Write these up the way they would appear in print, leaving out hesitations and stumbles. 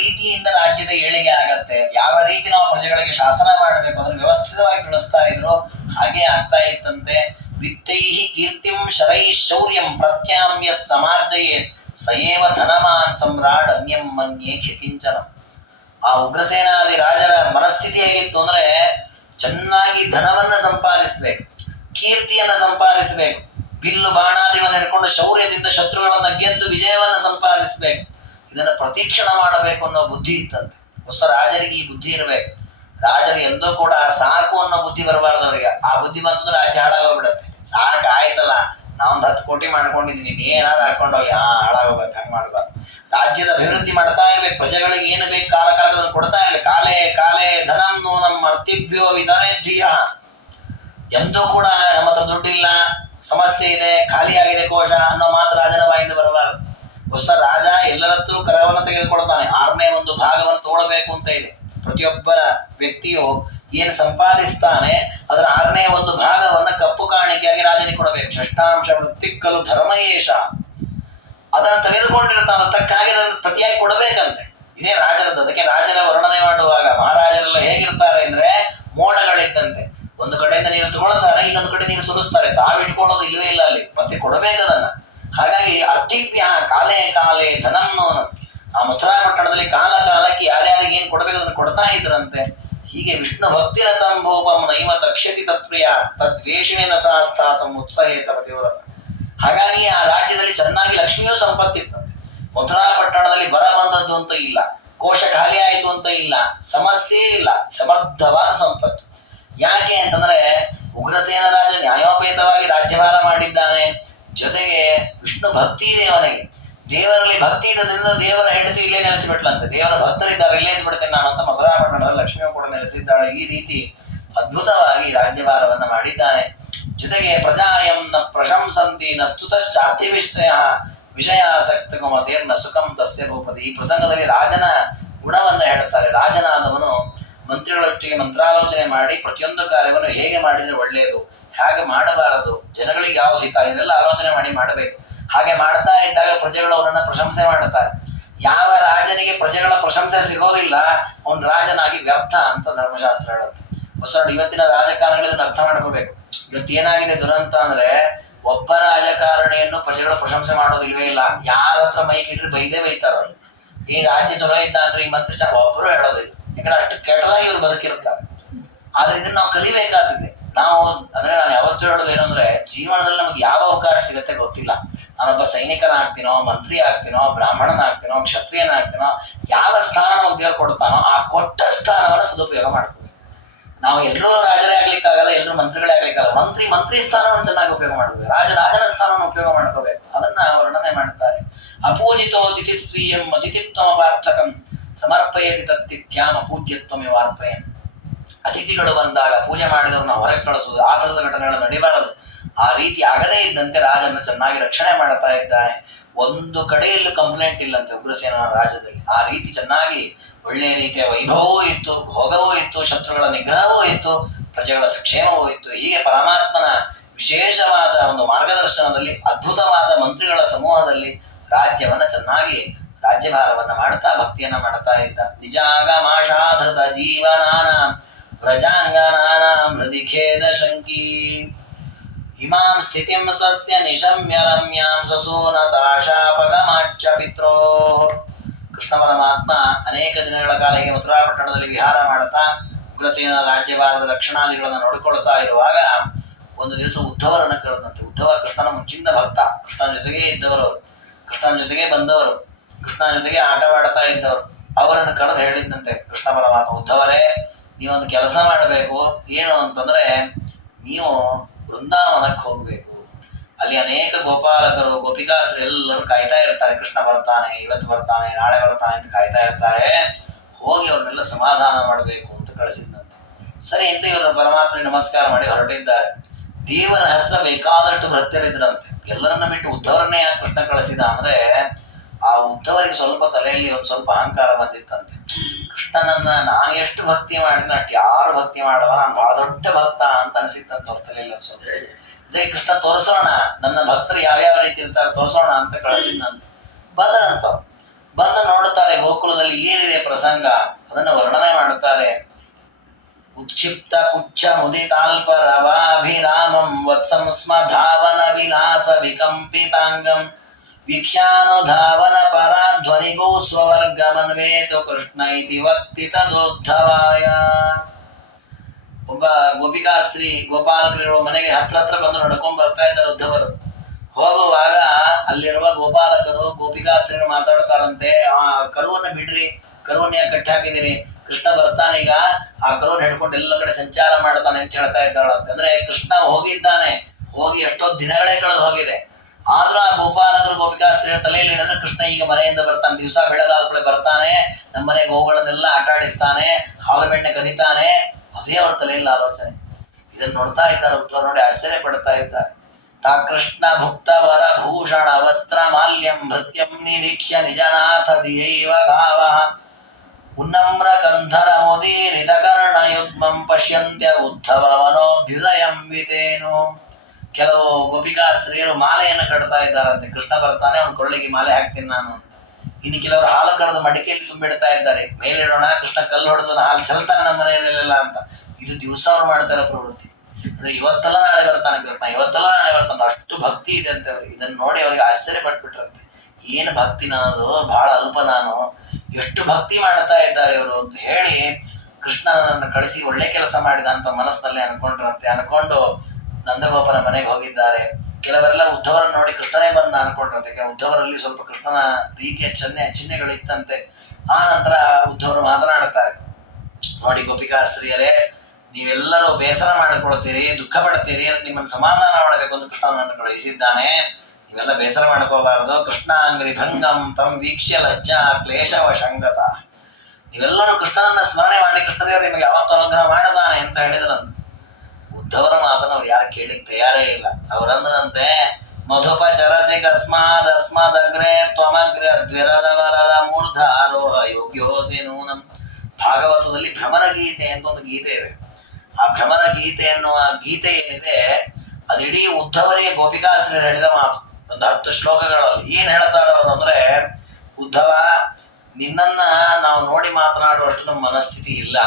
ರೀತಿಯಿಂದ ರಾಜ್ಯದ ಏಳಿಗೆ ಆಗತ್ತೆ, ಯಾವ ರೀತಿ ನಾವು ಪ್ರಜೆಗಳಿಗೆ ಶಾಸನ ಮಾಡಬೇಕು ಅದನ್ನು ವ್ಯವಸ್ಥಿತವಾಗಿ ತಿಳಿಸ್ತಾ ಇದ್ರು. ಹಾಗೆ ಆಗ್ತಾ ಇತ್ತಂತೆ. ವಿತ್ತೈ ಕೀರ್ತಿಂ ಶರೈ ಶೌರ್ಯಂ ಪ್ರತ್ಯಾಮ್ಯ ಸಮಾರ್ಜಯೇ ಸಯೇವ ಧನಮಾನ್ ಸಮ್ರಾಟ್ ಅನ್ಯಂ ಮನ್ಯೇ ಕಿಂಚನಂ. ಆ ಉಗ್ರಸೇನಾದಿ ರಾಜರ ಮನಸ್ಥಿತಿ ಹೇಗಿತ್ತು ಅಂದ್ರೆ, ಚೆನ್ನಾಗಿ ಧನವನ್ನ ಸಂಪಾದಿಸಬೇಕು, ಕೀರ್ತಿಯನ್ನ ಸಂಪಾದಿಸಬೇಕು, ಬಿಲ್ಲು ಬಾಣಾದಿಗಳನ್ನು ಹಿಡ್ಕೊಂಡು ಶೌರ್ಯದಿಂದ ಶತ್ರುಗಳನ್ನ ಗೆದ್ದು ವಿಜಯವನ್ನ ಸಂಪಾದಿಸಬೇಕು. ಇದನ್ನ ಪ್ರತೀಕ್ಷಣ ಮಾಡಬೇಕು ಅನ್ನೋ ಬುದ್ಧಿ ಇತ್ತಂತೆ. ಹೊಸ ರಾಜರಿಗೆ ಈ ಬುದ್ಧಿ ಇರಬೇಕು. ರಾಜರು ಎಂದೂ ಕೂಡ ಸಾಕು ಅನ್ನೋ ಬುದ್ಧಿ ಬರಬಾರ್ದು ಅವರಿಗೆ. ಆ ಬುದ್ಧಿ ಬಂದ್ರೆ ರಾಜ್ಯ ಹಾಳಾಗೋಗ್ಬಿಡತ್ತೆ. ಸಾಕು ಆಯ್ತಲ್ಲ, ನಾವೊಂದು 10 ಕೋಟಿ ಮಾಡ್ಕೊಂಡಿದ್ದೀನಿ, ನೀ ಏನಾದ್ರು ಹಾಕೊಂಡೋಗಿ ಹಾಳಾಗೋಗ್ಬೇಕು. ಹಂಗೆ ಮಾಡ್ಬಾರ್ದು. ರಾಜ್ಯದ ಅಭಿವೃದ್ಧಿ ಮಾಡ್ತಾ ಇರ್ಬೇಕು, ಪ್ರಜೆಗಳಿಗೆ ಏನು ಬೇಕು ಕಾಲ ಕಾಲದಲ್ಲಿ ಕೊಡ್ತಾ ಇರ್ಬೇಕು. ಕಾಲೇ ಕಾಲೇ ಧನಂ ನೂನಂ ಅರ್ಥಿಭ್ಯೋ ವಿಧಾನೇಧ್ಯ. ಎಂದೂ ಕೂಡ ನಮ್ಮ ಹತ್ರ ದುಡ್ಡಿಲ್ಲ, ಸಮಸ್ಯೆ ಇದೆ, ಖಾಲಿ ಆಗಿದೆ ಕೋಶ ಅನ್ನೋ ಮಾತು ರಾಜನ ಬಾಯಿಂದ ಬರಬಾರದು. ಹೊಸ ರಾಜ ಎಲ್ಲರತ್ತೂ ಕರವನ್ನು ತೆಗೆದುಕೊಳ್ತಾನೆ. 6ನೇ ಒಂದು ಭಾಗವನ್ನು ತಗೊಳ್ಬೇಕು ಅಂತ ಇದೆ. ಪ್ರತಿಯೊಬ್ಬ ವ್ಯಕ್ತಿಯು ಏನು ಸಂಪಾದಿಸ್ತಾನೆ ಅದರ 6ನೇ ಒಂದು ಭಾಗವನ್ನ ಕಪ್ಪು ಕಾಣಿಕೆಯಾಗಿ ರಾಜನಿಗೆ ಕೊಡಬೇಕು. ಷಷ್ಠಾಂಶ ವೃತ್ತಿಕ್ಕಲು ಧರ್ಮಯೇಶ. ಅದನ್ನು ತೆಗೆದುಕೊಂಡಿರ್ತಾನೆ, ಅದಕ್ಕಾಗಿ ಅದನ್ನು ಪ್ರತಿಯಾಗಿ ಕೊಡಬೇಕಂತೆ. ಇದೇ ರಾಜರದ್ದು. ಅದಕ್ಕೆ ರಾಜರ ವರ್ಣನೆ ಮಾಡುವಾಗ ಮಹಾರಾಜರೆಲ್ಲ ಹೇಗಿರ್ತಾರೆ ಅಂದ್ರೆ, ಮೋಡಗಳಿದ್ದಂತೆ. ಒಂದು ಕಡೆಯಿಂದ ನೀರು ತಗೊಳ್ತಾರೆ, ಇನ್ನೊಂದು ಕಡೆ ನೀರು ಸುರಿಸ್ತಾರೆ. ತಾವಿಟ್ಕೊಳ್ಳೋದು ಇಲ್ವೇ ಇಲ್ಲ ಅಲ್ಲಿ, ಮತ್ತೆ ಕೊಡಬೇಕು ಅದನ್ನ. ಹಾಗಾಗಿ ಅರ್ಥಿಭ್ಯ ಕಾಲೇ ಕಾಲೇ ಧನಂ. ಆ ಮಥುರಾ ಪಟ್ಟಣದಲ್ಲಿ ಕಾಲ ಕಾಲಕ್ಕೆ ಯಾರ್ಯಾರಿಗೆ ಏನ್ ಕೊಡಬೇಕು ಅದನ್ನು ಕೊಡ್ತಾ ಇದ್ರಂತೆ. ಹೀಗೆ ವಿಷ್ಣು ಭಕ್ತಿರತಂಭೂಪಂ ನೈವ ತಕ್ಷತಿ ತತ್ಪ್ರಿಯ ತದ್ವೇಷಿಣಿನ ಸಹಸ್ಥಾತಂ ಉತ್ಸಾಹೇತ ಪತಿವ್ರತ. ಹಾಗಾಗಿ ಆ ರಾಜ್ಯದಲ್ಲಿ ಚೆನ್ನಾಗಿ ಲಕ್ಷ್ಮಿಯೂ ಸಂಪತ್ತಿತ್ತಂತೆ. ಮಥುರಾ ಪಟ್ಟಣದಲ್ಲಿ ಬರ ಬಂದದ್ದು ಅಂತ ಇಲ್ಲ, ಕೋಶ ಖಾಲಿ ಆಯಿತು ಅಂತ ಇಲ್ಲ, ಸಮಸ್ಯೆ ಇಲ್ಲ, ಸಮರ್ಥವಾದ ಸಂಪತ್ತು. ಯಾಕೆ ಅಂತಂದ್ರೆ ಉಗ್ರಸೇನ ರಾಜ ನ್ಯಾಯೋಪೇತವಾಗಿ ರಾಜ್ಯಭಾರ ಮಾಡಿದ್ದಾನೆ. ಜೊತೆಗೆ ವಿಷ್ಣು ಭಕ್ತಿ ಇದೆ ಅವನಿಗೆ. ದೇವರಲ್ಲಿ ಭಕ್ತಿ ಇದ್ದದ್ರಿಂದ ದೇವರ ಹೆಂಡತಿ ಇಲ್ಲೇ ನೆಲೆಸಿಬಿಟ್ಲಂತೆ. ದೇವರ ಭಕ್ತರಿದ್ದಾರೆ, ಇಲ್ಲೇ ಬಿಡ್ತೇನೆ ನಾನು ಅಂತ ಮಥುರಾ ಪಟ್ಟಣದಲ್ಲಿ ಲಕ್ಷ್ಮಿಯು ಕೂಡ ನೆಲೆಸಿದ್ದಾಳೆ. ಈ ರೀತಿ ಅದ್ಭುತವಾಗಿ ರಾಜ್ಯಭಾರವನ್ನ ಮಾಡಿದ್ದಾನೆ. ಜೊತೆಗೆ ಪ್ರಜಾಯಂ ನ ಪ್ರಶಂಸಂತಿ ನ ಸ್ತುತಶ್ಚಾರ್ಥಿ ವಿಷಯಾಸಕ್ತ ಮತೇರ್ನ ಸುಖಂ ತಸ್ಯ ಭೂಪತಿ. ಈ ಪ್ರಸಂಗದಲ್ಲಿ ರಾಜನ ಗುಣವನ್ನ ಹೇಳುತ್ತಾರೆ. ರಾಜನಾದವನು ಮಂತ್ರಿಗಳೊಟ್ಟಿಗೆ ಮಂತ್ರಾಲೋಚನೆ ಮಾಡಿ ಪ್ರತಿಯೊಂದು ಕಾರ್ಯವನ್ನು ಹೇಗೆ ಮಾಡಿದರೆ ಒಳ್ಳೆಯದು, ಹೇಗೆ ಮಾಡಬಾರದು, ಜನಗಳಿಗೆ ಯಾವ ಹಿತ, ಇದೆಲ್ಲ ಆಲೋಚನೆ ಮಾಡಿ ಮಾಡಬೇಕು. ಹಾಗೆ ಮಾಡ್ತಾ ಇದ್ದಾಗ ಪ್ರಜೆಗಳು ಅವರನ್ನ ಪ್ರಶಂಸೆ ಮಾಡುತ್ತಾರೆ. ಯಾವ ರಾಜನಿಗೆ ಪ್ರಜೆಗಳ ಪ್ರಶಂಸೆ ಸಿಗೋದಿಲ್ಲ ಅವನು ರಾಜನಾಗಿ ವ್ಯರ್ಥ ಅಂತ ಧರ್ಮಶಾಸ್ತ್ರ ಹೇಳುತ್ತೆ. ಹೊಸ ಇವತ್ತಿನ ರಾಜಕಾರಣಿಗಳನ್ನ ಅರ್ಥ ಮಾಡ್ಕೋಬೇಕು. ಇವತ್ತೇನಾಗಿದೆ ದುರಂತ ಅಂದ್ರೆ, ಒಬ್ಬ ರಾಜಕಾರಣಿಯನ್ನು ಪ್ರಜೆಗಳು ಪ್ರಶಂಸೆ ಮಾಡೋದಿಲ್ವೇ ಇಲ್ಲ. ಯಾರ ಹತ್ರ ಮೈಕ್ ಇಟ್ರೆ ಬೈದೇ ಬೈತಾರ. ಈ ರಾಜ್ಯ ಚಲೋ ಇದ್ದಾನ್ರಿ, ಈ ಮಂತ್ರಿ ಒಬ್ಬರು ಹೇಳೋದಿಲ್ಲ. ಯಾಕಂದ್ರೆ ಅಷ್ಟು ಕೆಟ್ಟದಾಗಿ ಇವ್ರು ಬದುಕಿರ್ತಾರೆ. ಆದ್ರೆ ಇದನ್ನ ನಾವು ಕಲಿಬೇಕಾಗಿದೆ. ನಾವು ಅಂದ್ರೆ ನಾನು ಯಾವತ್ತೂ ಹೇಳೋದು ಏನಂದ್ರೆ, ಜೀವನದಲ್ಲಿ ನಮ್ಗೆ ಯಾವ ಅವಕಾಶ ಸಿಗತ್ತೆ ಗೊತ್ತಿಲ್ಲ. ನಾನೊಬ್ಬ ಸೈನಿಕನಾಗ್ತೀನೋ, ಮಂತ್ರಿ ಆಗ್ತೀನೋ, ಬ್ರಾಹ್ಮಣನಾಗ್ತೀನೋ, ಕ್ಷತ್ರಿಯನಾಗ್ತೀನೋ, ಯಾವ ಸ್ಥಾನ ಉದ್ಯೋಗ ಕೊಡ್ತಾನೋ ಆ ಕೊಟ್ಟ ಸ್ಥಾನವನ್ನು ಸದುಪಯೋಗ ಮಾಡ್ಕೋಬೇಕು. ನಾವು ಎಲ್ಲರೂ ರಾಜರೇ ಆಗ್ಲಿಕ್ಕಾಗಲ್ಲ, ಎಲ್ಲರೂ ಮಂತ್ರಿಗಳೇ ಆಗ್ಲಿಕ್ಕಾಗಲ್ಲ. ಮಂತ್ರಿ ಸ್ಥಾನವನ್ನು ಚೆನ್ನಾಗಿ ಉಪಯೋಗ ಮಾಡ್ಕೋಬೇಕು, ರಾಜನ ಸ್ಥಾನವನ್ನು ಉಪಯೋಗ ಮಾಡ್ಕೋಬೇಕು. ಅದನ್ನ ವರ್ಣನೆ ಮಾಡ್ತಾರೆ. ಅಪೂಜಿತೋ ತಿಥಿಸ್ವೀಯಂ ಅತಿಥಿತ್ವಮಪಾರ್ಥಕಂ ಸಮರ್ಪಯತಿ ತತ್ತಿತ್ಯಾಂ ಅಪೂಜ್ಯತ್ವಮಿವಾರ್ಪಯನ್. ಅತಿಥಿಗಳು ಬಂದಾಗ ಪೂಜೆ ಮಾಡಿದವ್ರನ್ನ ಹೊರಗೆ ಕಳಿಸೋದು, ಆ ಥರದ ಘಟನೆಗಳು ನಡೀಬಾರದು. ಆ ರೀತಿ ಆಗದೇ ಇದ್ದಂತೆ ರಾಜನ ಚೆನ್ನಾಗಿ ರಕ್ಷಣೆ ಮಾಡ್ತಾ ಇದ್ದಾನೆ. ಒಂದು ಕಡೆಯಲ್ಲೂ ಕಂಪ್ಲೇಂಟ್ ಇಲ್ಲಂತೆ ಉಗ್ರಸೇನ ರಾಜ್ಯದಲ್ಲಿ. ಆ ರೀತಿ ಚೆನ್ನಾಗಿ ಒಳ್ಳೆಯ ರೀತಿಯ ವೈಭವವೂ ಇತ್ತು, ಭೋಗವೂ ಇತ್ತು, ಶತ್ರುಗಳ ನಿಗ್ರಹವೂ ಇತ್ತು, ಪ್ರಜೆಗಳ ಕ್ಷೇಮವೂ ಇತ್ತು. ಹೀಗೆ ಪರಮಾತ್ಮನ ವಿಶೇಷವಾದ ಒಂದು ಮಾರ್ಗದರ್ಶನದಲ್ಲಿ ಅದ್ಭುತವಾದ ಮಂತ್ರಿಗಳ ಸಮೂಹದಲ್ಲಿ ರಾಜ್ಯವನ್ನ ಚೆನ್ನಾಗಿ ರಾಜ್ಯಭಾರವನ್ನ ಮಾಡ್ತಾ ಭಕ್ತಿಯನ್ನ ಮಾಡ್ತಾ ಇದ್ದ. ನಿಜಾಗಮಾಶಾಧೃತ ಜೀವನಾನ ವ್ರಜಾಂಗನಾನಾಂ ಹೃದಿ ಖೇದ ಶಂಕಿ ಇಮಾಂ ಸ್ಥಿತಿಂ ಸ್ವಸ್ಯ ನಿಶಮ್ಯ ರಮ್ಯಾಂ ಸಸೂನತಾಶಾಪಗಮಾಚ್ಯ ಪಿತ್ರೋ. ಕೃಷ್ಣ ಪರಮಾತ್ಮ ಅನೇಕ ದಿನಗಳ ಕಾಲ ಹೀಗೆ ಮಥುರಾ ಪಟ್ಟಣದಲ್ಲಿ ವಿಹಾರ ಮಾಡ್ತಾ ಉಗ್ರಸೇನ ರಾಜ್ಯಭಾರದ ಲಕ್ಷಣಾದಿಗಳನ್ನು ನೋಡಿಕೊಳ್ತಾ ಇರುವಾಗ ಒಂದು ದಿವಸ ಉದ್ಧವರನ್ನು ಕರೆದಂತೆ. ಉದ್ಧವ ಕೃಷ್ಣನ ಮುಂಚಿನ ಭಕ್ತ, ಕೃಷ್ಣನ ಜೊತೆಗೆ ಇದ್ದವರು, ಕೃಷ್ಣನ ಜೊತೆಗೆ ಬಂದವರು, ಕೃಷ್ಣನ ಜೊತೆಗೆ ಆಟವಾಡ್ತಾ ಇದ್ದವರು. ಅವರನ್ನು ಕರೆದು ಹೇಳಿದ್ದಂತೆ ಕೃಷ್ಣ ಪರಮಾತ್ಮ, ಉದ್ಧವರೇ ನೀವೊಂದು ಕೆಲಸ ಮಾಡಬೇಕು. ಏನು ಅಂತಂದ್ರೆ, ನೀವು ವೃಂದಾವನಕ್ಕೆ ಹೋಗ್ಬೇಕು. ಅಲ್ಲಿ ಅನೇಕ ಗೋಪಾಲಕರು ಗೋಪಿಕಾಸರು ಎಲ್ಲರೂ ಕಾಯ್ತಾ ಇರ್ತಾರೆ. ಕೃಷ್ಣ ಬರ್ತಾನೆ, ಇವತ್ತು ಬರ್ತಾನೆ, ನಾಳೆ ಬರ್ತಾನೆ ಅಂತ ಕಾಯ್ತಾ ಇರ್ತಾರೆ. ಹೋಗಿ ಅವ್ರನ್ನೆಲ್ಲ ಸಮಾಧಾನ ಮಾಡಬೇಕು ಅಂತ ಕಳಿಸಿದ್ದಂತೆ. ಸರಿ ಅಂತ ಇವರು ಪರಮಾತ್ಮನಿಗೆ ನಮಸ್ಕಾರ ಮಾಡಿ ಹೊರಟಿದ್ದಾರೆ. ದೇವರ ಹತ್ರ ಬೇಕಾದಷ್ಟು ಭಕ್ತರಿದ್ರಂತೆ. ಎಲ್ಲರನ್ನ ಬಿಟ್ಟು ಉದ್ಧವರನ್ನೇ ಯಾಕೆ ಕೃಷ್ಣ ಕಳಿಸಿದ ಅಂದ್ರೆ, ಆ ಉದ್ಧವರಿಗೆ ಸ್ವಲ್ಪ ತಲೆಯಲ್ಲಿ ಒಂದು ಸ್ವಲ್ಪ ಅಹಂಕಾರ ಬಂದಿತ್ತಂತೆ. ಕೃಷ್ಣನನ್ನ ನಾನು ಎಷ್ಟು ಭಕ್ತಿ ಮಾಡಿದ್ರೆ ಅಷ್ಟು ಯಾರು ಭಕ್ತಿ ಮಾಡವ, ನಾನು ಬಹಳ ದೊಡ್ಡ ಭಕ್ತ ಅಂತ ಅನಿಸಿತ್ತಂತ ಅವ್ರ ತಲೆಯಲ್ಲಿ ಒಂದು ಸ್ವಲ್ಪ. ಅದೇ ಕೃಷ್ಣ ತೋರಿಸೋಣ, ನನ್ನ ಭಕ್ತರು ಯಾವ್ಯಾವ ರೀತಿ ಇರ್ತಾರೆ ತೋರಿಸೋಣ ಅಂತ ಕಳಿಸಿದ್ನಂತೆ. ಬಂದರಂತ ಬಂದು ನೋಡುತ್ತಾರೆ ಗೋಕುಲದಲ್ಲಿ ಏನಿದೆ ಪ್ರಸಂಗ, ಅದನ್ನು ವರ್ಣನೆ ಮಾಡುತ್ತಾರೆ. ಉಕ್ಷಿಪ್ತ ಪುಚ್ಛ ಮುದಿತಾಲ್ಪ ರವಾಭಿರಾಮಂ ವತ್ಸಂ ಸ್ಮ ಧಾವನ ವಿಲಾಸ ವಿಕಂಪಿತಾಂಗಂ ವೀಕ್ಷಾನುಧಾವನ ಪರಾಧ್ವನಿಗೋ ಸ್ವವರ್ಗಮನ್ವೇತು ಕೃಷ್ಣ ಇತಿ ವಕ್ತಿ ತದೋದ್ಧವಾಯ. ಒಬ್ಬ ಗೋಪಿಕಾಸ್ತ್ರೀ ಗೋಪಾಲಕರಿರುವ ಮನೆಗೆ ಹತ್ರ ಬಂದು ನಡ್ಕೊಂಡ್ ಬರ್ತಾ ಇದ್ದಾರೆ ಉದ್ಧವರು. ಹೋಗುವಾಗ ಅಲ್ಲಿರುವ ಗೋಪಾಲಕರು ಗೋಪಿಕಾಸ್ತ್ರೀರು ಮಾತಾಡ್ತಾರಂತೆ, ಆ ಕರುವನ್ನು ಬಿಡ್ರಿ, ಕರುವನ್ನು ಯಾಕೆ ಕಟ್ಟಿ ಹಾಕಿದಿರಿ, ಕೃಷ್ಣ ಬರ್ತಾನೆ ಈಗ, ಆ ಕರುವನ್ನು ಹಿಡ್ಕೊಂಡು ಎಲ್ಲ ಕಡೆ ಸಂಚಾರ ಮಾಡ್ತಾನೆ ಅಂತ ಹೇಳ್ತಾ ಇದ್ದಾಳಂತೆ. ಅಂದ್ರೆ ಕೃಷ್ಣ ಹೋಗಿದ್ದಾನೆ, ಹೋಗಿ ಎಷ್ಟೋ ದಿನಗಳೇ ಕಳೆದು ಹೋಗಿದೆ. ಆದ್ರೂ ಆ ಗೋಪಾಲಕರು ಗೋಪಿಕಾಸ್ತ್ರೀರ ತಲೆಯಲ್ಲಿ ಏನಂದ್ರೆ ಕೃಷ್ಣ ಈಗ ಮನೆಯಿಂದ ಬರ್ತಾನೆ, ದಿವಸ ಬೆಳಗಾದ ಕೂಡ ಬರ್ತಾನೆ, ನಮ್ಮ ಮನೆಗೆ ಗೋಗಳನ್ನೆಲ್ಲ ಆಟ ಆಡಿಸ್ತಾನೆ, ಹಾಲು ಬೆಣ್ಣೆ ಕದೀತಾನೆ, ಅದೇ ಅವರ ತಲೆಯಲ್ಲಿ ಆಲೋಚನೆ. ಇದನ್ನು ನೋಡ್ತಾ ಇದ್ದಾರೆ ಉದ್ಧವರು, ನೋಡಿ ಆಶ್ಚರ್ಯ ಪಡ್ತಾ ಇದ್ದಾರೆ. ತಾ ಕೃಷ್ಣ ಭುಕ್ತವರ ಭೂಷಣ ವಸ್ತ್ರ ಮಾಲ್ಯಂ ಭೃತ್ಯಂ ನಿರೀಕ್ಷ್ಯ ನಿಜನಾಥ ದಿಯೈವ ಗಾವ ಉನ್ನಮ್ರ ಗಂಧರ ಮುದೀರಿತ ಕರ್ಣ ಯುಗ್ಮಂ ಪಶ್ಯಂತ್ಯ ಉದ್ಧವ ಮನೋಭ್ಯುದಯಂ ವಿತೇನು. ಕೆಲವು ಗೋಪಿಕಾ ಸ್ತ್ರೀಯರು ಮಾಲೆಯನ್ನು ಕಟ್ತಾ ಇದ್ದಾರಂತೆ, ಕೃಷ್ಣ ಬರ್ತಾನೆ ಅವನ ಕೊರಳಿಗೆ ಮಾಲೆ ಹಾಕ್ತೀನಿ ನಾನು. ಇನ್ನು ಕೆಲವರು ಹಾಲು ಕರೆದು ಮಡಿಕೆಯಲ್ಲಿ ತುಂಬಿಡ್ತಾ ಇದ್ದಾರೆ, ಮೇಲಿಡೋಣ ಕೃಷ್ಣ ಕಲ್ಲು ಹೊಡೆದು ಹಾಲು ಚೆಲ್ತಾನೆ ನಮ್ಮ ಮನೆಯಲ್ಲೆಲ್ಲ ಅಂತ. ಇದು ದಿವಸ ಅವ್ರು ಮಾಡ್ತಾರೆ ಪ್ರವೃತ್ತಿ. ಅಂದ್ರೆ ಇವತ್ತೆಲ್ಲ ನಾಳೆ ಬರ್ತಾನೆ ಕೃಷ್ಣ, ಇವತ್ತೆಲ್ಲ ನಾಳೆ ಬರ್ತಾನೆ, ಅಷ್ಟು ಭಕ್ತಿ ಇದೆ ಅಂತ ಅವ್ರಿಗೆ. ಇದನ್ನ ನೋಡಿ ಅವರಿಗೆ ಆಶ್ಚರ್ಯ ಪಟ್ಬಿಟ್ರಂತೆ. ಏನು ಭಕ್ತಿ ನನ್ನದು, ಬಹಳ ಅಲ್ಪ ನಾನು, ಎಷ್ಟು ಭಕ್ತಿ ಮಾಡ್ತಾ ಇದ್ದಾರೆ ಇವರು ಅಂತ ಹೇಳಿ ಕೃಷ್ಣನನ್ನು ಕಳಿಸಿ ಒಳ್ಳೆ ಕೆಲಸ ಮಾಡಿದ ಅಂತ ಮನಸ್ಸಿನಲ್ಲಿ ಅನ್ಕೊಂಡ್ರಂತೆ. ಅನ್ಕೊಂಡು ನಂದಗೋಪನ ಮನೆಗೆ ಹೋಗಿದ್ದಾರೆ. ಕೆಲವರೆಲ್ಲ ಉದ್ಧವರನ್ನು ನೋಡಿ ಕೃಷ್ಣನೇ ಬಂದ ಅನ್ಕೊಂಡ್ರಂತೆ. ಉದ್ಧವರಲ್ಲಿ ಸ್ವಲ್ಪ ಕೃಷ್ಣನ ರೀತಿಯ ಚಿಹ್ನೆಗಳಿತ್ತಂತೆ. ಆ ನಂತರ ಉದ್ಧವರು ಮಾತನಾಡುತ್ತಾರೆ, ನೋಡಿ ಗೋಪಿಕಾಸ್ತ್ರೀಯರೇ, ನೀವೆಲ್ಲರೂ ಬೇಸರ ಮಾಡಿಕೊಳ್ತೀರಿ, ದುಃಖ ಪಡ್ತೀರಿ, ಅದಕ್ಕೆ ನಿಮ್ಮನ್ನು ಸಮಾಧಾನ ಮಾಡಬೇಕು ಅಂತ ಕೃಷ್ಣನನ್ನು ಕಳುಹಿಸಿದ್ದಾನೆ. ನೀವೆಲ್ಲ ಬೇಸರ ಮಾಡ್ಕೋಬಾರದು. ಕೃಷ್ಣ ಅಂಗ್ರಿ ಭಂಗಂ ತಂ ವೀಕ್ಷ್ಯ ಲಜ್ಜಾ ಕ್ಲೇಶವ ಶಂಗತ. ನೀವೆಲ್ಲರೂ ಕೃಷ್ಣನನ್ನ ಸ್ಮರಣೆ ಮಾಡಿ ಕೃಷ್ಣದೇವರು ನಿಮಗೆ ಯಾವತ್ತೂ ಅನುಗ್ರಹ ಮಾಡತಾನೆ ಅಂತ ಹೇಳಿದ್ರಂತೆ. ಉದ್ಧವರ ಮಾತನ್ನು ಅವ್ರು ಯಾರು ಕೇಳಿಕ್ ತಯಾರೇ ಇಲ್ಲ. ಅವರಂದ್ರಂತೆ, ಮಧುಪ ಚರಸಿ ಅಸ್ಮಾದ್ ಅಗ್ರೆ ತ್ವಮಗ್ರ ದ್ವಿರದವರದ ಮೂರ್ಧ ಆರೋಹ ಯೋಗ್ಯೋಸಿ ನೂನಂ. ಭಾಗವತದಲ್ಲಿ ಭ್ರಮರ ಗೀತೆ ಅಂತ ಒಂದು ಗೀತೆ ಇದೆ. ಆ ಭ್ರಮರ ಗೀತೆ ಎನ್ನುವ ಗೀತೆ ಏನಿದೆ ಅದಿಡೀ ಉದ್ಧವರಿಗೆ ಗೋಪಿಕಾಸ್ತ್ರೀಯರು ಹೇಳಿದ ಮಾತು. ಒಂದು 10 ಶ್ಲೋಕಗಳಲ್ಲಿ ಏನ್ ಹೇಳ್ತಾರೆ ಅವರು ಅಂದ್ರೆ, ಉದ್ಧವ, ನಿನ್ನನ್ನ ನಾವು ನೋಡಿ ಮಾತನಾಡುವಷ್ಟು ನಮ್ಮ ಮನಸ್ಥಿತಿ ಇಲ್ಲ.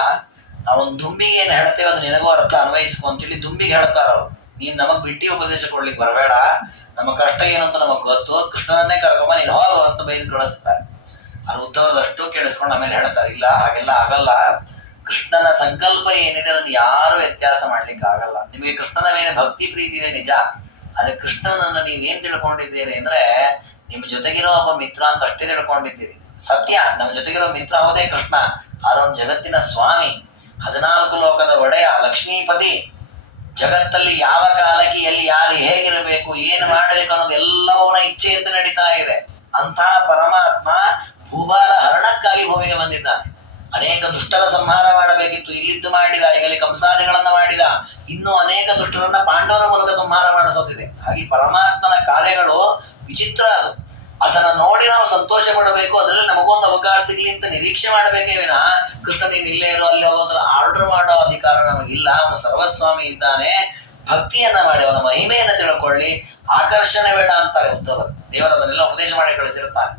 ನಾವೊಂದು ದುಂಬಿಗೆ ಏನ್ ಹೇಳ್ತೇವೆ ಅದು ನಿನಗೂ ಅರ್ಥ ಅನ್ವಯಿಸ್ಕೊ ಅಂತೇಳಿ ದುಂಬಿಗೆ ಹೇಳ್ತಾರ ಅವ್ರು. ನೀನ್ ನಮಗ್ ಬಿಟ್ಟಿ ಉಪದೇಶ ಕೊಡ್ಲಿಕ್ಕೆ ಬರಬೇಡ, ನಮ್ಮ ಕಷ್ಟ ಏನಂತ ನಮಗ್ ಗೊತ್ತು, ಕೃಷ್ಣನನ್ನೇ ಕರ್ಕೊಂಬ, ನೀನ್ ಹೋಗು ಅಂತ ಬೈದು ಕಳಿಸ್ತಾರೆ. ಅದು ಉದ್ಧವರದಷ್ಟು ಕೇಳಿಸ್ಕೊಂಡು ಆಮೇಲೆ ಹೇಳ್ತಾರೆ, ಇಲ್ಲ ಹಾಗೆಲ್ಲ ಆಗಲ್ಲ, ಕೃಷ್ಣನ ಸಂಕಲ್ಪ ಏನಿದೆ ಅದನ್ನು ಯಾರು ವ್ಯತ್ಯಾಸ ಮಾಡ್ಲಿಕ್ಕೆ ಆಗಲ್ಲ. ನಿಮಗೆ ಕೃಷ್ಣನ ಮೇಲೆ ಭಕ್ತಿ ಪ್ರೀತಿ ಇದೆ ನಿಜ, ಆದ್ರೆ ಕೃಷ್ಣನನ್ನು ನೀವೇನ್ ತಿಳ್ಕೊಂಡಿದ್ದೀರಿ ಅಂದ್ರೆ ನಿಮ್ಮ ಜೊತೆಗಿರೋ ಒಬ್ಬ ಮಿತ್ರ ಅಂತ ಅಷ್ಟೇ ತಿಳ್ಕೊಂಡಿದ್ದೀರಿ. ಸತ್ಯ, ನಮ್ಮ ಜೊತೆಗಿರೋ ಮಿತ್ರ ಹೌದೇ ಕೃಷ್ಣ, ಆದ್ರೆ ಜಗತ್ತಿನ ಸ್ವಾಮಿ, 14 ಲೋಕದ ಒಡೆಯ, ಲಕ್ಷ್ಮೀಪತಿ. ಜಗತ್ತಲ್ಲಿ ಯಾವ ಕಾಲಕ್ಕೆ ಎಲ್ಲಿ ಯಾರು ಹೇಗಿರಬೇಕು, ಏನು ಮಾಡಬೇಕು ಅನ್ನೋದು ಎಲ್ಲವನ್ನ ಇಚ್ಛೆಯಿಂದ ನಡೀತಾ ಇದೆ. ಅಂತಹ ಪರಮಾತ್ಮ ಭೂಭಾರ ಹರಣಕ್ಕಾಗಿ ಭೂಮಿಗೆ ಬಂದಿದ್ದಾನೆ. ಅನೇಕ ದುಷ್ಟರ ಸಂಹಾರ ಮಾಡಬೇಕಿತ್ತು, ಇಲ್ಲಿದ್ದು ಮಾಡಿದ. ಈಗಲೇ ಕಂಸಾರಿಗಳನ್ನ ಮಾಡಿದ, ಇನ್ನೂ ಅನೇಕ ದುಷ್ಟರನ್ನ ಪಾಂಡವರ ಮೂಲಕ ಸಂಹಾರ ಮಾಡಿಸೋದಿದೆ. ಹಾಗೆ ಪರಮಾತ್ಮನ ಕಾರ್ಯಗಳು ವಿಚಿತ್ರ. ಅದನ್ನ ನೋಡಿ ನಾವು ಸಂತೋಷ ಪಡಬೇಕು, ಅದರಲ್ಲಿ ನಮಗೊಂದು ಅವಕಾಶ ಸಿಗ್ಲಿ ಅಂತ ನಿರೀಕ್ಷೆ ಮಾಡಬೇಕೇ ವಿನ ಕೃಷ್ಣ ನೀನು ಇಲ್ಲೇ ಇರೋ ಅಲ್ಲಿ ಹೋಗೋದ್ರ ಆರ್ಡರ್ ಮಾಡೋ ಅಧಿಕಾರ ನಮಗಿಲ್ಲ. ಅವನು ಸರ್ವಸ್ವಾಮಿ ಇದ್ದಾನೆ. ಭಕ್ತಿಯನ್ನ ಮಾಡಿ ಅವನ ಮಹಿಮೆಯನ್ನ ತಿಳ್ಕೊಳ್ಳಿ, ಆಕರ್ಷಣೆ ಬೇಡ ಅಂತಾರೆ ಉದ್ಧವರು. ದೇವರದನ್ನೆಲ್ಲ ಉಪದೇಶ ಮಾಡಿ ಕಳಿಸಿರುತ್ತಾನೆ.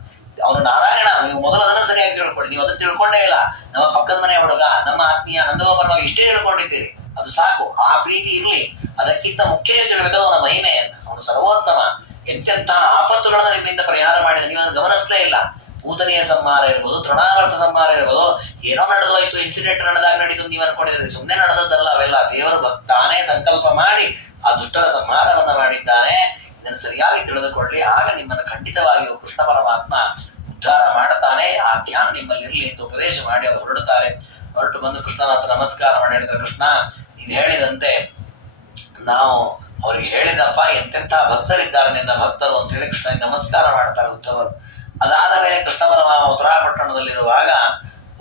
ಅವನು ನಾರಾಯಣ, ನೀವು ಮೊದಲು ಅದನ್ನು ಸರಿಯಾಗಿ ತಿಳ್ಕೊಳ್ಳಿ. ನೀವು ಅದನ್ನು ತಿಳ್ಕೊಂಡೇ ಇಲ್ಲ. ನಮ್ಮ ಪಕ್ಕದ ಮನೆ ಹುಡುಗ, ನಮ್ಮ ಆತ್ಮೀಯ ನಂದಗೋಪರ ಇಷ್ಟೇ ತಿಳ್ಕೊಂಡಿದ್ದೀರಿ, ಅದು ಸಾಕು. ಆ ಪ್ರೀತಿ ಇರ್ಲಿ. ಅದಕ್ಕಿಂತ ಮುಖ್ಯವಾಗಿ ತಿಳ್ಬೇಕಾದ ಅವನ ಮಹಿಮೆಯನ್ನ. ಅವನು ಸರ್ವೋತ್ತಮ. ಎಂತೆಂಥ ಆಪತ್ತುಗಳನ್ನ ನಿಮ್ಮಿಂದ ಪರಿಹಾರ ಮಾಡಿದ ನೀವು ಅದನ್ನು ಗಮನಿಸಲೇ ಇಲ್ಲ. ಪೂತನಿಯ ಸಂಹಾರ ಇರ್ಬೋದು, ತೃಣಾವರ್ತ ಸಂಹಾರ ಇರ್ಬೋದು, ಏನೋ ನಡೆದೋಯ್ತು, ಇನ್ಸಿಡೆಂಟ್ ನಡೆದಾಗ ನಡೀತು ನೀವು ಅನ್ಕೊಂಡಿದ್ದೀರಿ. ಸುಮ್ಮನೆ ನಡೆದದ್ದಲ್ಲ ಅವೆಲ್ಲ. ದೇವರು ತಾನೇ ಸಂಕಲ್ಪ ಮಾಡಿ ಆ ದುಷ್ಟರ ಸಂಹಾರವನ್ನ ಮಾಡಿದ್ದಾನೆ. ಇದನ್ನು ಸರಿಯಾಗಿ ತಿಳಿದುಕೊಳ್ಳಿ, ಆಗ ನಿಮ್ಮನ್ನು ಖಂಡಿತವಾಗಿಯೂ ಕೃಷ್ಣ ಪರಮಾತ್ಮ ಉದ್ಧಾರ ಮಾಡುತ್ತಾನೆ. ಆ ಧ್ಯಾನ ನಿಮ್ಮಲ್ಲಿ ಇರಲಿ ಎಂದು ಉಪದೇಶ ಮಾಡಿ ಅವರು ಹೊರಡುತ್ತಾರೆ. ಹೊರಟು ಬಂದು ಕೃಷ್ಣನಾಥ ನಮಸ್ಕಾರ ಮಾಡಿ ಹೇಳಿದ್ರೆ, ಕೃಷ್ಣ ನೀನು ಹೇಳಿದಂತೆ ನಾವು ಅವ್ರಿಗೆ ಹೇಳಿದಪ್ಪ, ಎಂತೆಂಥ ಭಕ್ತರಿದ್ದಾರೆ ನಿನ್ನ ಭಕ್ತರು ಅಂತ ಹೇಳಿ ಕೃಷ್ಣ ನಮಸ್ಕಾರ ಮಾಡ್ತಾರೆ ಉದ್ಧವರು. ಅದಾದ ಮೇಲೆ ಕೃಷ್ಣ ಪರಮಾತ್ಮ ಉತ್ತರಾಪಟ್ಟಣದಲ್ಲಿರುವಾಗ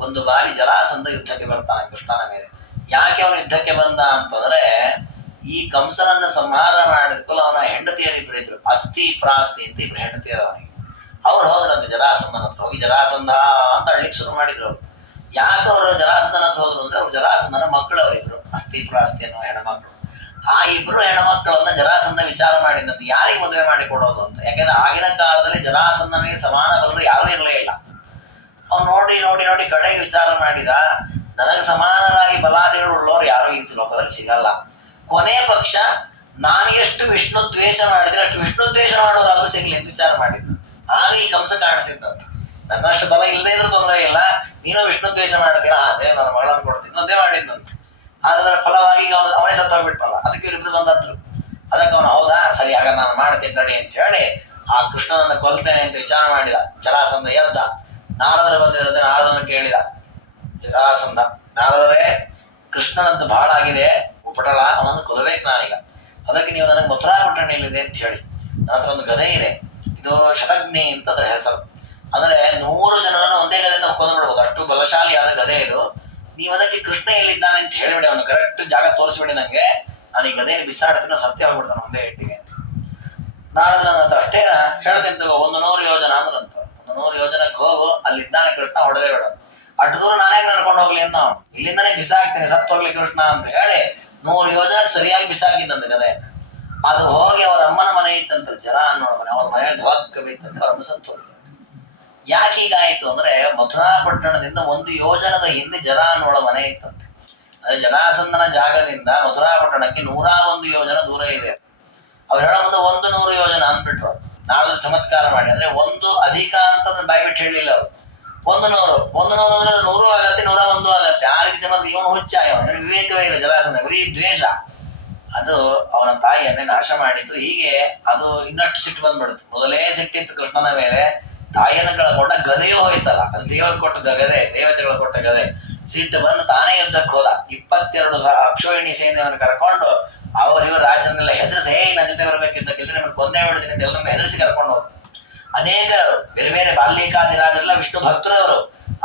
ಒಂದು ಬಾರಿ ಜರಾಸಂಧ ಯುದ್ಧಕ್ಕೆ ಬರ್ತಾನೆ ಕೃಷ್ಣನ ಮೇಲೆ. ಯಾಕೆ ಅವನು ಯುದ್ಧಕ್ಕೆ ಬಂದ ಅಂತಂದ್ರೆ, ಈ ಕಂಸನನ್ನು ಸಂಹಾರ ಮಾಡಿದ್ಕೂಲ ಅವನ ಹೆಂಡತಿಯರು ಇಬ್ಬರು ಇದ್ರು, ಅಸ್ಥಿ ಪ್ರಾಸ್ತಿ ಅಂತ ಇಬ್ರು ಹೆಂಡತಿಯರು ಅವನಿಗೆ. ಅವ್ರು ಹೋದ್ರಂತೆ ಜರಾಸಂಧನ ಹತ್ರ. ಹೋಗಿ ಜರಾಸಂಧ ಅಂತ ಅಳ್ಳಿಕ್ ಶುರು ಮಾಡಿದ್ರು ಅವ್ರು. ಯಾಕೆ ಅವರು ಜರಾಸಂಧನ ಹತ್ರ ಹೋದ್ರು ಅಂದ್ರೆ, ಅವ್ರು ಜರಾಸಂಧನ ಮಕ್ಕಳು ಅವರಿಬ್ರು, ಅಸ್ಥಿ ಪ್ರಾಸ್ತಿ ಅನ್ನೋ ಹೆಣ್ಮಕ್ಳು. ಆ ಇಬ್ರು ಹೆಣ್ಮಕ್ಕಳನ್ನ ಜರಾಸಂಧ ವಿಚಾರ ಮಾಡಿದಂತೆ ಯಾರಿಗೆ ಮದುವೆ ಮಾಡಿ ಕೊಡೋದು ಅಂತ. ಯಾಕಂದ್ರೆ ಆಗಿನ ಕಾಲದಲ್ಲಿ ಜರಾಸಂಧನಿಗೆ ಸಮಾನ ಬಲರು ಯಾರೂ ಇರಲೇ ಇಲ್ಲ. ಅವ್ನು ನೋಡಿ ನೋಡಿ ನೋಡಿ ಕಡೆಗೆ ವಿಚಾರ ಮಾಡಿದ, ನನಗೆ ಸಮಾನರಾಗಿ ಬಲಾದಿಗಳು ಉಳ್ಳವರು ಯಾರು ಈ ಶ್ಲೋಕದಲ್ಲಿ ಸಿಗಲ್ಲ. ಕೊನೆ ಪಕ್ಷ ನಾನು ಎಷ್ಟು ವಿಷ್ಣು ದ್ವೇಷ ಮಾಡಿದ್ರೆ ಅಷ್ಟು ವಿಷ್ಣು ದ್ವೇಷ ಮಾಡೋರಾದ್ರೂ ಸಿಗ್ಲಿ ಅಂತ ವಿಚಾರ ಮಾಡಿದ್ದು. ಆಗ ಈ ಕಂಸ ಕಾಣಿಸಿದ್ದಂತ, ನನ್ನಷ್ಟು ಬಲ ಇಲ್ಲದೆ ಇದ್ರೂ ತೊಂದರೆ ಇಲ್ಲ, ನೀನು ವಿಷ್ಣು ದ್ವೇಷ ಮಾಡ್ತೀರಾ, ಅದೇ ನನ್ನ ಮಗಳನ್ನು ಕೊಡ್ತೀನಿ ಅದೇ ಮಾಡಿದ್ದಂತ. ಅದರ ಫಲವಾಗಿ ಅವನೇ ಸತ್ತೋಗ್ಬಿಟ್ನಲ್ಲ, ಅದಕ್ಕೆ ಇಬ್ಬರು ಬಂದದ್ರು. ಅದಕ್ಕೆ ಅವನು ಹೌದಾ ಸರಿ ಆಗ ನಾನು ಮಾಡ್ತೀನಿ ತಡಿ ಅಂತ ಹೇಳಿ ಆ ಕೃಷ್ಣನನ್ನು ಕೊಲ್ತೇನೆ ಅಂತ ವಿಚಾರ ಮಾಡಿದ. ಜರಾಸಂಧ ಎದ್ದ, ನಾರದರು ಬಂದಿದ್ದಂತೆ ನಾರದನ್ನು ಕೇಳಿದ ಜರಾಸಂಧ, ನಾರದರೇ ಕೃಷ್ಣನಂತೂ ಬಹಳ ಆಗಿದೆ ಉಪಟಳ, ಅವನನ್ನು ಕೊಲ್ಲಬೇಕು ನಾನೀಗ, ಅದಕ್ಕೆ ನೀವು ನನಗೆ ಮಥುರಾ ಪಟ್ಟಣೆಯಲ್ಲಿದೆ ಅಂತ ಹೇಳಿ ನನ್ನ ಹತ್ರ ಒಂದು ಗದೆ ಇದೆ, ಇದು ಶತಗ್ನಿ ಅಂತ ಅದರ ಹೆಸರು. ಅಂದ್ರೆ 100 ಜನರನ್ನು ಒಂದೇ ಗದೆಯಿಂದ ಕೊಂದು ಬಿಡ್ಬೋದು, ಅಷ್ಟು ಬಲಶಾಲಿಯಾದ ಗದೆ ಇದು. ನೀವು ಅದಕ್ಕೆ ಕೃಷ್ಣ ಎಲ್ಲಿದ್ದಾನೆ ಅಂತ ಹೇಳಿಬಿಡಿ, ಅವನು ಕರೆಕ್ಟ್ ಜಾಗ ತೋರಿಸ್ಬಿಡಿ ನಂಗೆ, ನಾನು ಈ ಗದೆಯನ್ನು ಬಿಸಾಡ್ತೀನಿ ಸತ್ಯ ಹೋಗ್ಬಿಡ್ತಾನೆ ಒಂದೇ ಇಟ್ಟಿಗೆ ಅಂತ. ನಾರದನ ಅಷ್ಟೇ ಹೇಳ್ತೀನಿ, 100 ಯೋಜನ ಅಂದ್ರಂತ. 100 ಯೋಜನಕ್ಕೆ ಹೋಗು, ಅಲ್ಲಿದ್ದಾನೆ ಕೃಷ್ಣ, ಹೊಡೆದೇ ಬಿಡೋದು. ಅಷ್ಟು ದೂರ ನಾನೇ ನಡ್ಕೊಂಡು ಹೋಗ್ಲಿ ಅಂತ ನಾವು ಇಲ್ಲಿಂದಾನೇ ಬಿಸಾಕ್ತೀನಿ, ಸತ್ತು ಹೋಗ್ಲಿ ಕೃಷ್ಣ ಅಂತ ಹೇಳಿ 100 ಯೋಜನ ಸರಿಯಾಗಿ ಬಿಸಾಕಿದ್ದಂತ ಗದೆ. ಅದು ಹೋಗಿ ಅವರ ಅಮ್ಮನ ಮನೆ ಇತ್ತಂತ, ಜರ ಅನ್ನೋ ಮನೆ, ಅವ್ರ ಮನೆ ಧವಕ್ಕ ಬಿತ್ತಂತ, ಅವ್ರ ಅಮ್ಮ ಸತ್ತು ಹೋಗ್ಲಿ. ಯಾಕೆ ಹೀಗಾಯ್ತು ಅಂದ್ರೆ ಮಥುರಾ ಪಟ್ಟಣದಿಂದ 1 ಯೋಜನದ ಹಿಂದೆ ಜರ ಅನ್ನೋಳ ಮನೆ ಇತ್ತಂತೆ. ಅದೇ ಜರಾಸಂಧನ ಜಾಗದಿಂದ ಮಥುರಾ ಪಟ್ಟಣಕ್ಕೆ 101 ಯೋಜನ ದೂರ ಇದೆ. ಅವ್ರು ಹೇಳೋ ಮುಂದೆ 100 ಯೋಜನ ಅಂದ್ಬಿಟ್ರು. ನಾಳೆ ಚಮತ್ಕಾರ ಮಾಡಿ, ಅಂದ್ರೆ 1 ಅಧಿಕ ಅಂತ ಬಾಯ್ಬಿಟ್ಟು ಹೇಳಿಲ್ಲ ಅವರು. 100 ಅಂದ್ರೆ 100 ಆಗತ್ತೆ, 101 ಆಗತ್ತೆ. ಆ ರೀತಿ ಚಮತ್ಕಾರ. ಇವನು ಹುಚ್ಚ, ಇವನು ವಿವೇಕವೇ ಇಲ್ಲ ಜರಾಸಂಧ, ಬರೀ ದ್ವೇಷ. ಅದು ಅವನ ತಾಯಿಯನ್ನೇ ನಾಶ ಮಾಡಿದ್ದು. ಹೀಗೆ ಅದು ಇನ್ನಷ್ಟು ಸಿಟ್ಟು ಬಂದ್ಬಿಡ್ತು. ಮೊದಲೇ ಸಿಟ್ಟಿತ್ತು ಕೃಷ್ಣನ ಮೇಲೆ, ತಾಯಿಯನ್ನು ಕಳ್ಕೊಂಡ, ಗದೆಯೂ ಹೋಯ್ತಲ್ಲ, ಅದು ದೇವರು ಕೊಟ್ಟ ಗದೆ, ದೇವತೆಗಳು ಕೊಟ್ಟ ಗದೆ. ಸಿಟ್ಟು ಬಂದು ತಾನೇ ಯುದ್ಧಕ್ಕೆ ಹೋದ. 22 ಅಕ್ಷೋಹಿಣಿ ಸೈನ್ಯವನ್ನು ಕರ್ಕೊಂಡು ಅವರಿವರು ರಾಜನೆಲ್ಲ ಹೆದರಿಸಿ, ನನ್ನ ಜೊತೆ ಬರಬೇಕು ಯುದ್ಧಕ್ಕೆ, ನಿಮ್ಮನ್ನು ಕೊಂದೇ ಬಿಡ್ತೀನಿ ಅಂತ ಎಲ್ಲರನ್ನು ಹೆದರಿಸಿ ಕರ್ಕೊಂಡು ಹೋದ್ರು. ಅನೇಕ ಬೇರೆ ಬೇರೆ ಬಾಲ್ಯಕಾದಿ ರಾಜರೆಲ್ಲ ವಿಷ್ಣು ಭಕ್ತರವರು.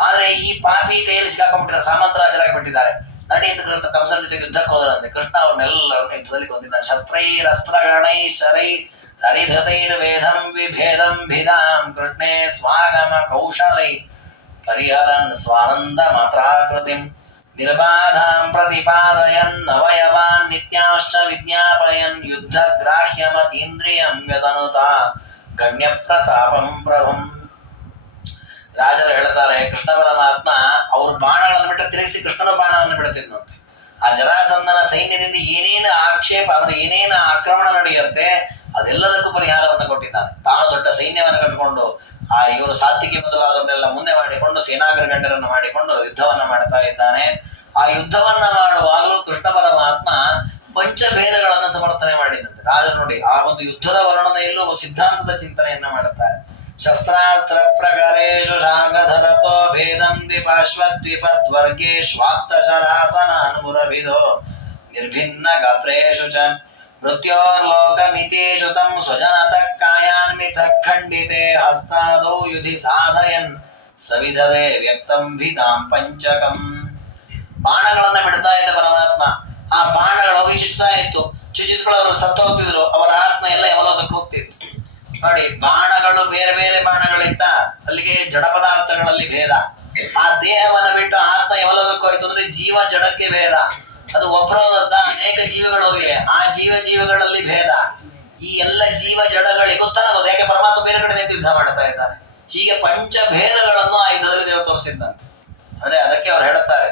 ಆದ್ರೆ ಈ ಪಾಪಿ ಕೈಯಲ್ಲಿ ಸಿಕ್ಕಾಕೊಂಡ್ಬಿಟ್ಟಿದ್ದಾರೆ, ಸಾಮಂತ ರಾಜರಾಗಿಬಿಟ್ಟಿದ್ದಾರೆ. ನಡಿ ಅಂತ ಕಂಸನ ಜೊತೆಗೆ ಯುದ್ಧಕ್ಕೆ ಹೋದ್ರಂತೆ. ಕೃಷ್ಣ ಅವ್ರನ್ನೆಲ್ಲರನ್ನು ಯುದ್ಧದಲ್ಲಿ ಕೊಂದಿದ್ದಾನೆ. ಶಸ್ತ್ರೈರಸ್ತ್ರಗಣೈ ಶರೈ ಹರಿಧತೈರ್ವೇದಂ ವಿಭೇದಂ ಭಿದಾಂ ಕೃಷ್ಣೇ ಸ್ವಾಗಮ ಕೌಶಲೈ ಪರಿಹರನ್ ಸ್ವಾನಂದ ಮಾತ್ರಾಕೃತಿಂ ನಿರ್ಬಾಧಾಂ ಪ್ರತಿಪಾದಯನ್ ಅವಯವಾನ್ ನಿತ್ಯಾಶ್ಚ ವಿಜ್ಞಾಪಯನ್ ಯುದ್ಧ ಗ್ರಾಹ್ಯಮತೀಂದ್ರಿಯಂ ವ್ಯತನುತ ಗಣ್ಯ ಪ್ರತಾಪಂ ಪ್ರಭುಂ. ರಾಜರು ಹೇಳ್ತಾರೆ, ಕೃಷ್ಣ ಪರಮಾತ್ಮ ಅವ್ರ ಬಾಣಗಳನ್ನು ಬಿಟ್ಟು ತಿರುಗಿಸಿ ಕೃಷ್ಣನ ಬಾಣವನ್ನು ಬಿಡುತ್ತಿದ್ದಂತೆ. ಆ ಜರಾಸಂಧನ ಸೈನ್ಯದಿಂದ ಏನೇನು ಆಕ್ಷೇಪ ಅಂದ್ರೆ ಏನೇನು ಆಕ್ರಮಣ ನಡೆಯುತ್ತೆ ಅದೆಲ್ಲದಕ್ಕೂ ಪರಿಹಾರವನ್ನು ಕೊಟ್ಟಿದ್ದಾನೆ. ತಾನು ದೊಡ್ಡ ಸೈನ್ಯವನ್ನು ಕಟ್ಟಿಕೊಂಡು ಇವರು ಸಾತ್ವಿಕಿ ಮೊದಲಾದವನ್ನೆಲ್ಲ ಮುಂದೆ ಮಾಡಿಕೊಂಡು ಸೇನಾಗ್ರಗಣ್ಯರನ್ನು ಮಾಡಿಕೊಂಡು ಯುದ್ಧವನ್ನ ಮಾಡ್ತಾ ಇದ್ದಾನೆ. ಆ ಯುದ್ಧವನ್ನ ಮಾಡುವಾಗಲೂ ಕೃಷ್ಣ ಪರಮಾತ್ಮ ಪಂಚಭೇದಗಳನ್ನು ಸಮರ್ಥನೆ ಮಾಡಿದಂತೆ. ರಾಜರು ನೋಡಿ ಆ ಒಂದು ಯುದ್ಧದ ವರ್ಣನೆಯಲ್ಲೂ ಸಿದ್ಧಾಂತದ ಚಿಂತನೆಯನ್ನ ಮಾಡುತ್ತಾರೆ. ಶಸ್ತ್ರಾಸ್ತ್ರ ಪ್ರಕಾರೇಶು ಶಾರ್ಗಧರತೋ ಭೇದಂ ದ್ವಿಪಾಶ್ವದ್ವಿಪದ್ವರ್ಗೇಶ್ವಾತ್ತಶರಾಸನಾನ್ಮುರವಿಧೋ ನಿರ್ಭಿನ್ನ ಗಾತ್ರೇಷು ಚ ಮೃತ್ಯೋರ್ಲೋಕಮಿತೇಷು ತಂ ಸ್ವಜನತಃ ಕಾಯಾನ್ಮಿತಃ ಖಂಡಿತೆ ಹಸ್ತಾದೌ ಯುಧಿ ಸಾಧಯನ್ ಸವಿಧದೆ ವ್ಯಕ್ತಂ ಭಿದಾಂ ಪಂಚಕಂ. ಬಾಣಗಳನ್ನ ಬಿಡ್ತಾ ಇದ್ದ ಪರಮಾತ್ಮ. ಆ ಬಾಣಗಳು ಹೋಗಿ ಚುಚ್ತಾ ಇತ್ತು. ಚುಚ್ಚಿದ್ಗಳು ಅವರು ಸತ್ತು ಹೋಗ್ತಿದ್ರು, ಅವರ ಆತ್ಮ ಎಲ್ಲ ಯಾವಲೋಕಕ್ಕೆ ಹೋಗ್ತಿತ್ತು. ನೋಡಿ, ಬಾಣಗಳು ಬೇರೆ ಬೇರೆ ಬಾಣಗಳಿತ್ತ, ಅಲ್ಲಿಗೆ ಜಡ ಪದಾರ್ಥಗಳಲ್ಲಿ ಭೇದ. ಆ ದೇಹವನ್ನು ಬಿಟ್ಟು ಆತ್ಮ ಯಾವಲೋಕಕ್ಕೆ ಹೋಯ್ತು ಅಂದ್ರೆ ಜೀವ ಜಡಕ್ಕೆ ಭೇದ. ಅದು ಒಬ್ಬರೋದತ್ತ ಅನೇಕ ಜೀವಗಳು ಹೋಗಿವೆ, ಆ ಜೀವಗಳಲ್ಲಿ ಭೇದ. ಈ ಎಲ್ಲ ಜೀವ ಜಡಗಳಿಗೂ ತನಗೋದು, ಯಾಕೆ ಪರಮಾತ್ಮ ಬೇರೆ ಕಡೆ ನಿಂತು ಯುದ್ಧ ಮಾಡ್ತಾ ಇದ್ದಾನೆ. ಹೀಗೆ ಪಂಚಭೇದಗಳನ್ನು ಆ ಯುದ್ಧದಲ್ಲಿ ದೇವರು ತೋರಿಸಿದ್ದಾನೆ. ಅಂದ್ರೆ ಅದಕ್ಕೆ ಅವ್ರು ಹೇಳ್ತಾರೆ,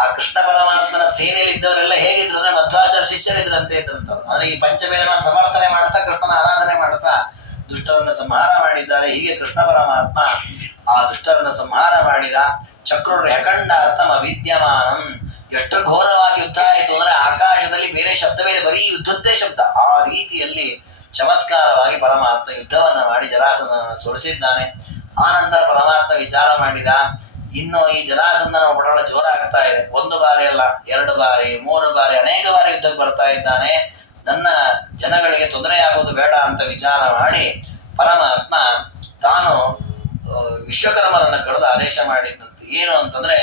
ಆ ಕೃಷ್ಣ ಪರಮಾತ್ಮನ ಸೇನೆಯಲ್ಲಿ ಇದ್ದವರೆಲ್ಲ ಹೇಗಿದ್ರು ಅಂದ್ರೆ ಮಧ್ವಾಚಾರ್ಯ ಶಿಷ್ಯರಿದ್ರಂತೆ ಇದ್ರಂತವ್ರು. ಅಂದ್ರೆ ಈ ಪಂಚಭೇದವನ್ನು ಸಮರ್ಥನೆ ಮಾಡ್ತಾ ಕೃಷ್ಣನ ಆರಾಧನೆ ಮಾಡ್ತಾ ದುಷ್ಟರನ್ನ ಸಂಹಾರ ಮಾಡಿದ್ದಾರೆ. ಹೀಗೆ ಕೃಷ್ಣ ಪರಮಾತ್ಮ ಆ ದುಷ್ಟರನ್ನ ಸಂಹಾರ ಮಾಡಿದ. ಚಕ್ರರು ಹೆಕಂಡಾರ್ಥಮ ವಿದ್ಯಮಾನಂ. ಎಷ್ಟು ಘೋರವಾಗಿ ಯುದ್ಧ ಆಯಿತು ಅಂದ್ರೆ ಆಕಾಶದಲ್ಲಿ ಬೇರೆ ಶಬ್ದವೇ, ಬರೀ ಯುದ್ಧದ್ದೇ ಶಬ್ದ. ಆ ರೀತಿಯಲ್ಲಿ ಚಮತ್ಕಾರವಾಗಿ ಪರಮಾತ್ಮ ಯುದ್ಧವನ್ನ ಮಾಡಿ ಜರಾಸಂಧನನ್ನು ಸೋಲಿಸಿದ್ದಾನೆ. ಆನಂತರ ಪರಮಾತ್ಮ ವಿಚಾರ ಮಾಡಿದ, ಇನ್ನು ಈ ಜರಾಸಂಧನ ಪಟಳ ಜೋರಾಗ್ತಾ ಇದೆ. 1 ಬಾರಿ ಅಲ್ಲ, 2 ಬಾರಿ 3 ಬಾರಿ ಅನೇಕ ಬಾರಿ ಯುದ್ಧಕ್ಕೆ ಬರ್ತಾ ಇದ್ದಾನೆ. ನನ್ನ ಜನಗಳಿಗೆ ತೊಂದರೆ ಆಗೋದು ಬೇಡ ಅಂತ ವಿಚಾರ ಮಾಡಿ ಪರಮಾತ್ಮ ತಾನು ವಿಶ್ವಕರ್ಮರನ್ನ ಕರೆದು ಆದೇಶ ಮಾಡಿದ್ದಂತೆ. ಏನು ಅಂತಂದ್ರೆ,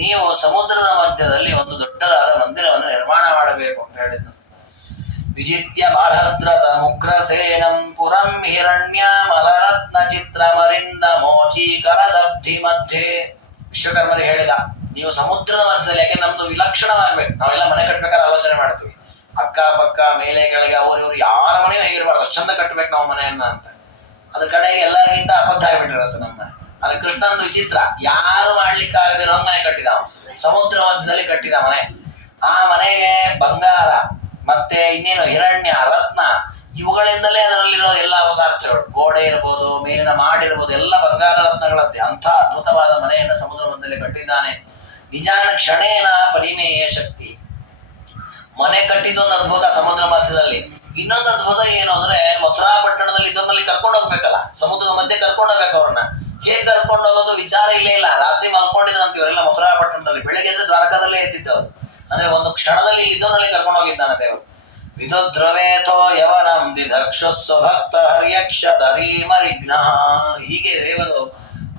ನೀವು ಸಮುದ್ರದ ಮಧ್ಯದಲ್ಲಿ ಒಂದು ದೊಡ್ಡದಾದ ಮಂದಿರವನ್ನು ನಿರ್ಮಾಣ ಮಾಡಬೇಕು ಅಂತ ಹೇಳಿದ್ನು. ವಿಜಿತ್ಯ ಬಾಲಭದ್ರದ ಮುಗ್ರಸೇನಂ ಪುರಂ ಹಿರಣ್ಯ ಮಲರತ್ನ ಚಿತ್ರಮರಿಂದ ಮೋಚೀಕರದಬ್ಧಿ ಮಧ್ಯೆ. ವಿಶ್ವಕರ್ಮರಿಗೆ ಹೇಳಿದ, ನೀವು ಸಮುದ್ರದ ಮಧ್ಯದಲ್ಲಿ, ಯಾಕೆ ನಮ್ದು ವಿಲಕ್ಷಣವಾಗ್ಬೇಕು, ನಾವೆಲ್ಲ ಮನೆ ಕಟ್ಬೇಕಾದ್ರೆ ಆಲೋಚನೆ ಮಾಡ್ತೀವಿ, ಅಕ್ಕ ಪಕ್ಕ ಮೇಲೆ ಕೆಳಗೆ ಅವ್ರು ಯಾರ ಮನೆಯೂ ಹೇಗಿರ್ಬಾರ್ದು, ಚಂದ ಕಟ್ಟಬೇಕು ನಾವು ಮನೆಯನ್ನ ಅಂತ. ಅದ್ರ ಕಡೆಗೆ ಎಲ್ಲರಿಗಿಂತ ಅಬದ್ಧ ಆಗಿಬಿಟ್ಟಿರತ್ತೆ ನಮ್ಮ ಮನೆ. ಅದ್ರ ಕೃಷ್ಣಂದು ವಿಚಿತ್ರ, ಯಾರು ಮಾಡ್ಲಿಕ್ಕಾಗದಿರೋ ಮನೆ ಕಟ್ಟಿದ ಅವನು. ಸಮುದ್ರ ಮಧ್ಯದಲ್ಲಿ ಕಟ್ಟಿದ ಮನೆ. ಆ ಮನೆಗೆ ಬಂಗಾರ ಮತ್ತೆ ಇನ್ನೇನು ಹಿರಣ್ಯ ರತ್ನ ಇವುಗಳಿಂದಲೇ ಅದರಲ್ಲಿರೋ ಎಲ್ಲ ಪದಾರ್ಥಗಳು, ಗೋಡೆ ಇರ್ಬೋದು, ಮೇಲಿನ ಮಾಡಿರ್ಬೋದು, ಎಲ್ಲ ಬಂಗಾರ ರತ್ನಗಳಂತೆ. ಅಂಥ ಅದ್ಭುತವಾದ ಮನೆಯನ್ನು ಸಮುದ್ರ ಮಧ್ಯದಲ್ಲಿ ಕಟ್ಟಿದ್ದಾನೆ. ನಿಜಾನ ಕ್ಷಣೇನ ಪರಿಮೇಯ ಶಕ್ತಿ. ಮನೆ ಕಟ್ಟಿದ್ದೊಂದು ಅದ್ಭುತ ಸಮುದ್ರ ಮಧ್ಯದಲ್ಲಿ. ಇನ್ನೊಂದು ಅದ್ಭುತ ಏನು ಅಂದ್ರೆ, ಮಥುರಾ ಪಟ್ಟಣದಲ್ಲಿ ಇದನ್ನಲ್ಲಿ ಕರ್ಕೊಂಡು ಹೋಗ್ಬೇಕಲ್ಲ, ಸಮುದ್ರದ ಮಧ್ಯೆ ಕರ್ಕೊಂಡು ಹೋಗ್ಬೇಕು ಅವ್ರನ್ನ. ಹೇಗೆ ಕರ್ಕೊಂಡು ಹೋಗೋದು ವಿಚಾರ ಇಲ್ಲೇ ಇಲ್ಲ. ರಾತ್ರಿ ಮಲ್ಕೊಂಡಿದ್ದಂತ ಇವರೆಲ್ಲ ಮಥುರಾ ಪಟ್ಟಣದಲ್ಲಿ, ಬೆಳಗ್ಗೆ ಎದ್ದು ದ್ವಾರಕದಲ್ಲೇ ಎದ್ದಿದ್ದವರು. ಅಂದ್ರೆ ಒಂದು ಕ್ಷಣದಲ್ಲಿ ಇದನ್ನಲ್ಲಿ ಕರ್ಕೊಂಡು ಹೋಗಿದ್ದಾನೆ ದೇವರು. ವಿದುದ್ರವೇಥೋ ಯವನಂ ದಿಧಕ್ಷಸ್ವ ಭಕ್ತ ಹರ್ಯಕ್ಷ ಧರೀಮರಿಘ್ನ. ಹೀಗೆ ದೇವರು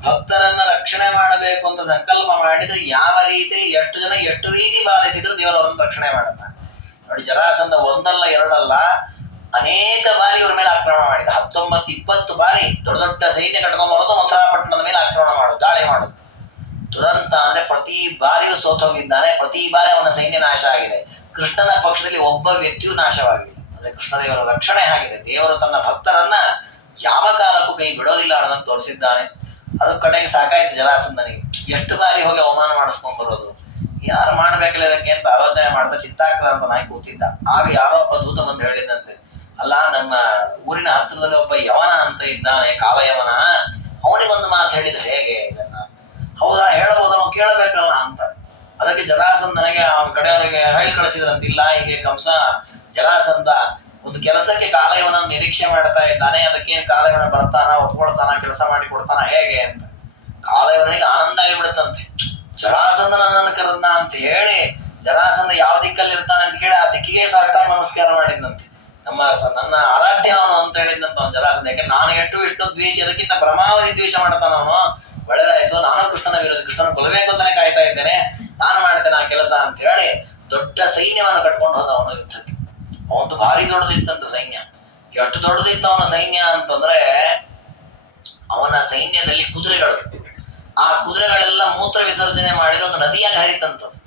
ಭಕ್ತರನ್ನ ರಕ್ಷಣೆ ಮಾಡಬೇಕು ಅಂತ ಸಂಕಲ್ಪ ಮಾಡಿದ್ರೆ ಯಾವ ರೀತಿಯಲ್ಲಿ ಎಷ್ಟು ಜನ ಎಷ್ಟು ರೀತಿ ಬಾಧಿಸಿದ್ರು ದೇವರು ಅವರನ್ನು ರಕ್ಷಣೆ ಮಾಡುತ್ತಾನೆ. ನೋಡಿ, ಜರಾಸಂಧ ಒಂದಲ್ಲ ಎರಡಲ್ಲ ಅನೇಕ ಬಾರಿ ಇವ್ರ ಮೇಲೆ ಆಕ್ರಮಣ ಮಾಡಿದ. 19-20 ಬಾರಿ ದೊಡ್ಡ ದೊಡ್ಡ ಸೈನ್ಯ ಕಟ್ಕೊಂಡ್ ಬರೋದು, ಮಥುರಾ ಪಟ್ಟಣದ ಮೇಲೆ ಆಕ್ರಮಣ ಮಾಡೋದು, ದಾಳಿ ಮಾಡೋದು. ದುರಂತ ಅಂದ್ರೆ ಪ್ರತಿ ಬಾರಿಯೂ ಸೋತೋಗಿದ್ದಾನೆ. ಪ್ರತಿ ಬಾರಿ ಅವನ ಸೈನ್ಯ ನಾಶ ಆಗಿದೆ. ಕೃಷ್ಣನ ಪಕ್ಷದಲ್ಲಿ ಒಬ್ಬ ವ್ಯಕ್ತಿಯೂ ನಾಶವಾಗಿದೆ. ಅಂದ್ರೆ ಕೃಷ್ಣದೇವರ ರಕ್ಷಣೆ ಆಗಿದೆ. ದೇವರು ತನ್ನ ಭಕ್ತರನ್ನ ಯಾವ ಕಾಲಕ್ಕೂ ಕೈ ಬಿಡೋದಿಲ್ಲ ಅನ್ನೋದನ್ನು ತೋರಿಸಿದ್ದಾನೆ. ಅದು ಕಡೆಗೆ ಸಾಕಾಯ್ತು ಜರಾಸಂಧನಿಗೆ. ಎಷ್ಟು ಬಾರಿ ಹೋಗಿ ಅವಮಾನ ಮಾಡಿಸ್ಕೊಂಡ್ ಬರೋದು, ಯಾರು ಮಾಡ್ಬೇಕಿಲ್ಲ ಇದಕ್ಕೆ ಅಂತ ಆಲೋಚನೆ ಮಾಡ್ತಾ ಚಿತ್ತಾಕ್ರಾಂತ ನಾಯಿ ಕೂತಿದ್ದ. ಆಗ ಯಾರೋ ಒಬ್ಬ ದೂತ ಬಂದು ಹೇಳಿದಂತೆ, ಅಲ್ಲ ನಮ್ಮ ಊರಿನ ಹತ್ತಿರದಲ್ಲಿ ಒಬ್ಬ ಯವನ ಅಂತ ಇದ್ದಾನೆ, ಕಾಲಯವನ, ಅವನಿಗೊಂದು ಮಾತು ಹೇಳಿದ್ರೆ ಹೇಗೆ ಇದನ್ನ? ಹೌದಾ, ಹೇಳ್ಬೋದು, ಅವ್ನು ಕೇಳಬೇಕಲ್ಲ ಅಂತ. ಅದಕ್ಕೆ ಜರಾಸಂಧನಿಗೆ ಅವನ ಕಡೆಯವರಿಗೆ ಹೇಳಿ ಕಳಿಸಿದ್ರಂತಿಲ್ಲ, ಹೀಗೆ ಕಂಸ ಜರಾಸಂಧ ಒಂದು ಕೆಲಸಕ್ಕೆ ಕಾಲಯವನ ನಿರೀಕ್ಷೆ ಮಾಡ್ತಾ ಇದ್ದಾನೆ, ಅದಕ್ಕೇನು ಕಾಲಯವನ ಬರ್ತಾನ, ಒಪ್ಕೊಳ್ತಾನ, ಕೆಲಸ ಮಾಡಿ ಕೊಡ್ತಾನ ಹೇಗೆ ಅಂತ. ಕಾಲಯವನಿಗೆ ಆನಂದ ಆಗಿಬಿಡುತ್ತಂತೆ. ಜರಾಸಂಧ ನನ್ನನ್ನು ಕರೆದ ಅಂತ ಹೇಳಿ, ಜರಾಸಂಧ ಯಾವ ದಿಕ್ಕಲ್ಲಿ ಇರ್ತಾನೆ ಅಂತ ಕೇಳಿ ಆ ದಿಕ್ಕಿಗೆ ಸಾಷ್ಟಾಂಗ ನಮಸ್ಕಾರ ಮಾಡಿದಂತೆ. ನನ್ನ ಆರಾಧ್ಯ ಅವನು ಅಂತ ಹೇಳಿದಂತ ಅವನು ಜರಾಸಂಧ. ಯಾಕೆ ನಾನು ಎಷ್ಟು ವಿಷ್ಣು ದ್ವೇಷಿ, ಅದಕ್ಕಿಂತ ಬ್ರಹ್ಮಾವಧಿ ದ್ವೇಷ ಮಾಡ್ತಾನ ಅವನು. ಒಳ್ಳೆದಾಯ್ತು, ನಾನು ಕೃಷ್ಣನ ವಿರೋಧ, ಕೃಷ್ಣನ ಕೊಲ್ಲಬೇಕು ಅಂತಾನೆ ಕಾಯ್ತಾ ಇದ್ದೇನೆ, ನಾನು ಮಾಡ್ತೇನೆ ಆ ಕೆಲಸ ಅಂತ ಹೇಳಿ ದೊಡ್ಡ ಸೈನ್ಯವನ್ನು ಕಟ್ಕೊಂಡು ಹೋದ ಅವನು ಯುದ್ಧಕ್ಕೆ. ಅವನು ಭಾರಿ ದೊಡ್ಡದಿತ್ತಂತ ಸೈನ್ಯ. ಎಷ್ಟು ದೊಡ್ಡದಿತ್ತು ಅವನ ಸೈನ್ಯ ಅಂತಂದ್ರೆ, ಅವನ ಸೈನ್ಯದಲ್ಲಿ ಕುದುರೆಗಳು, ಆ ಕುದುರೆಗಳೆಲ್ಲ ಮೂತ್ರ ವಿಸರ್ಜನೆ ಮಾಡಿರೋ ಒಂದು ನದಿಯಾಗಿ ಹರಿತಂತದ್ದು.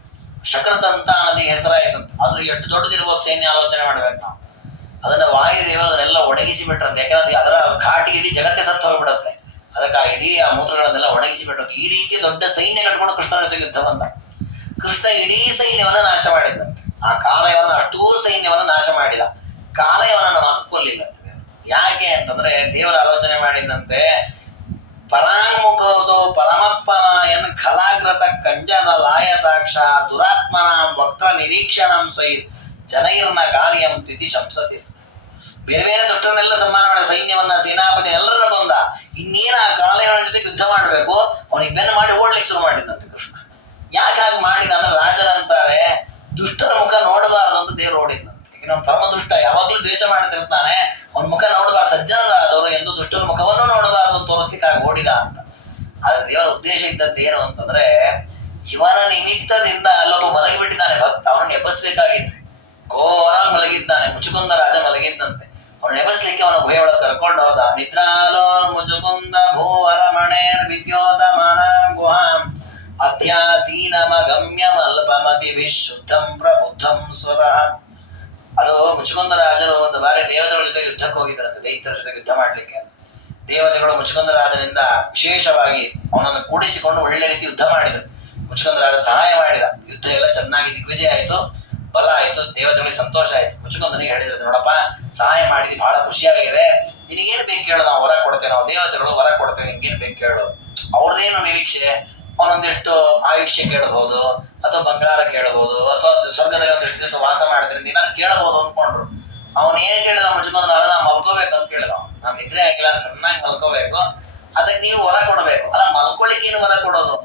ಶಕ್ರತಂತ ನದಿಗೆ ಹೆಸರಾಯ್ತಂತ. ಅದು ಎಷ್ಟು ದೊಡ್ಡದಿರ್ಬೋದು ಸೈನ್ಯ, ಆಲೋಚನೆ ಮಾಡ್ಬೇಕು ನಾವು. ಅದನ್ನ ವಾಯುದೇವರು ಅದನ್ನೆಲ್ಲ ಒಣಗಿಸಿ ಬಿಟ್ರಂತೆ. ಯಾಕಂದ್ರೆ ಅದರ ಘಾಟಿ ಇಡೀ ಜಗತ್ತೇ ಸತ್ತು ಹೋಗ್ಬಿಡತ್ತೆ. ಅದಕ್ಕೆ ಆ ಮೂತ್ರಗಳನ್ನೆಲ್ಲ ಒಣಗಿಸಿ ಬಿಟ್ರಂತೆ. ಈ ರೀತಿ ದೊಡ್ಡ ಸೈನ್ಯ ಕಟ್ಕೊಂಡು ಕೃಷ್ಣನ ಜೊತೆಗೆ ಯುದ್ಧ ಬಂದ. ಕೃಷ್ಣ ಇಡೀ ಸೈನ್ಯವನ್ನ ನಾಶ ಮಾಡಿದಂತೆ. ಆ ಕಾಲಯವನ ಅಷ್ಟೂ ಸೈನ್ಯವನ್ನ ನಾಶ ಮಾಡಿದ. ಕಾಲಯವನನ್ನು ಮಾತುಕೊಲ್ಲಿಲ್ಲಂತೆ. ಯಾಕೆ ಅಂತಂದ್ರೆ, ದೇವರ ಆಲೋಚನೆ ಮಾಡಿದಂತೆ, ಪರಾಂಗುಖೋಸೋ ಪರಮಪ್ಪನಾಯನ್ ಖಲಾಗ್ರತ ಕಂಜನ ಲಾಯತಾಕ್ಷ ದುರಾತ್ಮನ ವಕ್ರ ನಿರೀಕ್ಷಣಂ ಸ್ವೈ ಜನೈರ್ನ ಕಾರ್ಯಂ ತಿಥಿ ಶಂಸತಿ. ಬೇರೆ ಬೇರೆ ದುಷ್ಟರನ್ನೆಲ್ಲ ಸನ್ಮಾನ ಮಾಡಿದ, ಸೈನ್ಯವನ್ನ, ಸೇನಾಪತಿ ಎಲ್ಲರನ್ನ ಬಂದ. ಇನ್ನೇನ ಆ ಕಾಲಯವನ ಜೊತೆಗೆ ಯುದ್ಧ ಮಾಡಬೇಕು, ಅವನಿಗೆ ಬೆನ್ನು ಮಾಡಿ ಓಡ್ಲಿಕ್ಕೆ ಶುರು ಮಾಡಿದಂತೆ ಕೃಷ್ಣ. ಯಾಕೆ ಹಾಗೆ ಮಾಡಿದ ಅಂದ್ರೆ, ರಾಜರಂತಾರೆ ದುಷ್ಟರ ಮುಖ ನೋಡಬಾರದು ಅಂತ ದೇವರು ಓಡಿದಂತೆ. ಈಗ ನಮ್ಮ ಪರಮ ದುಷ್ಟ ಯಾವಾಗ್ಲೂ ದ್ವೇಷ ಮಾಡ್ತಿರ್ತಾನೆ, ಅವನ ಮುಖ ನೋಡಬಾರ್ದು, ಸಜ್ಜನರಾದವರು ಎಂದು ದುಷ್ಟರ ಮುಖವನ್ನು ನೋಡಬಾರದು ತೋರಿಸ್ಲಿಕ್ಕಾಗಿ ಓಡಿದ ಅಂತ. ಆದ್ರೆ ದೇವರ ಉದ್ದೇಶ ಇದ್ದಂತೆ ಏನು ಅಂತಂದ್ರೆ, ಇವನ ನಿಮಿತ್ತದಿಂದ ಅಲ್ಲೊಬ್ಬ ಮಲಗಿಬಿಟ್ಟಿದ್ದಾನೆ ಭಕ್ತ, ಅವನನ್ನು ಎಬ್ಬಸ್ಬೇಕಾಗಿತ್ತು. ಘೋರಾಗಿ ಮಲಗಿದ್ದಾನೆ, ಮುಚುಕುಂದ ರಾಜ ಮಲಗಿದ್ದಂತೆ. ಅವನು ಎಬ್ಬಸ್ಲಿಕ್ಕೆ ಅವನ ಗುಹೆ ಒಳಗೆ ಕರ್ಕೊಂಡು ಹೋದ. ನಿದ್ರಾಲೋ ಮುಚುಕುಂದ ಭೂವರ ಮಣೇರ್ ವಿದ್ಯೋತ ಮಾನಾಂ ಗುಹಾಂ ಅಧ್ಯಾಸೀನಮಗಮ್ಯ ಅಲ್ಪಮತಿ ವಿಶುದ್ಧಂ ಪ್ರಬುದ್ಧಂ ಸ್ವರಃ. ಅದು ಮುಚುಕುಂದ ರಾಜರು ಒಂದು ಬಾರಿ ದೇವತೆಗಳ ಜೊತೆ ಯುದ್ಧಕ್ಕೆ ಹೋಗಿದ್ದಾರಂತೆ, ದೈತ್ಯರ ಜೊತೆ ಯುದ್ಧ ಮಾಡ್ಲಿಕ್ಕೆ ಅಂತ. ದೇವತೆಗಳು ಮುಚುಕುಂದ ರಾಜನಿಂದ ವಿಶೇಷವಾಗಿ ಅವನನ್ನು ಕೂಡಿಸಿಕೊಂಡು ಒಳ್ಳೆ ರೀತಿ ಯುದ್ಧ ಮಾಡಿದರು. ಮುಚುಕುಂದ ರಾಜ ಸಹಾಯ ಮಾಡಿದ. ಯುದ್ಧ ಎಲ್ಲ ಚೆನ್ನಾಗಿ ದಿಗ್ವಿಜಯ ಆಯಿತು, ಬಲ ಆಯಿತು, ದೇವತೆಗಳಿಗೆ ಸಂತೋಷ ಆಯಿತು. ಮುಚುಕುಂದನಿಗೆ ಹೇಳಿದ್ರು, ನೋಡಪ್ಪ ಸಹಾಯ ಮಾಡಿದ್ವಿ, ಬಹಳ ಖುಷಿಯಾಗಿದೆ, ನಿನಗೇನು ಬೇಕು ಕೇಳು, ನಾವು ವರ ಕೊಡ್ತೇವೆ, ನಾವು ದೇವತೆಗಳು ವರ ಕೊಡ್ತೇವೆ, ನಿನ್ಗೇನು ಬೇಕು ಕೇಳು. ಅವ್ರದ್ದೇನು ನಿರೀಕ್ಷೆ, ಅವನೊಂದಿಷ್ಟು ಆಯುಷ್ಯ ಕೇಳಬಹುದು, ಅಥವಾ ಬಂಗಾರ ಕೇಳಬಹುದು, ಅಥವಾ ಸ್ವರ್ಗದಲ್ಲಿ ಒಂದಿಷ್ಟು ದಿವಸ ವಾಸ ಮಾಡ್ತೀನಿ ನಾನು ಕೇಳಬಹುದು ಅನ್ಕೊಂಡ್ರು. ಅವನ್ ಏನ್ ಕೇಳಿದ ಮುಚ್ಕೊಂಡ್ ನಾ ಮಲ್ಕೋಬೇಕು ಅಂತ ಕೇಳಿದ. ನಾನು ನಿದ್ರೆ ಹಾಕಿಲ್ಲ, ಚೆನ್ನಾಗಿ ಮಲ್ಕೋಬೇಕು, ಅದಕ್ಕೆ ನೀವು ವರ ಕೊಡಬೇಕು. ಅಲ್ಲ, ಮಲ್ಕೊಳಿಕ್ ಏನು ವರ ಕೊಡೋದು?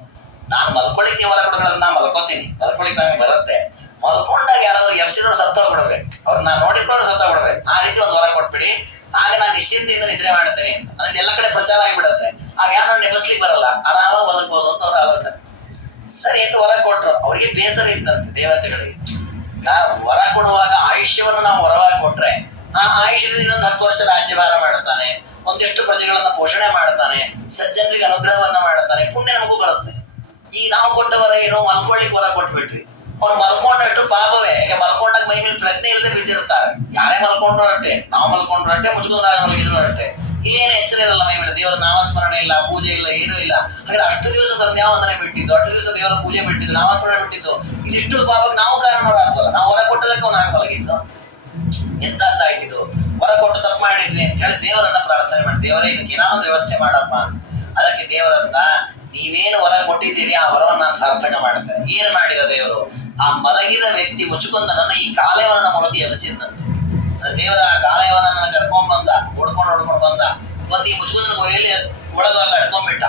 ನಾನು ಮಲ್ಕೊಳಿಕ್ ನೀವು ವರ ಕೊಡೋದು, ನಾ ಮಲ್ಕೋತೀನಿ, ಮಲ್ಕೊಳಿಕ್ ನಮಗೆ ಬರುತ್ತೆ. ಮಲ್ಕೊಂಡಾಗ ಯಾರಾದ್ರೂ ಎಬ್ಸಿದ್ರು ಸತ್ತೋಗ್ಬಿಡ್ಬೇಕು, ಅವ್ರನ್ನ ನಾ ನೋಡಿಕೊಂಡು ಸತ್ತೋಗ್ಬಿಡ್ಬೇಕು. ಆ ರೀತಿ ಒಂದು ವರ ಕೊಟ್ಬಿಡಿ, ಆಗ ನಾನು ನಿಶ್ಚಿಂತೆಯಿಂದ ನಿದ್ರೆ ಮಾಡ್ತೇನೆ ಅಂತ. ಅದ್ರಲ್ಲಿ ಎಲ್ಲ ಕಡೆ ಪ್ರಚಾರ ಆಗಿಬಿಡತ್ತೆ. ಆಗ ಯಾರು ನೆಬಸ್ಲಿಕ್ಕೆ ಬರಲ್ಲ, ಆರಾಮಾಗಿ ಬದುಕಬಹುದು ಅಂತ ಅವ್ರ ಆಲೋಚನೆ. ಸರಿ ಅಂತ ವರ ಕೊಟ್ರು. ಅವ್ರಿಗೆ ಬೇಸರ ಇತ್ತಂತೆ ದೇವತೆಗಳಿಗೆ. ವರ ಕೊಡುವಾಗ ಆಯುಷ್ಯವನ್ನು ನಾವು ವರವಾಗಿ ಕೊಟ್ರೆ, ಆ ಆಯುಷ್ಯದಿಂದ ಇನ್ನೊಂದು 10 ವರ್ಷ ರಾಜ್ಯಭಾರ ಮಾಡ್ತಾನೆ, ಒಂದಿಷ್ಟು ಪ್ರಜೆಗಳನ್ನ ಪೋಷಣೆ ಮಾಡ್ತಾನೆ, ಸಜ್ಜನರಿಗೆ ಅನುಗ್ರಹವನ್ನ ಮಾಡ್ತಾನೆ, ಪುಣ್ಯ ನಮಗೂ ಬರುತ್ತೆ. ಈಗ ನಾವು ಕೊಟ್ಟ ವರ ಏನು, ಮಲ್ಕೊಳ್ಳಿಕ್ ವರ ಕೊಟ್ಬಿಟ್ವಿ. ಅವ್ರು ಮಲ್ಕೊಂಡಷ್ಟು ಪಾಪವೇ. ಯಾಕೆ ಮಲ್ಕೊಂಡಾಗ ಮೈ ಮೇಲೆ ಪ್ರಜ್ಞೆ ಇಲ್ಲದೆ ಬಿದ್ದಿರ್ತಾರೆ. ಯಾರೇ ಮಲ್ಕೊಂಡ್ರು ಅಷ್ಟೇ, ನಾವು ಮಲ್ಕೊಂಡ್ರು ಅಷ್ಟೇ, ಮುಚ್ಕೊಂಡು ಮಲಗಿದ್ರು ಅಷ್ಟೇ. ಏನು ಎಚ್ಚರ ಇರಲ್ಲ ಮೈ ಮೇಲೆ, ದೇವರ ನಾಮಸ್ಮರಣೆ ಇಲ್ಲ, ಪೂಜೆ ಇಲ್ಲ, ಏನೂ ಇಲ್ಲ. ಹಾಗಾದ್ರೆ ಅಷ್ಟು ದಿವಸ ಸಂಧ್ಯಾವಂದನೆ ಬಿಟ್ಟಿದ್ದು, ಅಷ್ಟು ದಿವಸ ದೇವರ ಪೂಜೆ ಬಿಟ್ಟಿದ್ದು, ನಾಮಸ್ಮರಣೆ ಬಿಟ್ಟಿದ್ದು, ಇದಿಷ್ಟು ಪಾಪಕ್ಕೆ ನಾವು ಕಾರಣರಾಗ್ತಲ್ಲ. ನಾವು ಹೊರ ಕೊಟ್ಟದಕ್ಕೆ ಅವನು ಹಾಕಲಾಗಿದ್ದು ಎಂತಾಯ್ತಿದ್ದು, ಹೊರ ಕೊಟ್ಟು ತಪ್ಪು ಮಾಡಿದ್ವಿ ಅಂತ ಹೇಳಿ ದೇವರನ್ನ ಪ್ರಾರ್ಥನೆ ಮಾಡಿ, ದೇವರೇ ಇದಕ್ಕೆ ಏನಾದ್ರು ವ್ಯವಸ್ಥೆ ಮಾಡಪ್ಪ. ಅದಕ್ಕೆ ದೇವರನ್ನ ನೀವೇನು ಹೊರ ಕೊಟ್ಟಿದ್ದೀರಿ ಆ ಹೊರವನ್ನು ನಾನು ಸಾರ್ಥಕ ಮಾಡುತ್ತೇನೆ. ಏನು ಮಾಡಿದ ದೇವರು? ಆ ಮಲಗಿದ ವ್ಯಕ್ತಿ ಮುಚ್ಚುಕೊಂಡನನ್ನ ಈ ಕಾಲೇವನ ಮೂಲಕ ಎಬ್ಬಿಸಿದಂತೆ. ದೇವರ ಆ ಕಾಲೇವನನ್ನ ಕರ್ಕೊಂಡ್ ಬಂದ, ಹೊಡ್ಕೊಂಡು ಬಂದ, ಈ ಮುಚ್ಚುಕೊಂಡ ಕೊಯ್ಯಲ್ಲಿ ಒಳಗಾಗ ಅಡ್ಕೊಂಡ್ಬಿಟ್ಟ.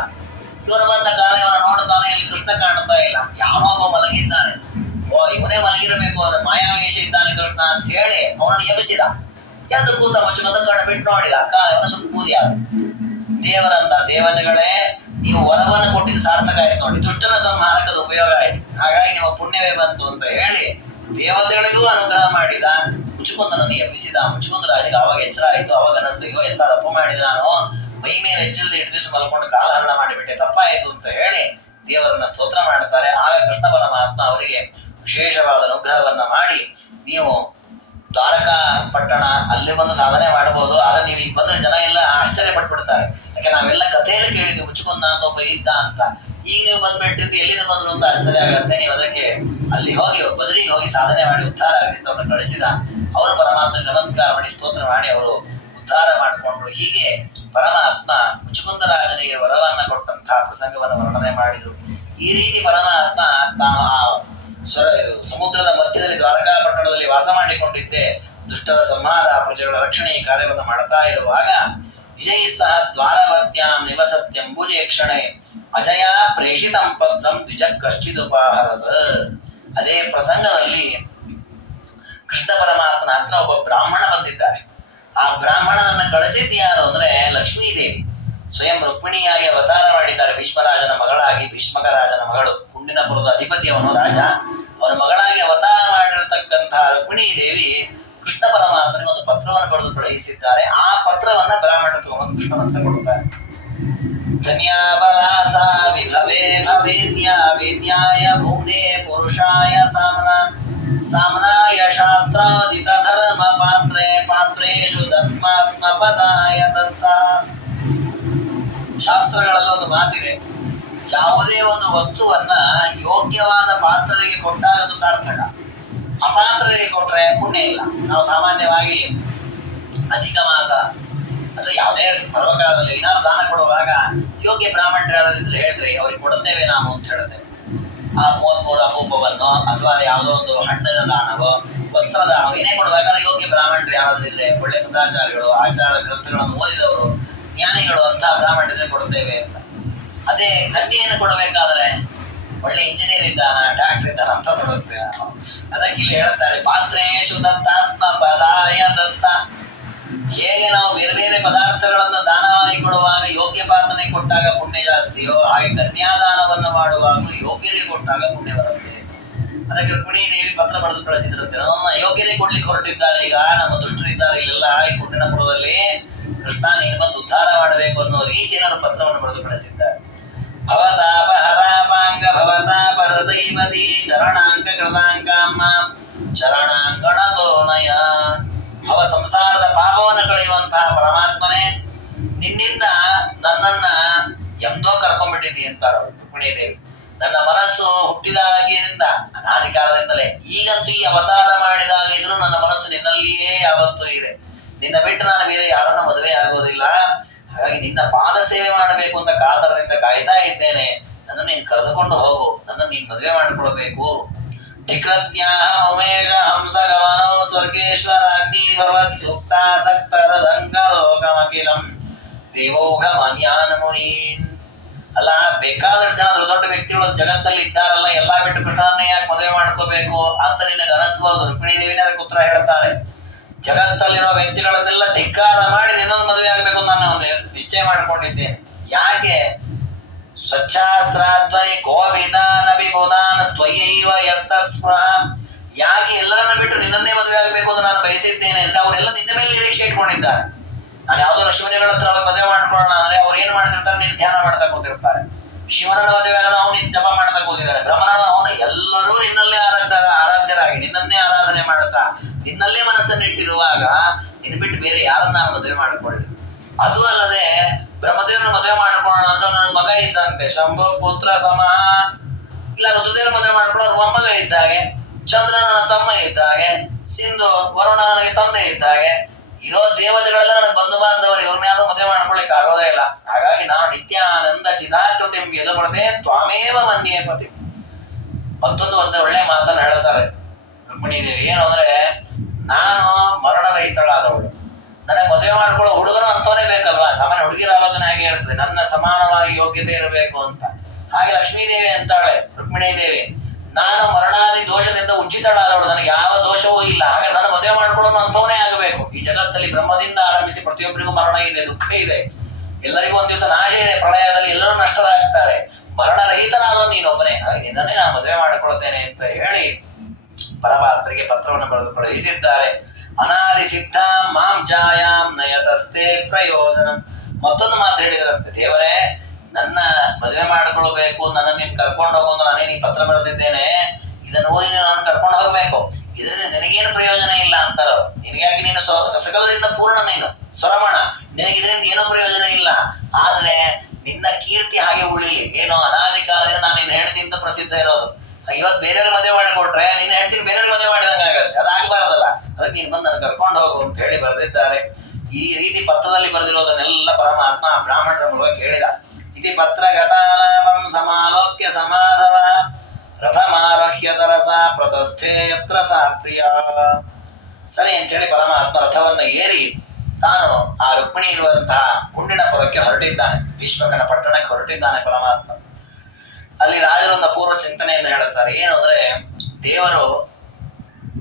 ಇವನು ಬಂದ ಕಾಲೇವನ ನೋಡ್ತಾನೆ, ಇಲ್ಲಿ ಕೃಷ್ಣ ಕಾಣ್ತಾ ಇಲ್ಲ, ಯಾವೊಬ್ಬ ಮಲಗಿದ್ದಾನೆ, ಓ ಇವನೇ ಮಲಗಿರಬೇಕು, ಅದ ಮಾಯಾವೇಶ ಇದ್ದಾನೆ ಕೃಷ್ಣ ಅಂತ ಹೇಳಿ ಅವನನ್ನು ಎಬ್ಬಿಸಿದ. ಎದ್ದು ಕೂತ ಮುಚ್ಚುಕೊಂಡ ಕಣ್ಣು ಬಿಟ್ಟು ನೋಡಿದ, ಕಾಲೇವನ ಸ್ವಲ್ಪ ಬೂದಿ ಆದ. ದೇವರಂದ, ದೇವತೆಗಳೇ ನೀವು ವರವನ್ನು ಕೊಟ್ಟಿದ್ದು ಸಾರ್ಥಕ ಆಯ್ತು ನೋಡಿ, ದುಷ್ಟನ ಸಂಹಾರಕದ ಉಪಯೋಗ ಆಯ್ತು, ಹಾಗಾಗಿ ನಿಮ್ಮ ಪುಣ್ಯವೇ ಬಂತು ಅಂತ ಹೇಳಿ ದೇವತೆಗಳಿಗೂ ಅನುಗ್ರಹ ಮಾಡಿದ. ಮುಚ್ಚುಕೊಂಡನನ್ನು ಎಬ್ಬಿಸಿದ. ಮುಚ್ಚುಕೊಂಡ ರಾಜನಿಗೆ ಅವಾಗ ಎಚ್ಚರ ಆಯ್ತು. ಅವಾಗ ಅನಿಸ್ತು, ಅಯ್ಯೋ ಎಂತ ತಪ್ಪು ಮಾಡಿದ ನಾನು, ಮೈ ಮೇಲೆ ಎಚ್ಚರಿದ ಇಟ್ಟು ದಿವಸ ಮಲ್ಕೊಂಡು ಕಾಲಹರಣ ಮಾಡಿಬಿಟ್ಟೆ, ತಪ್ಪಾಯಿತು ಅಂತ ಹೇಳಿ ದೇವರನ್ನ ಸ್ತೋತ್ರ ಮಾಡ್ತಾರೆ. ಆಗ ಕೃಷ್ಣ ಪರಮಾತ್ಮ ಅವರಿಗೆ ವಿಶೇಷವಾದ ಅನುಗ್ರಹವನ್ನ ಮಾಡಿ, ನೀವು ದ್ವಾರಕಾ ಪಟ್ಟಣ ಅಲ್ಲಿ ಬಂದು ಸಾಧನೆ ಮಾಡಬಹುದು, ಆದ್ರೆ ನೀವು ಈಗ ಬಂದ್ರೆ ಜನ ಎಲ್ಲ ಆಶ್ಚರ್ಯ ಪಟ್ಬಿಡ್ತಾರೆ. ಯಾಕೆ ನಾವೆಲ್ಲ ಕಥೆಯಲ್ಲಿ ಕೇಳಿದ್ವಿ ಮುಚ್ಚುಕೊಂಡ ಅಂತ ಒಬ್ಬ ಇದ್ದ ಅಂತ. ಈಗ ನೀವು ಬಂದ್ಬಿಟ್ಟಿದ್ದು ಎಲ್ಲಿಂದ ಬಂದ್ರು ಅಂತ ಆಶ್ಚರ್ಯ ಆಗತ್ತೆ. ನೀವು ಅದಕ್ಕೆ ಅಲ್ಲಿ ಹೋಗಿ ಬದಲಿಗೆ ಹೋಗಿ ಸಾಧನೆ ಮಾಡಿ ಉದ್ಧಾರ ಆಗಿದ್ದು ಅವ್ರನ್ನ ಕಳಿಸಿದ. ಅವರು ಪರಮಾತ್ಮ ನಮಸ್ಕಾರ ಮಾಡಿ ಸ್ತೋತ್ರ ಮಾಡಿ ಅವರು ಉದ್ಧಾರ ಮಾಡಿಕೊಂಡ್ರು. ಹೀಗೆ ಪರಮಾತ್ಮ ಮುಚ್ಚುಕುಂದ ರಾಜನಿಗೆ ವರವನ್ನ ಕೊಟ್ಟಂತಹ ಪ್ರಸಂಗವನ್ನು ವರ್ಣನೆ ಮಾಡಿದ್ರು. ಈ ರೀತಿ ಪರಮಾತ್ಮ ತಾನು ಆ ಸಮುದ್ರದ ಮಧ್ಯದಲ್ಲಿ ದ್ವಾರಕಾ ಪಟ್ಟಣದಲ್ಲಿ ವಾಸ ಮಾಡಿಕೊಂಡಿದ್ದೆ, ದುಷ್ಟರ ಸಂಹಾರ, ಪ್ರಜೆಗಳ ರಕ್ಷಣೆ ಈ ಕಾರ್ಯವನ್ನು ಮಾಡ್ತಾ ಇರುವಾಗ ವಿಜಯ ಸಹ ದ್ವಾರವತ್ಯಾಂ ನಿವಸತ್ಯಂಬುಜೆ ಕ್ಷಣೆ ಅಜಯ ಪ್ರೇಷಿತಂ ಪತ್ರಂ ದ್ವಿಜ ಕಶ್ಚಿದುಪಾಹರದ. ಅದೇ ಪ್ರಸಂಗದಲ್ಲಿ ಕೃಷ್ಣ ಪರಮಾತ್ಮನ ಹತ್ರ ಒಬ್ಬ ಬ್ರಾಹ್ಮಣ ಬಂದಿದ್ದಾರೆ. ಆ ಬ್ರಾಹ್ಮಣನನ್ನ ಕಳಿಸಿದ್ದು ಯಾರು ಅಂದ್ರೆ ಲಕ್ಷ್ಮೀದೇವಿ ಸ್ವಯಂ ರುಕ್ಮಿಣಿಯಾಗಿ ಅವತಾರ ಮಾಡಿದ್ದಾರೆ. ಭೀಷ್ಮರಾಜನ ಮಗಳಾಗಿ, ಭೀಷ್ಮಕ ರಾಜನ ಮಗಳು, ಕುಂಡಿನಪುರದ ಅಧಿಪತಿಯವನು ರಾಜ, ಅವನ ಮಗಳಾಗಿ ಅವತಾರ ಮಾಡಿರತಕ್ಕಂತಹ ರುಕ್ಮಿಣೀ ದೇವಿ ಕೃಷ್ಣ ಪರಮಾತ್ಮನಿಗೆ ಒಂದು ಪತ್ರವನ್ನು ಬರೆದು ಕಳುಹಿಸಿದ್ದಾರೆ. ಆ ಪತ್ರವನ್ನ ಬ್ರಾಹ್ಮಣ ತಗೊಂಡು ಕೃಷ್ಣನ ಹತ್ರ ಕೊಡುತ್ತಾರೆ. ಧನ್ಯಾಬಲಾಸ ವಿಭವೇ ಭವೇದ್ಯ ವೇದ್ಯಾಯ ಭೂಮ್ನೆ ಪುರುಷಾಯ ಸಾಮ್ನಾಯ ಶಾಸ್ತ್ರಾದಿತ ಧರ್ಮ ಪಾತ್ರೆ ಪಾತ್ರೇಷು ಧರ್ಮಾತ್ಮ ಪದಾಯ ದತ್ತ. ಶಾಸ್ತ್ರಗಳಲ್ಲಿ ಒಂದು ಮಾತಿದೆ, ಯಾವುದೇ ಒಂದು ವಸ್ತುವನ್ನ ಯೋಗ್ಯವಾದ ಪಾತ್ರರಿಗೆ ಕೊಟ್ಟಾಗ ಅದು ಸಾರ್ಥಕ, ಅಪಾತ್ರರಿಗೆ ಕೊಟ್ರೆ ಪುಣ್ಯ ಇಲ್ಲ. ನಾವು ಸಾಮಾನ್ಯವಾಗಿ ಅಧಿಕ ಮಾಸ ಅಥವಾ ಯಾವುದೇ ಪರ್ವಕಾಲದಲ್ಲಿ ಏನಾದ್ರು ದಾನ ಕೊಡುವಾಗ ಯೋಗ್ಯ ಬ್ರಾಹ್ಮಣರಿದ್ರೆ ಹೇಳ್ರಿ, ಅವ್ರಿಗೆ ಕೊಡುತ್ತೇವೆ ನಾವು ಅಂತ ಹೇಳ್ತೇವೆ. ಆ 33 ಅಪೂಪವನ್ನು ಅಥವಾ ಯಾವುದೋ ಒಂದು ಹಣ್ಣಿನ ದಾನವೋ ವಸ್ತ್ರ ದಾನವೋ ಏನೇ ಕೊಡುವಾಗ ಯೋಗ್ಯ ಬ್ರಾಹ್ಮಣರು ಯಾರಾದ್ರಿದ್ರೆ, ಒಳ್ಳೆ ಸದಾಚಾರಿಗಳು, ಆಚಾರ ಗ್ರಂಥಗಳನ್ನು ಓದಿದವರು, ಜ್ಞಾನಿಗಳು ಅಂತ ಬ್ರಾಹ್ಮಣರಿಗೆ ಕೊಡುತ್ತೇವೆ ಅಂತ. ಅದೇ ಕನ್ಯೆಯನ್ನು ಕೊಡಬೇಕಾದ್ರೆ ಒಳ್ಳೆ ಇಂಜಿನಿಯರ್ ಇದ್ದಾನ, ಡಾಕ್ಟರ್ ಇದ್ದಾನ ಅಂತ ನೋಡುತ್ತೆ. ಅದಕ್ಕೆ ಇಲ್ಲಿ ಹೇಳ್ತಾರೆ, ಪಾತ್ರೇಷು ದತ್ತಾತ್ಮ ಪದಾಯ ದತ್ತ. ಹೇಗೆ ನಾವು ಬೇರೆ ಬೇರೆ ಪದಾರ್ಥಗಳನ್ನ ದಾನವಾಗಿ ಕೊಡುವಾಗ ಯೋಗ್ಯ ಪಾತ್ರನಿಗೆ ಕೊಟ್ಟಾಗ ಪುಣ್ಯ ಜಾಸ್ತಿಯೋ, ಹಾಗೆ ಕನ್ಯಾದಾನವನ್ನು ಮಾಡುವಾಗಲೂ ಯೋಗ್ಯರಿಗೆ ಕೊಟ್ಟಾಗ ಪುಣ್ಯ ಬರುತ್ತೆ. ಅದಕ್ಕೆ ರುಕ್ಮಿಣೀ ದೇವಿ ಪತ್ರ ಬರೆದು ಕಳಿಸಿದ್ರಂತೆ, ನನ್ನ ಯೋಗ್ಯರಿಗೆ ಕೊಡ್ಲಿಕ್ಕೆ ಹೊರಟಿದ್ದಾರೆ, ಈಗ ನಮ್ಮ ದುಷ್ಟರಿದ್ದಾರೆ ಇಲ್ಲೆಲ್ಲ ಈ ಕುಂಡಿನಪುರದಲ್ಲಿ, ಕೃಷ್ಣ ನೀನು ಬಂದು ಉದ್ಧಾರ ಮಾಡಬೇಕು ಅನ್ನೋ ರೀತಿಯಲ್ಲಿ ಪತ್ರವನ್ನು ಬರೆದು ಕಳಿಸಿದ್ದಾರೆ. ಭವತಾಪ ಹರಾಪಾಂಗ ಭವತಾಪ ಹೃದೈವತಿ ಚರಣಾಂಕ ಕೃತಾಂಕಾಮ ಚರಣಾಂಗಣದೋಣಯ. ಅವ ಸಂಸಾರದ ಪಾಪವನ್ನು ಕಳೆಯುವಂತಹ ಪರಮಾತ್ಮನೇ, ನಿನ್ನಿಂದ ನನ್ನನ್ನ ಎಂದೋ ಕರ್ಕೊಂಡ್ಬಿಟ್ಟಿದ್ದಿ ಅಂತಾರ ರುಕ್ಮಿಣೀದೇವಿ. ನನ್ನ ಮನಸ್ಸು ಹುಟ್ಟಿದಾಗಿನಿಂದ ಅನಾದಿ ಕಾಲದಿಂದಲೇ, ಈಗಂತೂ ಈ ಅವತಾರ ಮಾಡಿದಾಗಿದ್ರು ನನ್ನ ಮನಸ್ಸು ನಿನ್ನಲ್ಲಿಯೇ ಯಾವತ್ತೂ ಇದೆ. ನಿನ್ನ ಬಿಟ್ಟು ನಾನು ಬೇರೆ ಯಾರನ್ನ ಮದುವೆ ಆಗೋದಿಲ್ಲ. ಹಾಗಾಗಿ ನಿನ್ನ ಪಾದ ಸೇವೆ ಮಾಡಬೇಕು ಅಂತ ಕಾತರದಿಂದ ಕಾಯ್ತಾ ಇದ್ದೇನೆ. ನನ್ನನ್ನು ನೀನು ಕರೆದುಕೊಂಡು ಹೋಗು, ನನ್ನನ್ನು ನೀನು ಮದುವೆ ಮಾಡಿಕೊಳ್ಬೇಕು. ಧಿಕ್ರಜ್ಞ ಉಮೇಶ ಹಂಸ ಗಮನೋ ಸ್ವರ್ಗೇಶ್ವರಾಗ್ನಿ ಭವತ್ ಸೂಕ್ತಾಸಕ್ತರಂಗ ಲೋಕಮಖಿಲಂ ದೇವೋಘ ಮನ್ಯಾನ ಮುನೀನ್. ಅಲ್ಲ, ಬೇಕಾದಷ್ಟು ಜನ ದೊಡ್ಡ ವ್ಯಕ್ತಿಗಳು ಜಗತ್ತಲ್ಲಿ ಇದ್ದಾರಲ್ಲ, ಎಲ್ಲಾ ಬಿಟ್ಟು ಕೃಷ್ಣನ್ನೇ ಯಾಕೆ ಮದುವೆ ಮಾಡ್ಕೋಬೇಕು ಅಂತ ನಿನಗೆ ಅನಿಸ್ಬೋದು. ರುಕ್ಮಿಣೀ ದೇವಿನೇ ಅದಕ್ಕೆ ಉತ್ತರ ಹೇಳ್ತಾರೆ, ಜಗತ್ತಲ್ಲಿರೋ ವ್ಯಕ್ತಿಗಳನ್ನೆಲ್ಲ ಧಿಕ್ಕಾರ ಮಾಡಿ ನಿನ್ನೊಂದು ಮದುವೆ ಆಗ್ಬೇಕು ಅಂತ ನಾನು ನಿಶ್ಚಯ ಮಾಡ್ಕೊಂಡಿದ್ದೇನೆ. ಯಾಕೆ? ಸ್ವಚ್ಛಾಸ್ತ್ರಾಧ್ವನಿ ಗೋವಿದಾನ ವಿಭುದಾನ ಸ್ವಯೈವ ಯತ್ತಸ್ಪೃಹ. ಯಾಕೆ ಎಲ್ಲರನ್ನ ಬಿಟ್ಟು ನಿನ್ನನ್ನೇ ಮದುವೆ ಆಗ್ಬೇಕು ಅಂತ ನಾನು ಬಯಸಿದ್ದೇನೆ ಅಂದ್ರೆ ಅವರೆಲ್ಲ ನಿನ್ನ ಮೇಲೆ ನಿರೀಕ್ಷೆ ಇಟ್ಕೊಂಡಿದ್ದಾರೆ. ನಾನು ಯಾವ್ದೋ ಶಿವನಿಗಳ ಹತ್ರ ಮದುವೆ ಮಾಡ್ಕೊಳ್ಳೋಣ ಅಂದ್ರೆ ಅವ್ರು ಏನ್ ಮಾಡ್ತಿರ್ತಾರೆ, ನೀನು ಧ್ಯಾನ ಮಾಡ್ತಾ ಕೂತಿರ್ತಾರೆ. ಶಿವನನ್ನ ಮದುವೆ ಆಗೋಣ, ಅವ್ನು ನಿನ್ ಜಪ ಮಾಡ್ತಾ ಕೂತಿದ್ದಾರೆ. ಬ್ರಹ್ಮನ ಅವನು ಎಲ್ಲರೂ ನಿನ್ನಲ್ಲೇ ಆರಾಧ್ಯರಾಗಿ ನಿನ್ನನ್ನೇ ಆರಾಧನೆ ಮಾಡ್ತಾ ನಿನ್ನಲ್ಲೇ ಮನಸ್ಸನ್ನು ಇಟ್ಟಿರುವಾಗ ನಿನ್ನ ಬಿಟ್ಟು ಬೇರೆ ಯಾರನ್ನ ಮದುವೆ ಮಾಡಿಕೊಳ್ಳಿ. ಅದು ಅಲ್ಲದೆ ಬ್ರಹ್ಮದೇವ್ರ ಮದುವೆ ಮಾಡ್ಕೊಳ್ಳೋಣ ಅಂದ್ರೆ ನನ್ನ ಮಗ ಇದ್ದಂತೆ, ಶಂಭು ಪುತ್ರ ಸಮಃ. ಇಲ್ಲ ಋತುದೇವ್ರ ಮದುವೆ ಮಾಡ್ಕೊಳ್ಳೋರು ಮೊಮ್ಮಗ ಇದ್ದಾಗೆ, ಚಂದ್ರ ನನ್ನ ತಮ್ಮ ಇದ್ದಾಗೆ, ಸಿಂಧು ವರುಣ ನನಗೆ ತಂದೆ ಇದ್ದಾಗೆ, ಇರೋ ದೇವತೆಗಳೆಲ್ಲ ನನಗೆ ಬಂಧು ಬಾಂಧವರು, ಇವ್ರನ್ನ ಯಾರು ಮದುವೆ ಮಾಡ್ಕೊಳ್ಲಿಕ್ಕೆ ಆಗೋದೇ ಇಲ್ಲ. ಹಾಗಾಗಿ ನಾನು ನಿತ್ಯಾನಂದ ಚಿದಾಕೃತಿಂ ಯದುಪಡದೆ ತ್ವಾಮೇವ ಮನ್ಯೇ ಪತಿ. ಮತ್ತೊಂದು ಒಳ್ಳೆ ಮಾತನ್ನ ಹೇಳ್ತಾರೆ ರುಕ್ಮಿಣೀ ದೇವಿ. ಏನು ಅಂದ್ರೆ, ನಾನು ಮರಣ ರಹಿತಳಾದವಳು, ನನಗೆ ಮದುವೆ ಮಾಡ್ಕೊಳ್ಳೋ ಹುಡುಗನು ಅಂತವನೇ ಬೇಕಲ್ವಾ. ಸಾಮಾನ್ಯ ಹುಡುಗಿರ ಆಲೋಚನೆ ಹಾಗೆ ಇರ್ತದೆ, ನನ್ನ ಸಮಾನವಾಗಿ ಯೋಗ್ಯತೆ ಇರಬೇಕು ಅಂತ. ಹಾಗೆ ಲಕ್ಷ್ಮೀದೇವಿ ಅಂತಾಳೆ ರುಕ್ಮಿಣೀ ದೇವಿ, ನಾನು ಮರಣಾದಿ ದೋಷದಿಂದ ಉಜ್ಜಿತಳಾದವಳು, ನನಗೆ ಯಾವ ದೋಷವೂ ಇಲ್ಲ. ಹಾಗೆ ನನ್ನ ಮದುವೆ ಮಾಡ್ಕೊಳ್ಳೋನು ಅಂತವನೇ ಆಗಬೇಕು. ಈ ಜಗತ್ತಲ್ಲಿ ಬ್ರಹ್ಮದಿಂದ ಆರಂಭಿಸಿ ಪ್ರತಿಯೊಬ್ಬರಿಗೂ ಮರಣ ಇದೆ, ದುಃಖ ಇದೆ, ಎಲ್ಲರಿಗೂ ಒಂದ್ ದಿವಸ ನಾಶ ಇದೆ, ಪ್ರಳಯದಲ್ಲಿ ಎಲ್ಲರೂ ನಷ್ಟರಾಗ್ತಾರೆ. ಮರಣ ರಹಿತನಾದವನು ನೀನೊಬ್ಬನೇ, ಹಾಗೆ ನಿನ್ನನ್ನೇ ನಾನು ಮದುವೆ ಮಾಡಿಕೊಳ್ಳುತ್ತೇನೆ ಅಂತ ಹೇಳಿ ಪರಮಾತ್ಮರಿಗೆ ಪತ್ರವನ್ನು ಬರೆದು ಕಳುಹಿಸಿದ್ದಾರೆ. ಅನಾದಿ ಸಿದ್ಧ ಮಾಂ ಜಾಯಾಂ ನಯತಸ್ತೆ ಪ್ರಯೋಜನ. ಮತ್ತೊಂದು ಮಾತು ಹೇಳಿದರಂತೆ, ದೇವರೇ ನನ್ನ ಮದುವೆ ಮಾಡಿಕೊಳ್ಬೇಕು, ನನ್ನ ನೀನು ಕರ್ಕೊಂಡು ಹೋಗೋದು, ನಾನೇ ನೀ ಪತ್ರ ಬರೆದಿದ್ದೇನೆ, ಇದನ್ನು ಓದಿ ನಾನು ಕರ್ಕೊಂಡು ಹೋಗ್ಬೇಕು, ಇದರಿಂದ ನಿನಗೇನು ಪ್ರಯೋಜನ ಇಲ್ಲ ಅಂತಾರ. ನಿನಗಾಗಿ ನೀನು ಸಕಲದಿಂದ ಪೂರ್ಣ, ನೀನು ಸ್ವರಮಣ, ನಿನಗೆ ಇದರಿಂದ ಏನೋ ಪ್ರಯೋಜನ ಇಲ್ಲ. ಆದ್ರೆ ನಿನ್ನ ಕೀರ್ತಿ ಹಾಗೆ ಉಳಿಲಿ. ಏನೋ ಅನಾದಿ ಕಾಲದಿಂದ ನಾನು ನಿನ್ನ ಹೆಂಡತಿ ಅಂತ ಪ್ರಸಿದ್ಧ ಇರೋದು, ಇವತ್ತು ಬೇರೆಯವ್ರ ಮದುವೆ ಮಾಡಿಕೊಟ್ರೆ ನಿನ್ನ ಹೆಂಡತಿ ಬೇರೆಯವ್ರ ಮದುವೆ ಮಾಡಿದಂಗೆ ಆಗತ್ತೆ, ಅದಾಗಬಾರದಲ್ಲ. ಅದಕ್ಕೆ ನೀನು ಬಂದು ನನ್ನ ಕರ್ಕೊಂಡು ಹೋಗು ಅಂತ ಹೇಳಿ ಬರೆದಿದ್ದಾರೆ. ಈ ರೀತಿ ಪತ್ರದಲ್ಲಿ ಬರೆದಿರೋದನ್ನೆಲ್ಲ ಪರಮಾತ್ಮ ಬ್ರಾಹ್ಮಣರ ಮೂಲಕ ಕೇಳಿದ. ಇತಿ ಪತ್ರ ಗತಾಲಾಪಂ ಸಮಾಲೋಕ್ಯ ಸಮಾಧವ ರಥಮಾರೋಹ್ಯ ತರಸ ಪ್ರತಸ್ಥೆ ಯತ್ರ ಸಾ ಪ್ರಿಯ. ಸರಿ ಅಂತ ಹೇಳಿ ಪರಮಾತ್ಮ ರಥವನ್ನ ಏರಿ ತಾನು ಆ ರುಕ್ಮಿಣಿ ಇರುವಂತಹ ಕುಂಡಿನಪುರಕ್ಕೆ ಹೊರಟಿದ್ದಾನೆ, ಭೀಷ್ಮಕನ ಪಟ್ಟಣಕ್ಕೆ ಹೊರಟಿದ್ದಾನೆ ಪರಮಾತ್ಮ. ಅಲ್ಲಿ ರಾಜರೊಂದು ಪೂರ್ವ ಚಿಂತನೆಯನ್ನು ಹೇಳುತ್ತಾರೆ. ಏನು ಅಂದ್ರೆ, ದೇವರು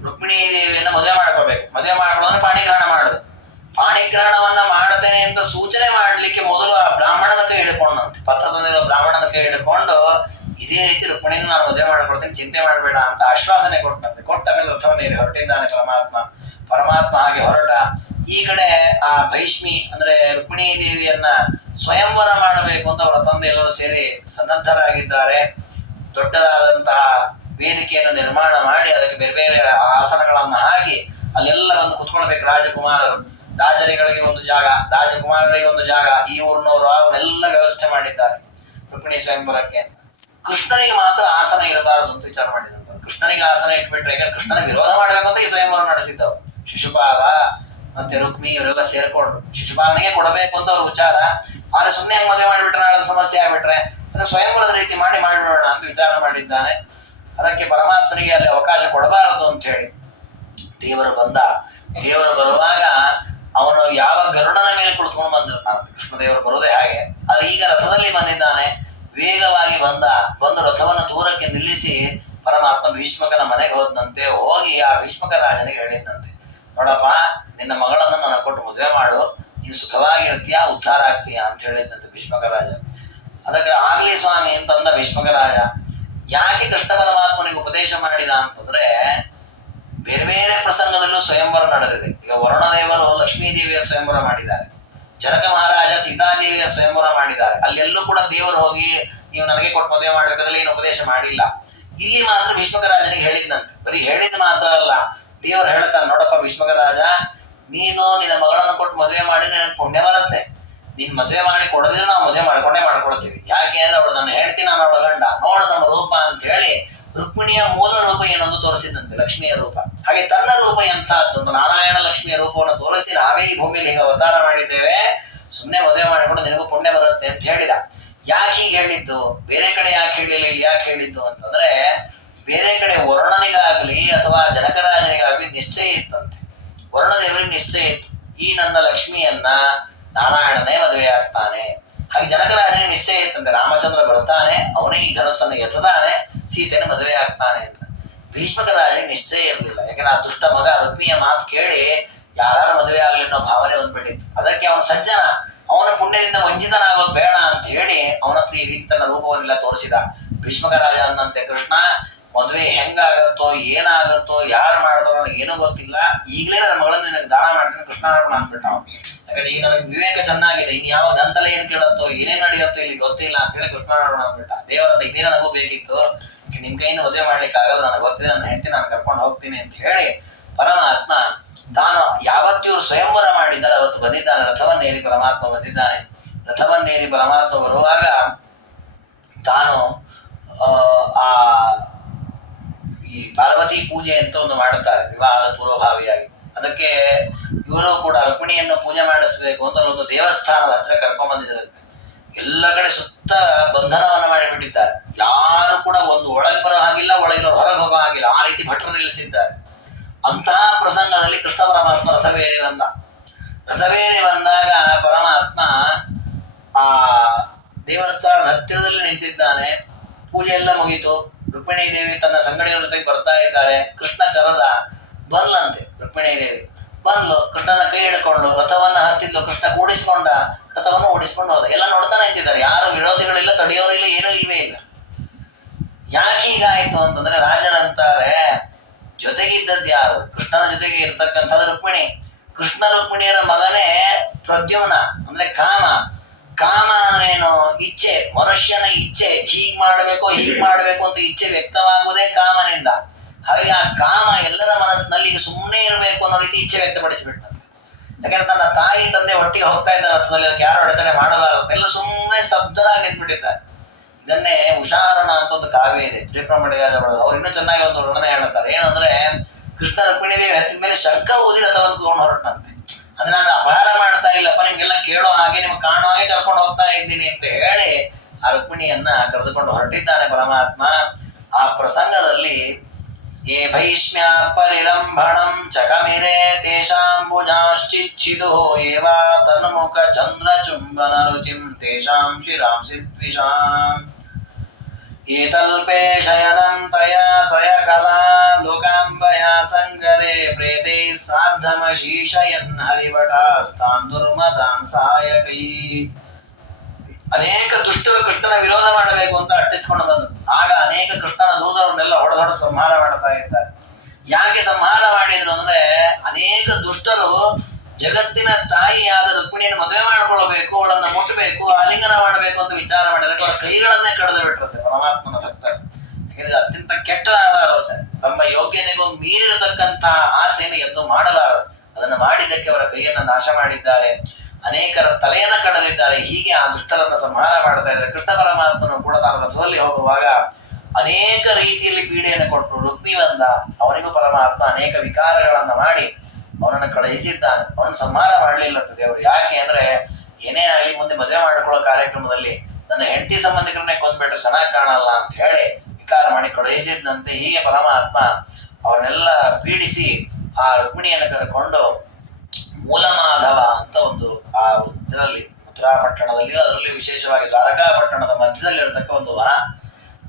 ರುಕ್ಮಿಣೀ ದೇವಿಯನ್ನು ಮದುವೆ ಮಾಡ್ಕೋಬೇಕು. ಮದುವೆ ಮಾಡ್ಕೊಳ್ಳೋದ್ರೆ ಪಾಣಿಗ್ರಹಣ ಮಾಡುದು. ಪಾಣಿಗ್ರಹಣವನ್ನ ಮಾಡ್ತೇನೆ ಅಂತ ಸೂಚನೆ ಮಾಡ್ಲಿಕ್ಕೆ ಮೊದಲು ಆ ಬ್ರಾಹ್ಮಣನ ಕೈ ಹಿಡ್ಕೊಂಡಂತೆ, ಪತ್ರ ತಂದಿರೋ ಬ್ರಾಹ್ಮಣನ ಕೈ ಹಿಡ್ಕೊಂಡು ಇದೇ ರೀತಿ ರುಕ್ಮಿಣಿನ ನಾನು ಮದುವೆ ಮಾಡ್ಕೊಡ್ತೇನೆ, ಚಿಂತೆ ಮಾಡಬೇಡ ಅಂತ ಆಶ್ವಾಸನೆ ಕೊಟ್ಟಂತೆ. ಕೊಟ್ಟ ಮೇಲೆ ರಥವನ್ನೇರಿ ಹೊರಟಿದ್ದಾನೆ ಪರಮಾತ್ಮ ಹಾಗೆ ಹೊರಟ. ಈ ಕಡೆ ಆ ಭೈಷ್ಮಿ ಅಂದ್ರೆ ರುಕ್ಮಿಣೀ ದೇವಿಯನ್ನ ಸ್ವಯಂವರ ಮಾಡಬೇಕು ಅಂತ ಅವರ ತಂದೆ ಎಲ್ಲರೂ ಸೇರಿ ಸನ್ನದ್ಧರಾಗಿದ್ದಾರೆ. ದೊಡ್ಡದಾದಂತಹ ವೇದಿಕೆಯನ್ನು ನಿರ್ಮಾಣ ಮಾಡಿ ಅದಕ್ಕೆ ಬೇರೆ ಬೇರೆ ಆಸನಗಳನ್ನ ಹಾಕಿ ಅಲ್ಲೆಲ್ಲ ಬಂದು ಕುತ್ಕೊಳ್ಬೇಕು ರಾಜಕುಮಾರರು. ರಾಜರಿಗಳಿಗೆ ಒಂದು ಜಾಗ, ರಾಜಕುಮಾರರಿಗೆ ಒಂದು ಜಾಗ, ಈ ಊರಿನವರು ಅವನ್ನೆಲ್ಲ ವ್ಯವಸ್ಥೆ ಮಾಡಿದ್ದಾರೆ ರುಕ್ಮಿಣಿ ಸ್ವಯಂವರಕ್ಕೆ ಅಂತ. ಕೃಷ್ಣನಿಗೆ ಮಾತ್ರ ಆಸನ ಇರಬಾರದು ಅಂತ ವಿಚಾರ ಮಾಡಿದಂತ. ಕೃಷ್ಣನಿಗೆ ಆಸನ ಇಟ್ಬಿಟ್ರೆ, ಈಗ ಕೃಷ್ಣನ ವಿರೋಧ ಮಾಡಬೇಕು ಅಂತ ಈ ಸ್ವಯಂವರ ನಡೆಸಿದ್ದವು. ಶಿಶುಪಾಲ ಮತ್ತೆ ರುಕ್ಮಿ ಇವರೆಲ್ಲ ಸೇರ್ಕೊಂಡು ಶಿಶುಪಾಲನಿಗೆ ಕೊಡಬೇಕು ಅಂತ ಅವ್ರ ವಿಚಾರ. ಆದ್ರೆ ಸುಮ್ಮನೆ ಮದುವೆ ಮಾಡಿಬಿಟ್ರೆ ನಾಳೆ ಸಮಸ್ಯೆ ಆಗ್ಬಿಟ್ರೆ ಅದನ್ನ ಸ್ವಯಂವರದ ರೀತಿ ಮಾಡಿಬಿಡೋಣ ಅಂತ ವಿಚಾರ ಮಾಡಿದ್ದಾನೆ. ಅದಕ್ಕೆ ಪರಮಾತ್ಮನಿಗೆ ಅಲ್ಲಿ ಅವಕಾಶ ಕೊಡಬಾರದು ಅಂತ ಹೇಳಿ ದೇವರು ಬರುವಾಗ ಅವನು ಯಾವ ಗರುಡನ ಮೇಲೆ ಕುಳಿತುಕೊಂಡು ಬಂದಿರ್ತಾನೆ. ಕೃಷ್ಣದೇವರು ಬರೋದೇ ಹಾಗೆ. ಅದು ಈಗ ರಥದಲ್ಲಿ ಬಂದಿದ್ದಾನೆ. ವೇಗವಾಗಿ ಬಂದು ರಥವನ್ನು ದೂರಕ್ಕೆ ನಿಲ್ಲಿಸಿ ಪರಮಾತ್ಮ ಭೀಷ್ಮಕನ ಮನೆಗೆ ಹೋದಂತೆ. ಹೋಗಿ ಆ ಭೀಷ್ಮಕ ರಾಜನಿಗೆ ಹೇಳಿದ್ದಂತೆ, ನೋಡಪ್ಪ, ನಿನ್ನ ಮಗಳನ್ನು ನನಗೆ ಕೊಟ್ಟು ಮದುವೆ ಮಾಡು, ನೀನು ಸುಖವಾಗಿರ್ತೀಯಾ, ಉದ್ಧಾರ ಆಗ್ತೀಯಾ ಅಂತ ಹೇಳಿದ್ದಂತೆ ಭೀಷ್ಮಕ ರಾಜ. ಅದಕ್ಕೆ ಆಗ್ಲಿ ಸ್ವಾಮಿ ಅಂತಂದ ಭೀಷ್ಮಕ ರಾಜ. ಯಾಕೆ ಕೃಷ್ಣ ಪರಮಾತ್ಮನಿಗೆ ಉಪದೇಶ ಮಾಡಿದ ಅಂತಂದ್ರೆ, ಬೇರೆ ಬೇರೆ ಪ್ರಸಂಗದಲ್ಲೂ ಸ್ವಯಂವರ ನಡೆದಿದೆ. ಈಗ ವರುಣದೇವರು ಲಕ್ಷ್ಮೀ ದೇವಿಯ ಸ್ವಯಂವರ ಮಾಡಿದ್ದಾರೆ, ಜನಕ ಮಹಾರಾಜ ಸೀತಾದೇವಿಯ ಸ್ವಯಂವರ ಮಾಡಿದ್ದಾರೆ. ಅಲ್ಲೆಲ್ಲೂ ಕೂಡ ದೇವರು ಹೋಗಿ ನೀವು ನನಗೆ ಕೊಟ್ಟು ಮದುವೆ ಮಾಡ್ಬೇಕಾದ್ರೆ ಏನು ಉಪದೇಶ ಮಾಡಿಲ್ಲ. ಇಲ್ಲಿ ಮಾತ್ರ ಭೀಷ್ಮಕ ರಾಜನಿಗೆ ಹೇಳಿದ್ದಂತೆ. ಬರೀ ಹೇಳಿದ್ ಮಾತ್ರ ಅಲ್ಲ, ದೇವರು ಹೇಳ್ತಾನೆ, ನೋಡಪ್ಪ ಭೀಷ್ಮಕ ರಾಜ, ನೀನು ನಿನ್ನ ಮಗಳನ್ನು ಕೊಟ್ಟು ಮದುವೆ ಮಾಡಿ ನನಗೆ ಪುಣ್ಯ ಬರುತ್ತೆ. ನೀನ್ ಮದುವೆ ಮಾಡಿ ಕೊಡೋದಿಲ್ಲ, ನಾವು ಮದುವೆ ಮಾಡ್ಕೊಳ್ತೀವಿ. ಯಾಕೆ ಅಂದ್ರೆ ಅವಳು ನನ್ನ ಹೆಂಡತಿ, ನಾನು ಅವಳ ಗಂಡ, ನೋಡು ನಮ್ಮ ರೂಪ ಅಂತ ಹೇಳಿ ರುಕ್ಮಿಣಿಯ ಮೂಲ ರೂಪ ಏನೊಂದು ತೋರಿಸಿದಂತೆ, ಲಕ್ಷ್ಮಿಯ ರೂಪ. ಹಾಗೆ ತನ್ನ ರೂಪ ಎಂತಹದ್ದೊಂದು ನಾರಾಯಣ ಲಕ್ಷ್ಮಿಯ ರೂಪವನ್ನು ತೋರಿಸಿ ನಾವೇ ಈ ಭೂಮಿಯಲ್ಲಿ ಈಗ ಅವತಾರ ಮಾಡಿದ್ದೇವೆ, ಸುಮ್ಮನೆ ಮದುವೆ ಮಾಡಿಕೊಂಡು ನಿನಗೂ ಪುಣ್ಯ ಬರುತ್ತೆ ಅಂತ ಹೇಳಿದ. ಯಾಕೆ ಹೀಗೆ ಹೇಳಿದ್ದು, ಬೇರೆ ಕಡೆ ಯಾಕೆ ಹೇಳಿಲ್ಲ, ಇಲ್ಲಿ ಯಾಕೆ ಹೇಳಿದ್ದು ಅಂತಂದ್ರೆ, ಬೇರೆ ಕಡೆ ವರುಣನಿಗಾಗ್ಲಿ ಅಥವಾ ಜನಕರಾಜನಿಗಾಗ್ಲಿ ನಿಶ್ಚಯ ಇತ್ತಂತೆ. ವರುಣದೇವರಿಗೆ ನಿಶ್ಚಯ ಇತ್ತು, ಈ ನನ್ನ ಲಕ್ಷ್ಮಿಯನ್ನ ನಾರಾಯಣನೇ ಮದುವೆ ಆಗ್ತಾನೆ. ಹಾಗೆ ಜನಕರಾಜನಿಗೆ ನಿಶ್ಚಯ ಇತ್ತಂತೆ, ರಾಮಚಂದ್ರ ಬರ್ತಾನೆ, ಅವನೇ ಈ ಧನುಸ್ಸನ್ನು ಎತ್ತದಾನೆ, ಸೀತೆಯನ್ನು ಮದುವೆ ಆಗ್ತಾನೆ ಅಂತ. ಭೀಷ್ಮಕ ರಾಜನಿಗೆ ನಿಶ್ಚಯ ಇರಲಿಲ್ಲ. ಯಾಕಂದ್ರೆ ಆ ದುಷ್ಟ ಮಗ ರುಕ್ಮಿಯ ಮಾತು ಕೇಳಿ ಯಾರು ಮದುವೆ ಆಗ್ಲಿ ಅನ್ನೋ ಭಾವನೆ ಬಂದ್ಬಿಟ್ಟಿತ್ತು. ಅದಕ್ಕೆ ಅವನ ಸಜ್ಜನ, ಅವನ ಪುಣ್ಯದಿಂದ ವಂಚಿತನಾಗೋದು ಬೇಡ ಅಂತ ಹೇಳಿ ಅವನ ಹತ್ರ ಈ ರೀತಿ ತನ್ನ ರೂಪವನ್ನೆಲ್ಲ ತೋರಿಸಿದ. ಭೀಷ್ಮಕ ರಾಜ ಅಂದಂತೆ, ಕೃಷ್ಣ ಮದುವೆ ಹೆಂಗಾಗತ್ತೋ ಏನಾಗತ್ತೋ ಯಾರು ಮಾಡ್ತಾರೋ ನನಗೆ ಏನೂ ಗೊತ್ತಿಲ್ಲ, ಈಗಲೇ ನನ್ನ ಮಗಳನ್ನು ನನಗೆ ದಾನ ಮಾಡ್ತೀನಿ, ಕೃಷ್ಣಾರ್ಪಣ ಅಂದ್ಬಿಟ್ಟ ಅವನು. ಯಾಕಂದ್ರೆ ಈಗ ನನಗೆ ವಿವೇಕ ಚೆನ್ನಾಗಿದೆ, ಇನ್ ಯಾವ ಗಂತಲೆ ಏನ್ ಕೇಳತ್ತೋ ಏನೇನ್ ನಡೆಯುತ್ತೋ ಇಲ್ಲಿ ಗೊತ್ತಿಲ್ಲ ಅಂತ ಹೇಳಿ ಕೃಷ್ಣಾರ್ಪಣ ಅಂದ್ಬಿಟ್ಟ. ದೇವರನ್ನ ಇದೇ ನನಗೂ ಬೇಕಿತ್ತು, ನಿಮ್ ಕೈಯಿಂದ ಮದುವೆ ಮಾಡ್ಲಿಕ್ಕೆ ಆಗಲ್ಲ, ನನಗೆ ಗೊತ್ತಿದೆ, ನನ್ನ ಹೆಂಡತಿ ನಾನು ಕರ್ಕೊಂಡು ಹೋಗ್ತೀನಿ ಅಂತ ಹೇಳಿ ಪರಮಾತ್ಮ ತಾನು ಯಾವತ್ತಿವರು ಸ್ವಯಂವರ ಮಾಡಿದ್ದಾರೆ ಅವತ್ತು ಬಂದಿದ್ದಾನೆ, ರಥವನ್ನೇರಿ ಪರಮಾತ್ಮ ಬಂದಿದ್ದಾನೆ. ರಥವನ್ನೇರಿ ಪರಮಾತ್ಮ ಬರುವಾಗ ತಾನು ಆ ಈ ಪಾರ್ವತಿ ಪೂಜೆ ಅಂತ ಒಂದು ಮಾಡುತ್ತಾರೆ ವಿವಾಹದ ಪೂರ್ವಭಾವಿಯಾಗಿ. ಅದಕ್ಕೆ ಇವರು ಕೂಡ ರುಕ್ಮಿಣಿಯನ್ನು ಪೂಜೆ ಮಾಡಿಸ್ಬೇಕು ಅಂತ ಒಂದು ದೇವಸ್ಥಾನದ ಹತ್ರ ಕರ್ಕೊಂಡ್ ಬಂದಿದ್ದರಂತೆ. ಎಲ್ಲ ಕಡೆ ಸುತ್ತ ಬಂಧನವನ್ನ ಮಾಡಿಬಿಟ್ಟಿದ್ದಾರೆ. ಯಾರು ಕೂಡ ಒಂದು ಒಳಗೆ ಬರೋ ಹಾಗಿಲ್ಲ, ಒಳಗಿರೋ ಹೊರಗೆ ಹೋಗೋ ಹಾಗಿಲ್ಲ, ಆ ರೀತಿ ಭಟ್ರು ನಿಲ್ಲಿಸಿದ್ದಾರೆ. ಅಂತಹ ಪ್ರಸಂಗದಲ್ಲಿ ಕೃಷ್ಣ ಪರಮಾತ್ಮ ರಥವೇರಿ ಬಂದ. ರಥವೇರಿ ಬಂದಾಗ ಪರಮಾತ್ಮ ಆ ದೇವಸ್ಥಾನದ ಹತ್ತಿರದಲ್ಲಿ ನಿಂತಿದ್ದಾನೆ. ಪೂಜೆ ಎಲ್ಲ ಮುಗೀತು. ರುಕ್ಮಿಣಿ ದೇವಿ ತನ್ನ ಸಂಗಡಿಯವರ ಜೊತೆಗೆ ಬರ್ತಾ ಇದ್ದಾರೆ. ಕೃಷ್ಣ ಕರೆದ, ಬರ್ಲಂತೆ. ರುಕ್ಮಿಣಿ ದೇವಿ ಬಂದ್ಲು, ಕೃಷ್ಣನ ಕೈ ಹಿಡ್ಕೊಂಡು ರಥವನ್ನ ಹತ್ತಿದ್ಲು. ಕೃಷ್ಣ ಕೂಡಿಸ್ಕೊಂಡ, ರಥವನ್ನು ಓಡಿಸ್ಕೊಂಡು ಹೋದ. ಎಲ್ಲ ನೋಡ್ತಾನೆ ನಿಂತಿದ್ದಾರೆ. ಯಾರು ವಿರೋಧಿಗಳಿಲ್ಲ, ತಡೆಯೋರಿಲ್ಲ, ಏನೂ ಇಲ್ವೇ ಇಲ್ಲ. ಯಾಕೆ ಹೀಗಾಯ್ತು ಅಂತಂದ್ರೆ ರಾಜರಂತಾರೆ ಜೊತೆಗಿದ್ದದ್ದು ಯಾರು? ಕೃಷ್ಣನ ಜೊತೆಗೆ ಇರ್ತಕ್ಕಂಥದ್ದು ರುಕ್ಮಿಣಿ. ಕೃಷ್ಣ ರುಕ್ಮಿಣಿಯರ ಮಗನೇ ಪ್ರದ್ಯುಮ್ನ, ಅಂದ್ರೆ ಕಾಮ. ಕಾಮ ಅಂದ್ರೇನು? ಇಚ್ಛೆ, ಮನುಷ್ಯನ ಇಚ್ಛೆ. ಹೀಗ್ ಮಾಡ್ಬೇಕು ಅಂತ ಇಚ್ಛೆ ವ್ಯಕ್ತವಾಗುವುದೇ ಕಾಮನಿಂದ. ಹಾಗಾಗಿ ಆ ಕಾಮ ಎಲ್ಲರ ಮನಸ್ಸಿನಲ್ಲಿ ಸುಮ್ಮನೆ ಇರಬೇಕು ಅನ್ನೋ ರೀತಿ ಇಚ್ಛೆ ವ್ಯಕ್ತಪಡಿಸಿಬಿಟ್ಟಂತೆ. ಯಾಕಂದ್ರೆ ತನ್ನ ತಾಯಿ ತಂದೆ ಒಟ್ಟಿಗೆ ಹೋಗ್ತಾ ಇದ್ದಾರೆ ರಥದಲ್ಲಿ, ಅದಕ್ಕೆ ಯಾರು ಅಡೆತಡೆ ಮಾಡಲಾರದು. ಎಲ್ಲ ಸುಮ್ಮನೆ ಸ್ತಬ್ಧರಾಗಿ ಎದ್ಬಿಟ್ಟಿದ್ದಾರೆ. ಇದನ್ನೇ ಉಷಾರಣ ಅಂತ ಒಂದು ಕಾವ್ಯ ಇದೆ, ತ್ರಿಪ್ರಮಣಿಯಾದ ಬರೋದು. ಅವ್ರು ಇನ್ನೂ ಚೆನ್ನಾಗಿ ಒಂದು ವರ್ಣನೆ ಹೇಳ್ತಾರೆ. ಏನಂದ್ರೆ ಕೃಷ್ಣ ರುಕ್ಮಿಣಿ ದೇವಿ ಹತ್ತಿದ ಮೇಲೆ ಶಂಖ ಊದಿ ರಥವನ್ನು ತಗೊಂಡು ಹೊರಟಂತೆ. ಅಂದ್ರೆ ನಾನು ಅಪಹಾರ ಮಾಡ್ತಾ ಇಲ್ಲಪ್ಪ, ನಿಮ್ಗೆಲ್ಲ ಕೇಳೋ ಹಾಗೆ, ನಿಮ್ಗೆ ಕಾಣೋ ಹಾಗೆ ಕರ್ಕೊಂಡು ಹೋಗ್ತಾ ಇದ್ದೀನಿ ಅಂತ ಹೇಳಿ ಆ ರುಕ್ಮಿಣಿಯನ್ನ ಕರೆದುಕೊಂಡು ಹೊರಟಿದ್ದಾನೆ ಪರಮಾತ್ಮ. ಆ ಪ್ರಸಂಗದಲ್ಲಿ ಏ ಭೈಷ್ಮ್ಯ ಪರಿರಂಭಣಂ ಚಕಮಿರೆ ತೇಷಾಂಬುಜಾಶ್ಚಿಚ್ಛಿದು ಏವಾ ತನ್ಮುಖ ಚಂದ್ರ ಚುಂಬನ ರುಚಿಂ ತೇಷಾಂ ಶಿರಾಂ ಸಿದ್ವಿಷಾಂ ಏತಲ್ಪೇ ಶಯನಂ ತಯಾ ಸ್ವಯಕಲಾ ಲೋಕಾಂಬಯಾ ಸಂಗರೆ ಪ್ರೇತೈ ಸಾರ್ಧಮಶೀಷಯನ್ ಹರಿಭಟಾಸ್ತಾನ್ ದುರ್ಮತಾನ್ ಸಹಾಯಕೈ. ಅನೇಕ ದುಷ್ಟರು ಕೃಷ್ಣನ ವಿರೋಧ ಮಾಡಬೇಕು ಅಂತ ಅಟ್ಟಿಸ್ಕೊಂಡು ಬಂದ. ಆಗ ಅನೇಕ ಕೃಷ್ಣನ ದೂತರನ್ನೆಲ್ಲ ಹೊಡೆದೊಡೆದು ಸಂಹಾರ ಮಾಡ್ತಾ ಇದ್ದಾರೆ. ಯಾಕೆ ಸಂಹಾರ ಮಾಡಿದ್ರು ಅಂದ್ರೆ ಅನೇಕ ದುಷ್ಟರು ಜಗತ್ತಿನ ತಾಯಿಯಾದ ರುಕ್ಮಿಣಿಯನ್ನು ಮದುವೆ ಮಾಡ್ಕೊಳ್ಬೇಕು, ಅವಳನ್ನ ಮುಟ್ಟಬೇಕು, ಆಲಿಂಗನ ಮಾಡಬೇಕು ಅಂತ ವಿಚಾರ ಮಾಡಿದಾಗ ಅವರ ಕೈಗಳನ್ನೇ ಕಳೆದು ಬಿಟ್ಟಿರುತ್ತೆ ಪರಮಾತ್ಮನ ಭಕ್ತರು. ಯಾಕಂದ್ರೆ ಅತ್ಯಂತ ಕೆಟ್ಟದಾದ ಆಲೋಚನೆ. ತಮ್ಮ ಯೋಗ್ಯತೆಗೂ ಮೀರಿರತಕ್ಕಂತಹ ಆಸೆಯನ್ನು ಎದ್ದು ಮಾಡಲಾರದು. ಅದನ್ನು ಮಾಡಿದ್ದಕ್ಕೆ ಅವರ ಕೈಯನ್ನು ನಾಶ ಮಾಡಿದ್ದಾರೆ, ಅನೇಕರ ತಲೆಯನ್ನ ಕಡಲಿದ್ದಾರೆ. ಹೀಗೆ ಆ ದುಷ್ಟರನ್ನ ಸಂಹಾರ ಮಾಡ್ತಾ ಇದ್ದಾರೆ. ಕೃಷ್ಣ ಪರಮಾತ್ಮನು ಕೂಡ ತಾನು ರಥದಲ್ಲಿ ಹೋಗುವಾಗ ಅನೇಕ ರೀತಿಯಲ್ಲಿ ಪೀಡೆಯನ್ನು ಕೊಟ್ಟರು. ರುಕ್ಮಿ ಬಂದ, ಅವನಿಗೂ ಪರಮಾತ್ಮ ಅನೇಕ ವಿಕಾರಗಳನ್ನ ಮಾಡಿ ಅವನನ್ನು ಕಳುಹಿಸಿದ್ದಾನೆ. ಅವನನ್ನು ಸಂಹಾರ ಮಾಡಲಿಲ್ಲ ದೇವರು. ಯಾಕೆ ಅಂದ್ರೆ ಏನೇ ಆಗಲಿ ಮುಂದೆ ಮದುವೆ ಮಾಡಿಕೊಳ್ಳೋ ಕಾರ್ಯಕ್ರಮದಲ್ಲಿ ನನ್ನ ಹೆಂಡತಿ ಸಂಬಂಧಿಕರನ್ನೇ ಕೊಂದ್ಬಿಟ್ರೆ ಚೆನ್ನಾಗಿ ಕಾಣಲ್ಲ ಅಂತ ಹೇಳಿ ವಿಕಾರ ಮಾಡಿ ಕಳುಹಿಸಿದ್ದಂತೆ. ಹೀಗೆ ಪರಮಾತ್ಮ ಅವನ್ನೆಲ್ಲ ಪೀಡಿಸಿ ಆ ರುಕ್ಮಿಣಿಯನ್ನು ಕರೆಕೊಂಡು ಮೂಲಮಾಧವ ಅಂತ ಒಂದು ಆ ಇದರಲ್ಲಿ ಮಥುರಾ ಪಟ್ಟಣದಲ್ಲಿ, ಅದರಲ್ಲಿ ವಿಶೇಷವಾಗಿ ದ್ವಾರಕಾಪಟ್ಟಣದ ಮಧ್ಯದಲ್ಲಿ ಇರತಕ್ಕ ಒಂದು ವನ,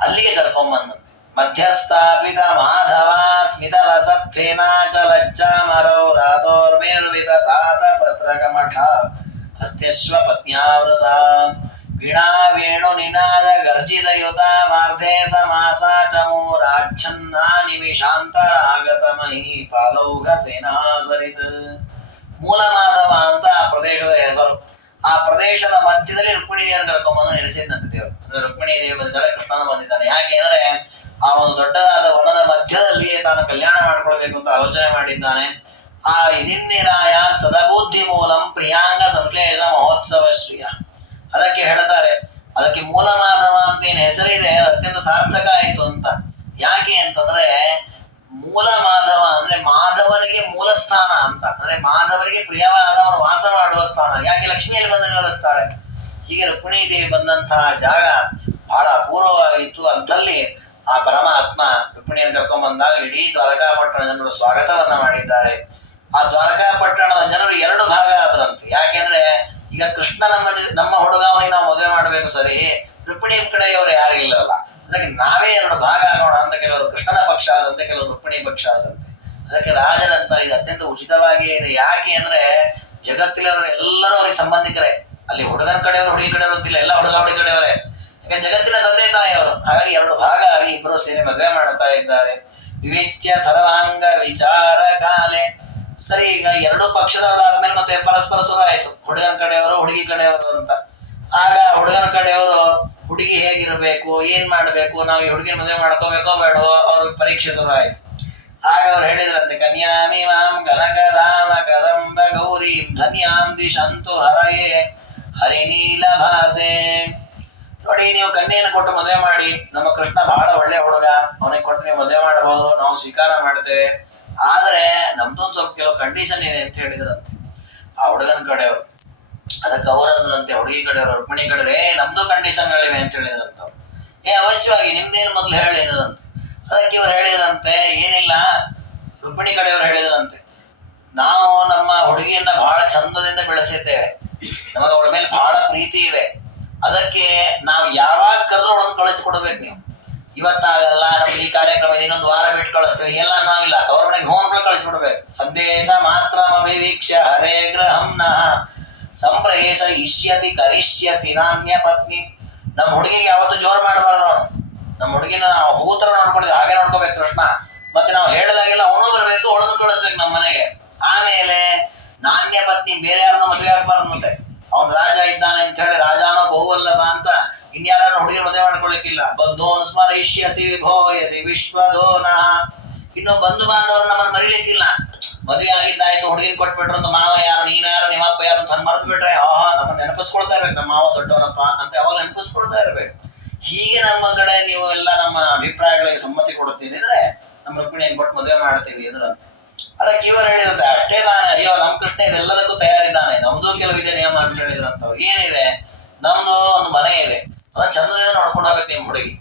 ಅಲ್ಲಿಗೆ ಕರ್ಕೊಂಡ್ಬಂದಂತೆ. ಮಧ್ಯಸ್ಥಾಪಿತ ಮಾಧವ ಸ್ಮಿತಲಸತ್ವೇನಾಚ ಲಜ್ಜಾಮರೌ ರಾತೋರ್ಮೇರ್ವಿತ ತಾತ ಪತ್ರಕಮಠ ಹಸ್ತ್ಯಶ್ವ ಪತ್ನ್ಯಾವೃತ ವೀಣಾ ವೇಣು ನಿನಾದ ಗರ್ಜಿತಯುತ ಮಾರ್ಧೇ ಸಮಾಸಾಚಮೋ ರಾಜ್ಛನ್ನಾ ನಿಮಿಷಾಂತರಾಗತ ಮಹಿ ಪಾಲೌಘ ಸೇನಾ ಸರಿತ್. ಮೂಲಮಾಧವ ಅಂತ ಆ ಪ್ರದೇಶದ ಹೆಸರು. ಆ ಪ್ರದೇಶದ ಮಧ್ಯದಲ್ಲಿ ರುಕ್ಮಿಣಿ ದೇವಿಯನ್ನು ಕರ್ಕೊಂಡ್ಬಂದು ನೆಲೆಸಿದ್ದಂತೆ ದೇವರು. ಅಂದ್ರೆ ರುಕ್ಮಿಣಿ ದೇವಿ ಬಂದಿದ್ದಾಳೆ, ಕೃಷ್ಣನ ಬಂದಿದ್ದಾನೆ. ಯಾಕೆ ಅಂದ್ರೆ ಆ ಒಂದು ದೊಡ್ಡದಾದ ವನದ ಮಧ್ಯದಲ್ಲಿಯೇ ತಾನು ಕಲ್ಯಾಣ ಮಾಡ್ಕೊಳ್ಬೇಕು ಅಂತ ಆಲೋಚನೆ ಮಾಡಿದ್ದಾನೆ. ಆ ಇದಿನ್ನಿರಾಯ ತದಬುದ್ಧಿ ಮೂಲಂ ಪ್ರಿಯಾಂಗ ಸಂಶ್ಲೇಷ ಮಹೋತ್ಸವ ಶ್ರೀಯ. ಅದಕ್ಕೆ ಹೇಳ್ತಾರೆ, ಅದಕ್ಕೆ ಮೂಲಮಾಧವ ಅಂತ ಏನ್ ಹೆಸರಿದೆ ಅದು ಅತ್ಯಂತ ಸಾರ್ಥಕ ಆಯ್ತು ಅಂತ. ಯಾಕೆ ಅಂತಂದ್ರೆ ಮೂಲ ಮಾಧವ ಅಂದ್ರೆ ಮಾಧವರಿಗೆ ಮೂಲ ಸ್ಥಾನ ಅಂತ, ಅಂದ್ರೆ ಮಾಧವರಿಗೆ ಪ್ರಿಯವಾದವನು ವಾಸ ಮಾಡುವ ಸ್ಥಾನ. ಯಾಕೆ ಲಕ್ಷ್ಮಿಯಲ್ಲಿ ಬಂದು ನೆಲೆಸ್ತಾಳೆ. ಹೀಗೆ ರುಕ್ಮಿಣಿ ದೇವಿ ಬಂದಂತಹ ಜಾಗ ಬಹಳ ಅಪೂರ್ವವಾಗಿತ್ತು. ಅಂತಲ್ಲಿ ಆ ಪರಮಾತ್ಮ ರುಕ್ಮಿಣಿಯನ್ನು ಕರ್ಕೊಂಡ್ ಬಂದಾಗ ಇಡೀ ದ್ವಾರಕಾಪಟ್ಟಣ ಜನರು ಸ್ವಾಗತವನ್ನ ಮಾಡಿದ್ದಾರೆ. ಆ ದ್ವಾರಕಾಪಟ್ಟಣದ ಜನರು ಎರಡು ಭಾಗ ಆದ್ರಂತೆ. ಯಾಕೆಂದ್ರೆ ಈಗ ಕೃಷ್ಣ ನಮ್ಮ ಹುಡುಗ ಅವನಿಗೆ ನಾವು ಮದುವೆ ಮಾಡ್ಬೇಕು ಸರಿ, ರುಕ್ಮಿಣಿ ಕಡೆಯವರು ಯಾರು ಇಲ್ಲಲ್ಲ, ಅದಕ್ಕೆ ನಾವೇ ಎರಡು ಭಾಗ ಆಗೋಣ ಅಂತ ಕೆಲವರು ಕೃಷ್ಣನ ಪಕ್ಷ ಆದಂತೆ, ಕೆಲವರು ರುಕ್ಮಿಣಿ ಪಕ್ಷ ಆದಂತೆ. ಅದಕ್ಕೆ ರಾಜರಂತ ಇದು ಅತ್ಯಂತ ಉಚಿತವಾಗಿಯೇ ಇದೆ. ಯಾಕೆ ಅಂದ್ರೆ ಜಗತ್ತಿನವರು ಎಲ್ಲರೂ ಅವರಿಗೆ ಸಂಬಂಧಿಕರೇ. ಅಲ್ಲಿ ಹುಡುಗನ ಕಡೆಯವರು ಹುಡುಗಿ ಕಡೆಯವರು ಅಂತಿಲ್ಲ, ಎಲ್ಲ ಹುಡುಗ ಹುಡುಗಿ ಕಡೆಯವರೇ. ಯಾಕೆ ಜಗತ್ತಿನ ತಂದೆ ತಾಯಿಯವರು. ಹಾಗಾಗಿ ಎರಡು ಭಾಗ ಆಗಿ ಇಬ್ಬರು ಸೇರಿ ಮದುವೆ ಮಾಡ್ತಾ ಇದ್ದಾರೆ. ವಿವೇಚ್ಯ ಸರ್ವಾಂಗ ವಿಚಾರ ಕಾಲೆ. ಸರಿ, ಈಗ ಎರಡು ಪಕ್ಷದವರಾದ್ಮೇಲೆ ಮತ್ತೆ ಪರಸ್ಪರ ಸುರ ಆಯ್ತು, ಹುಡುಗನ ಕಡೆಯವರು ಹುಡುಗಿ ಕಡೆಯವರು ಅಂತ. ಆಗ ಹುಡುಗನ ಕಡೆಯವರು ಹುಡುಗಿ ಹೇಗಿರ್ಬೇಕು, ಏನ್ ಮಾಡ್ಬೇಕು, ನಾವು ಈ ಹುಡುಗಿನ ಮದುವೆ ಮಾಡ್ಕೋಬೇಕೋ ಬೇಡವೋ, ಅವ್ರ ಪರೀಕ್ಷೆ ಶುರು ಆಯ್ತು. ಆಗ ಅವ್ರು ಹೇಳಿದ್ರಂತೆ, ಕನ್ಯಾಮಿಮಾಂ ಕನಕಧಾಮ ಕದಂಬ ಗೌರೀಂ ಧನ್ಯಾಂ ದಿಶಂತು ಹರಯೇ ಹರಿನೀಲ ಭಾಸೆ. ನೋಡಿ, ನೀವು ಕನ್ಯೆಯನ್ನು ಕೊಟ್ಟು ಮದುವೆ ಮಾಡಿ, ನಮ್ಮ ಕೃಷ್ಣ ಬಹಳ ಒಳ್ಳೆ ಹುಡುಗ, ಅವನಿಗೆ ಕೊಟ್ಟು ನೀವು ಮದುವೆ ಮಾಡಬಹುದು, ನಾವು ಸ್ವೀಕಾರ ಮಾಡ್ತೇವೆ. ಆದ್ರೆ ನಮ್ದೊಂದು ಸ್ವಲ್ಪ ಕೆಲವು ಕಂಡೀಷನ್ ಇದೆ ಅಂತ ಹೇಳಿದ್ರಂತೆ ಆ ಹುಡುಗನ ಕಡೆಯವರು. ಅದಕ್ಕೆ ಅವರಂದ್ರಂತೆ, ಹುಡುಗಿ ಕಡೆಯವರು, ರುಕ್ಮಿಣಿ ಕಡೆ, ನಮ್ದು ಕಂಡೀಷನ್ಗಳಿವೆ ಅಂತ ಹೇಳಿದ್ರಂತ. ಅವಶ್ಯವಾಗಿ ನಿಮ್ದೇನು ಮೊದಲು ಹೇಳಿದ್ರಂತೆ. ಅದಕ್ಕೆ ಇವ್ರು ಹೇಳಿದ್ರಂತೆ, ಏನಿಲ್ಲ, ರುಕ್ಮಿಣಿ ಕಡೆಯವರು ಹೇಳಿದ್ರಂತೆ, ನಾವು ನಮ್ಮ ಹುಡುಗಿಯನ್ನ ಬಹಳ ಚಂದದಿಂದ ಬೆಳೆಸಿದ್ದೇವೆ, ನಮಗೆ ಅವಳ ಮೇಲೆ ಬಹಳ ಪ್ರೀತಿ ಇದೆ, ಅದಕ್ಕೆ ನಾವು ಯಾವಾಗ ಕರೆದ್ರೂ ಅವಳನ್ನು ಕಳಿಸಿಕೊಡ್ಬೇಕು. ನೀವು ಇವತ್ತಾಗಲ್ಲ, ನಮ್ಗೆ ಈ ಕಾರ್ಯಕ್ರಮ ಇನ್ನೊಂದು ವಾರ ಬಿಟ್ಟು ಕಳಿಸ್ತೇವೆ ಎಲ್ಲ ನಾವಿಲ್ಲ, ತವರ ಮನೆಗೆ ಹೋಗ್ಬಿಟ್ಟು ಕಳಿಸ್ಬಿಡ್ಬೇಕು. ಸಂದೇಶ ಮಾತ್ರ ಅಭಿವೀಕ್ಷ್ಯ ಹರೇ ಗೃಹಂನ ಸಂಪ್ರವೇಶ ಇಷ್ಯತಿ ಕರಿಷ್ಯಸಿ ನಾನ್ಯ ಪತ್ನಿ. ನಮ್ಮ ಹುಡುಗಿಗೆ ಯಾವತ್ತೂ ಜೋರು ಮಾಡಬಾರ್ದು. ಅವನು ನಮ್ಮ ಹುಡುಗಿನ ನಾವು ಹೂತರ ನೋಡ್ಕೊಂಡಿದ್ವಿ ಹಾಗೆ ನೋಡ್ಕೋಬೇಕು ಕೃಷ್ಣ. ಮತ್ತೆ ನಾವು ಹೇಳಿದಾಗೆಲ್ಲ ಅವನು ಬರಬೇಕು, ಒಳದು ಕಳಿಸ್ಬೇಕು ನಮ್ಮ ಮನೆಗೆ. ಆಮೇಲೆ ನಾಣ್ಯ ಪತ್ನಿ, ಬೇರೆ ಯಾರನ್ನ ಮದುವೆ ಆಗ್ಬಾರ್ದು. ಮತ್ತೆ ಅವ್ನು ರಾಜ ಇದ್ದಾನೆ ಅಂತ ಹೇಳಿ ರಾಜಾನೋ ಬಹುವಲ್ಲಭ ಅಂತ ಇನ್ಯಾರನ್ನ ಹುಡುಗಿರು ಮದುವೆ ಮಾಡ್ಕೊಳಕ್ಕಿಲ್ಲ. ಬಂಧೋನ್ ಸ್ಮರಿಷ್ಯಸಿ ವಿಭೋ ಯದಿ ವಿಶ್ವದೋನ. ಇನ್ನು ಬಂಧು ಬಾಂಧವರು ನಮ್ಮನ್ನು ಮರಿಲಿಕ್ಕಿಲ್ಲ. ಮದುವೆ ಆಗಿದ್ದಾಯ್ತು, ಹುಡುಗಿನ ಕೊಟ್ಬಿಟ್ರು ಅಂತ ಮಾವ ಯಾರು, ನೀನ್ಯಾರು, ನಿಮ್ಮಪ್ಪ ಯಾರು ಅಂತ ಮರೆತು ಬಿಟ್ರೆ ನಮ್ಮನ್ನ ನೆನಪಿಸ್ಕೊಳ್ತಾ ಇರ್ಬೇಕು, ನಮ್ಮ ಮಾವ ದೊಡ್ಡವನಪ್ಪ ಅಂತ ಅವಾಗ ನೆನಪಿಸ್ಕೊಳ್ತಾ ಇರ್ಬೇಕು. ಹೀಗೆ ನಮ್ಮ ಕಡೆ ನೀವು ಎಲ್ಲ ನಮ್ಮ ಅಭಿಪ್ರಾಯಗಳಿಗೆ ಸಮ್ಮತಿ ಕೊಡುತ್ತೀರಿದ್ರೆ ನಮ್ಮ ರುಕ್ಮಿಣಿಯನ್ನು ಕೊಟ್ಟು ಮದುವೆ ಮಾಡ್ತೀವಿ ಎದುರಂತ. ಅದಕ್ಕೆ ಇವರು ಹೇಳಿದಂತೆ, ಅಷ್ಟೇ ನಾನು ಅಯ್ಯೋ ನಮ್ಮ ಕೃಷ್ಣ ಇದೆಲ್ಲದಕ್ಕೂ ತಯಾರಿದ್ದಾನೆ, ನಮ್ದು ಕೆಲವಿದೆ ನಿಯಮ ಅಂತ ಹೇಳಿದ್ರಂತವ್ರು. ಏನಿದೆ, ನಮ್ದು ಒಂದು ಮನೆ ಇದೆ, ಅದನ್ನ ಚಂದದಿಂದ ನೋಡ್ಕೊಂಡು ಹೋಗ್ಬೇಕು ನಿಮ್ಮ ಹುಡುಗಿ.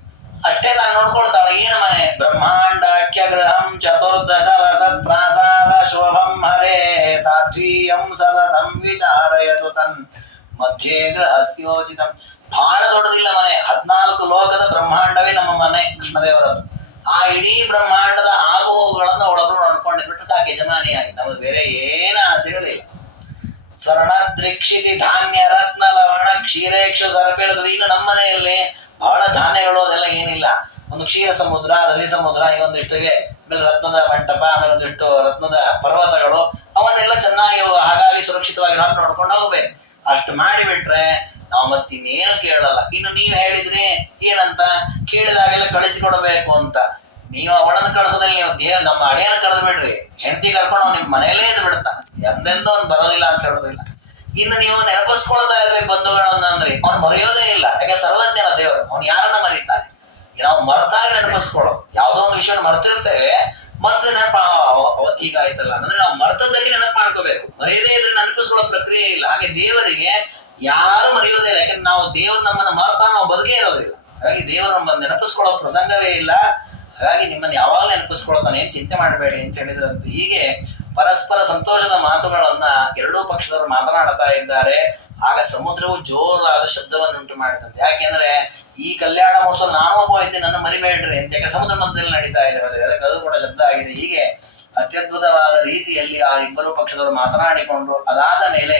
ಅಷ್ಟೇ ನಾನು ನೋಡ್ಕೊಳ್ತಾಳೆ. ಏನು ಮನೆ? ಬ್ರಹ್ಮಾಂಡಾಖ್ಯ ಗೃಹಂ ಚತುರ್ದಶ ರಸ ಪ್ರಾಸಾದ ಶೋಭಂ ಹರೇ ಸಾಧ್ವೀಯಂ ಸದತಂ ವಿಚಾರಯತು ತನ್ ಮಧ್ಯೆ ಗೃಹಸ್ಯೋಚಿತಂ. ಬಹಳ ದೊಡ್ಡದಿಲ್ಲ ಮನೆ, 14 ಲೋಕದ ಬ್ರಹ್ಮಾಂಡವೇ ನಮ್ಮ ಮನೆ ಕೃಷ್ಣದೇವರದ್ದು. ಆ ಇಡೀ ಬ್ರಹ್ಮಾಂಡದ ಆಗು ಹೋಗುಗಳನ್ನು ಅವಳೊಬ್ರು ನೋಡ್ಕೊಂಡಿದ್ಬಿಟ್ಟು ಸಾಕು, ಯಜಮಾನಿಯಾಗಿ. ನಮಗೆ ಬೇರೆ ಏನು ಆಸೆಗಳಿಲ್ಲ. ಸ್ವರ್ಣದ್ರಿಕ್ಷಿತಿ ಧಾನ್ಯ ರತ್ನ ಲವಣ ಕ್ಷೀರೇಕ್ಷು ಸರ್ಪಿರದ. ಇನ್ನು ನಮ್ಮ ಮನೆಯಲ್ಲಿ ಬಹಳ ಧಾನ್ಯಗಳು ಅದೆಲ್ಲ ಏನಿಲ್ಲ. ಒಂದು ಕ್ಷೀರ ಸಮುದ್ರ, ನದಿ ಸಮುದ್ರ, ಇವೊಂದಿಷ್ಟು ಇವೆ. ಆಮೇಲೆ ರತ್ನದ ಮಂಟಪ, ಆಮೇಲೆ ಒಂದಿಷ್ಟು ರತ್ನದ ಪರ್ವತಗಳು, ಅವನ್ನೆಲ್ಲ ಚೆನ್ನಾಗಿ ಹಾಗಾಗಿ ಸುರಕ್ಷಿತವಾಗಿ ನಾವು ನೋಡ್ಕೊಂಡು ಹೋಗ್ಬೇಕು. ಅಷ್ಟು ಮಾಡಿಬಿಟ್ರೆ ನಾವು ಮತ್ತಿನ್ನೇನು ಕೇಳಲ್ಲ. ಇನ್ನು ನೀವು ಹೇಳಿದ್ರಿ ಏನಂತ, ಕೇಳಿದಾಗೆಲ್ಲ ಕಳಿಸಿಕೊಡ್ಬೇಕು ಅಂತ. ನೀವು ಅವಳನ್ನು ಕಳಿಸೋದಲ್ಲಿ ನೀವು ನಮ್ಮ ಅಡೆಯನ್ನು ಕಳೆದು ಬಿಡ್ರಿ, ಹೆಂಡತಿ ಕರ್ಕೊಂಡು ಅವ್ನು ನಿಮ್ಮ ಮನೆಯಲ್ಲೇ ಇದ್ದು ಬಿಡ್ತಾನೆ, ಎಂದೆಂದೂ ಅವ್ನು ಬರೋದಿಲ್ಲ ಅಂತ ಹೇಳೋದಿಲ್ಲ. ಇನ್ನು ನೀವು ನೆನಪಿಸ್ಕೊಳ್ತಾ ಇರ್ಬೇಕು ಬಂಧುಗಳನ್ನ ಅಂದ್ರೆ ಅವ್ನು ಮರೆಯೋದೇ ಇಲ್ಲ. ಯಾಕೆ ಸರ್ವಜ್ಞನ ದೇವರು, ಅವ್ನು ಯಾರನ್ನ ಮರೀತಾನೆ. ನಾವು ಮರೆತಾಗ ನೆನಪಿಸ್ಕೊಳ್ಳೋದು, ಯಾವುದೋ ಒಂದು ವಿಷಯ ಮರ್ತಿರ್ತೇವೆ, ಮತ್ತೆ ನೆನಪ ಅವತ್ತೀಗಾಯ್ತಲ್ಲ ಅಂದ್ರೆ ನಾವು ಮರ್ತದಲ್ಲಿ ನೆನಪು ಮಾಡ್ಕೋಬೇಕು. ಮರೆಯದೇ ಇದ್ರೆ ನೆನಪಿಸ್ಕೊಳ್ಳೋ ಪ್ರಕ್ರಿಯೆ ಇಲ್ಲ. ಹಾಗೆ ದೇವರಿಗೆ ಯಾರು ಮರೆಯೋದೇ ಇಲ್ಲ. ಯಾಕಂದ್ರೆ ನಾವು ದೇವರು ನಮ್ಮನ್ನು ಮರೆತ ನಾವು ಬದುಕೇ ಇರೋದಿಲ್ಲ. ಹಾಗಾಗಿ ದೇವರು ನಮ್ಮನ್ನು ನೆನಪಿಸ್ಕೊಳ್ಳೋ ಪ್ರಸಂಗವೇ ಇಲ್ಲ. ಹಾಗಾಗಿ ನಿಮ್ಮನ್ನು ಯಾವಾಗ ನೆನಪಿಸ್ಕೊಳ್ತಾನೆ, ಏನ್ ಚಿಂತೆ ಮಾಡಬೇಡಿ ಅಂತ ಹೇಳಿದ್ರಂತೆ. ಹೀಗೆ ಪರಸ್ಪರ ಸಂತೋಷದ ಮಾತುಗಳನ್ನ ಎರಡೂ ಪಕ್ಷದವರು ಮಾತನಾಡ್ತಾ ಇದ್ದಾರೆ. ಆಗ ಸಮುದ್ರವು ಜೋರಾದ ಶಬ್ದವನ್ನುಂಟು ಮಾಡಿದಂತೆ. ಯಾಕೆಂದ್ರೆ ಈ ಕಲ್ಯಾಣ ಮಹೋತ್ಸವ ನಾನು ಒಬ್ಬ ಇದ್ದೆ, ನನ್ನ ಮರಿಬೇಡ್ರಿ ಅಂತ. ಯಾಕೆ ಸಮುದ್ರ ಮಧ್ಯದಲ್ಲಿ ನಡೀತಾ ಇದೆ, ಅದಕ್ಕೆ ಅದು ಕೂಡ ಶಬ್ದ ಆಗಿದೆ. ಹೀಗೆ ಅತ್ಯದ್ಭುತವಾದ ರೀತಿಯಲ್ಲಿ ಆ ಇಬ್ಬರು ಪಕ್ಷದವರು ಮಾತನಾಡಿಕೊಂಡ್ರು. ಅದಾದ ಮೇಲೆ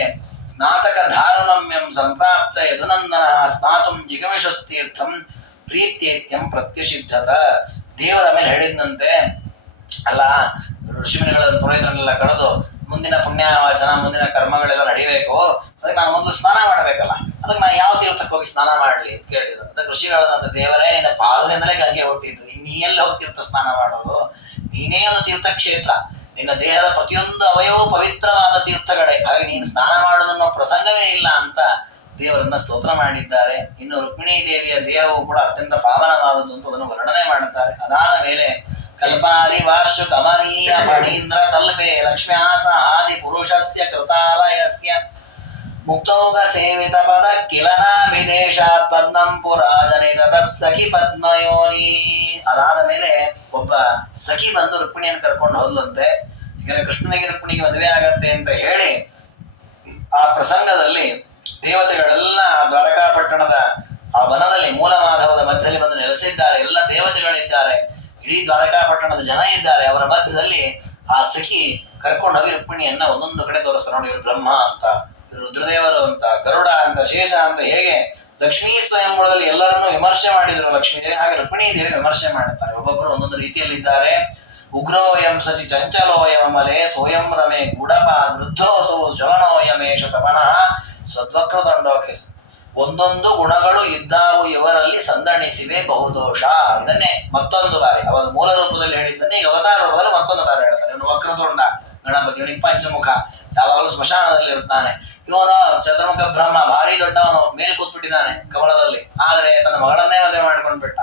ನಾಟಕ ಧಾರಣಮ್ಯಂ ಸಂಪ್ರಾಪ್ತ ಯದುನಂದನ ಸ್ನಾತುಂ ಜಿಗಮಿಷಸ್ತೀರ್ಥಂ ಪ್ರೀತ್ಯೇತ್ಯಂ ಪ್ರತ್ಯಸಿದ್ಧತ. ದೇವರ ಮೇಲೆ ಹೇಳಿದಂತೆ, ಅಲ್ಲ ಋಷಿಮುನಿಗಳ ಪುರೋಹಿತರನ್ನೆಲ್ಲ ಕರೆದು ಮುಂದಿನ ಪುಣ್ಯವಾಚನ, ಮುಂದಿನ ಕರ್ಮಗಳೆಲ್ಲ ನಡಿಬೇಕು, ಅದಕ್ಕೆ ನಾನು ಮೊದಲು ಸ್ನಾನ ಮಾಡ್ಬೇಕಲ್ಲ, ಅದಕ್ಕೆ ನಾನು ಯಾವ ತೀರ್ಥಕ್ಕೆ ಹೋಗಿ ಸ್ನಾನ ಮಾಡ್ಲಿ ಅಂತ ಕೇಳಿದ್ರು. ಅದಕ್ಕೆ ಋಷಿಗಳಂತ, ದೇವರೇ ನಿನ್ನ ಪಾದದಿಂದಲೇ ಗಂಗೆ ಹೋಗ್ತಿದ್ದು, ನೀ ಎಲ್ಲಿ ಹೋಗಿ ತೀರ್ಥ ಸ್ನಾನ ಮಾಡೋದು? ನೀನೇ ಒಂದು ತೀರ್ಥಕ್ಷೇತ್ರ, ನಿನ್ನ ದೇಹದ ಪ್ರತಿಯೊಂದು ಅವಯವೂ ಪವಿತ್ರವಾದ ತೀರ್ಥಗಳೇ, ಹಾಗೆ ನೀನು ಸ್ನಾನ ಮಾಡೋದನ್ನೋ ಪ್ರಸಂಗವೇ ಇಲ್ಲ ಅಂತ ದೇವರನ್ನ ಸ್ತೋತ್ರ ಮಾಡಿದ್ದಾರೆ. ಇನ್ನು ರುಕ್ಮಿಣೀ ದೇವಿಯ ದೇಹವು ಕೂಡ ಅತ್ಯಂತ ಪಾವನವಾದದ್ದು ಅಂತ ಅದನ್ನು ವರ್ಣನೆ ಮಾಡುತ್ತಾರೆ. ಅದಾದ ಮೇಲೆ ಕಲ್ಪಾದಿ ವಾರ್ಷು ಕಮನೀಯ ಫಣೀಂದ್ರ ಕಲ್ಪೆ ಲಕ್ಷ್ಮ್ಯಾಸ ಆದಿ ಪುರುಷಸ್ಯ ಕೃತಾಲಯಸ್ಯ ಮುಕ್ತೋಗ ಸೇವಿತ ಪದ ಕಿಲನ ವಿದೇಶಾತ್ ಪದ್ಮಂ ಪುರಾಜನಿತ ಸಖಿ ಪದ್ಮಯೋನಿ. ಅದಾದ ಮೇಲೆ ಒಬ್ಬ ಸಖಿ ಬಂದು ರುಕ್ಮಿಣಿಯನ್ನು ಕರ್ಕೊಂಡು ಹೋದ್ಲಂತೆ. ಈಗ ಕೃಷ್ಣನಿಗೆ ರುಕ್ಮಿಣಿಗೆ ಮದುವೆ ಆಗತ್ತೆ ಅಂತ ಹೇಳಿ ಆ ಪ್ರಸಂಗದಲ್ಲಿ ದೇವತೆಗಳೆಲ್ಲ ದ್ವಾರಕಾಪಟ್ಟಣದ ಆ ವನದಲ್ಲಿ ಮೂಲ ಮಾಧವದ ಮಧ್ಯದಲ್ಲಿ ಬಂದು ನೆಲೆಸಿದ್ದಾರೆ. ಎಲ್ಲ ದೇವತೆಗಳಿದ್ದಾರೆ, ಇಡೀ ದ್ವಾರಕಾಪಟ್ಟಣದ ಜನ ಇದ್ದಾರೆ. ಅವರ ಮಧ್ಯದಲ್ಲಿ ಆ ಸಖಿ ಕರ್ಕೊಂಡು ಹೋಗಿ ರುಕ್ಮಿಣಿಯನ್ನ ಒಂದೊಂದು ಕಡೆ ತೋರಿಸ್ತಾರೆ. ನೋಡಿ, ಇವರು ಬ್ರಹ್ಮ ಅಂತ, ಇವರು ರುದ್ರದೇವರು ಅಂತ, ಗರುಡ ಅಂತ, ಶೇಷ ಅಂತ. ಹೇಗೆ ಲಕ್ಷ್ಮೀ ಸ್ವಯಂವರದಲ್ಲಿ ಎಲ್ಲರನ್ನೂ ವಿಮರ್ಶೆ ಮಾಡಿದ್ರು ಲಕ್ಷ್ಮೀ ದೇವಿ, ಹಾಗೆ ರುಕ್ಮಿಣೀ ದೇವಿ ವಿಮರ್ಶೆ ಮಾಡುತ್ತಾರೆ. ಒಬ್ಬೊಬ್ಬರು ಒಂದೊಂದು ರೀತಿಯಲ್ಲಿದ್ದಾರೆ. ಉಗ್ರೋಯಂ ಸಚಿ ಚಂಚಲೋಯಂ ಮಲೆ ಸೋಯಂ ರಮೆ ಗುಡಪ ವೃದ್ಧೋಸೌ ಜ್ವಲನೋಯಮೇಶ ತಪನಃ ಸ್ವದ್ವಕ್ರದಂಡೋಕೆ. ಒಂದೊಂದು ಗುಣಗಳು ಇದ್ದಾವು ಇವರಲ್ಲಿ ಸಂದಣಿಸಿವೆ ಬಹುದೋಷ. ಇದನ್ನೇ ಮತ್ತೊಂದು ಬಾರಿ ಅವರ ಮೂಲ ರೂಪದಲ್ಲಿ ಹೇಳಿದ್ದನ್ನೇ ಈಗ ಅವತಾರ ರೂಪದಲ್ಲಿ ಮತ್ತೊಂದು ಬಾರಿ ಹೇಳ್ತಾರೆ. ಇವನು ವಕ್ರತುಂಡ ಗಣಪತಿ, ಇವನಿಗೆ ಪಂಚಮುಖ, ಯಾವಾಗಲೂ ಸ್ಮಶಾನದಲ್ಲಿ ಇರ್ತಾನೆ. ಇವನು ಚತುರ್ಮುಖ ಬ್ರಹ್ಮ, ಭಾರಿ ದೊಡ್ಡವನು, ಮೇಲೆ ಕೂತ್ಬಿಟ್ಟಿದ್ದಾನೆ ಕಮಲದಲ್ಲಿ. ಆದರೆ ತನ್ನ ಮಗಳನ್ನೇ ಮದುವೆ ಮಾಡ್ಕೊಂಡ್ಬಿಟ್ಟ.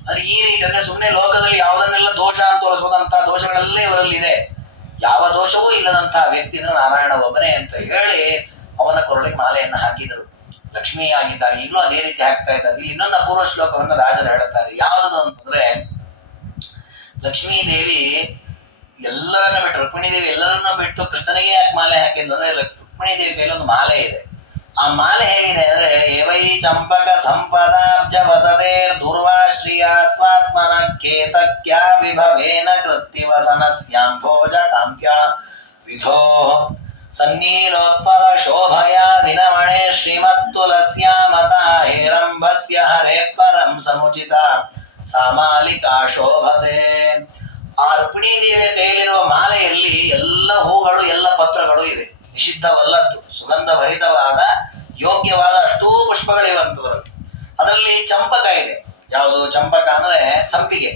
ಅಂದ್ರೆ ಈ ರೀತಿ ಅಂದ್ರೆ ಸುಮ್ಮನೆ ಲೋಕದಲ್ಲಿ ಯಾವುದನ್ನೆಲ್ಲ ದೋಷ ಅಂತ ತೋರಿಸುವಂತಹ ದೋಷಗಳೆಲ್ಲ ಇವರಲ್ಲಿ ಇದೆ. ಯಾವ ದೋಷವೂ ಇಲ್ಲದಂತಹ ವ್ಯಕ್ತಿ ಅಂದ್ರೆ ನಾರಾಯಣ ಒಬ್ಬನೇ ಅಂತ ಹೇಳಿ ಅವನ ಕೊರಳಿಗೆ ಮಾಲೆಯನ್ನು ಹಾಕಿದರು. ಲಕ್ಷ್ಮೀ ಆಗಿದ್ದಾಗ ಈಗಲೂ ಅದೇ ರೀತಿ ಹಾಕ್ತಾ ಇದ್ದಾರೆ. ಇಲ್ಲಿ ಇನ್ನೊಂದು ಅಪೂರ್ವ ಶ್ಲೋಕವನ್ನು ರಾಜರು ಹೇಳುತ್ತಾರೆ. ಯಾವುದು ಅಂತಂದ್ರೆ, ಲಕ್ಷ್ಮೀ ದೇವಿ ಎಲ್ಲರನ್ನ ಬಿಟ್ಟು, ರುಕ್ಮಿಣಿ ದೇವಿ ಎಲ್ಲರನ್ನ ಬಿಟ್ಟು ಕೃಷ್ಣನಿಗೆ ಯಾಕೆ ಮಾಲೆ ಹಾಕಿದ್ದು ಅಂದ್ರೆ, ರುಕ್ಮಿಣಿ ದೇವಿ ಕೈಲಿ ಒಂದು ಮಾಲೆ ಇದೆ. ಆ ಮಾಲೆ ಹೇಗಿದೆ ಅಂದ್ರೆ, ಏವೈ ಚಂಪಕ ಸಂಪದಾಬ್ಜ ವಸತೆ ದುರ್ವಾಶ್ರಿಯ ಸ್ವಾತ್ಮನ ಕೇತಕ್ಯ ವಿಭವೇನ ಕೃತ್ತಿವಸನಸ್ಯಾಂಭೋಜ ಕಾಂಕ್ಯ ವಿಧೋ ಸನ್ನೀಲೋತ್ಪಲ ಶೋಭಯ ದಿನಮಣೆ ಶ್ರೀಮತ್ತುಲಸ್ಯಾಮತ ಹೇರಂಬಸ್ಯ ಹರೇ ಪರಂ ಸಮುಚಿತ ಸಾಮಾಲಿಕಾ ಶೋಭತೆ. ಆ ರುಕ್ಮಿಣೀ ದೇವಿಯ ಕೈಯಲ್ಲಿರುವ ಮಾಲೆಯಲ್ಲಿ ಎಲ್ಲ ಹೂಗಳು ಎಲ್ಲ ಪತ್ರಗಳು ಇವೆ. ನಿಷಿದ್ಧವಲ್ಲದ್ದು, ಸುಗಂಧ ಭರಿತವಾದ ಯೋಗ್ಯವಾದ ಅಷ್ಟೂ ಪುಷ್ಪಗಳಿವಂತವರಲ್ಲಿ. ಅದರಲ್ಲಿ ಚಂಪಕ ಇದೆ. ಯಾವುದು ಚಂಪಕ ಅಂದ್ರೆ ಸಂಪಿಗೆ.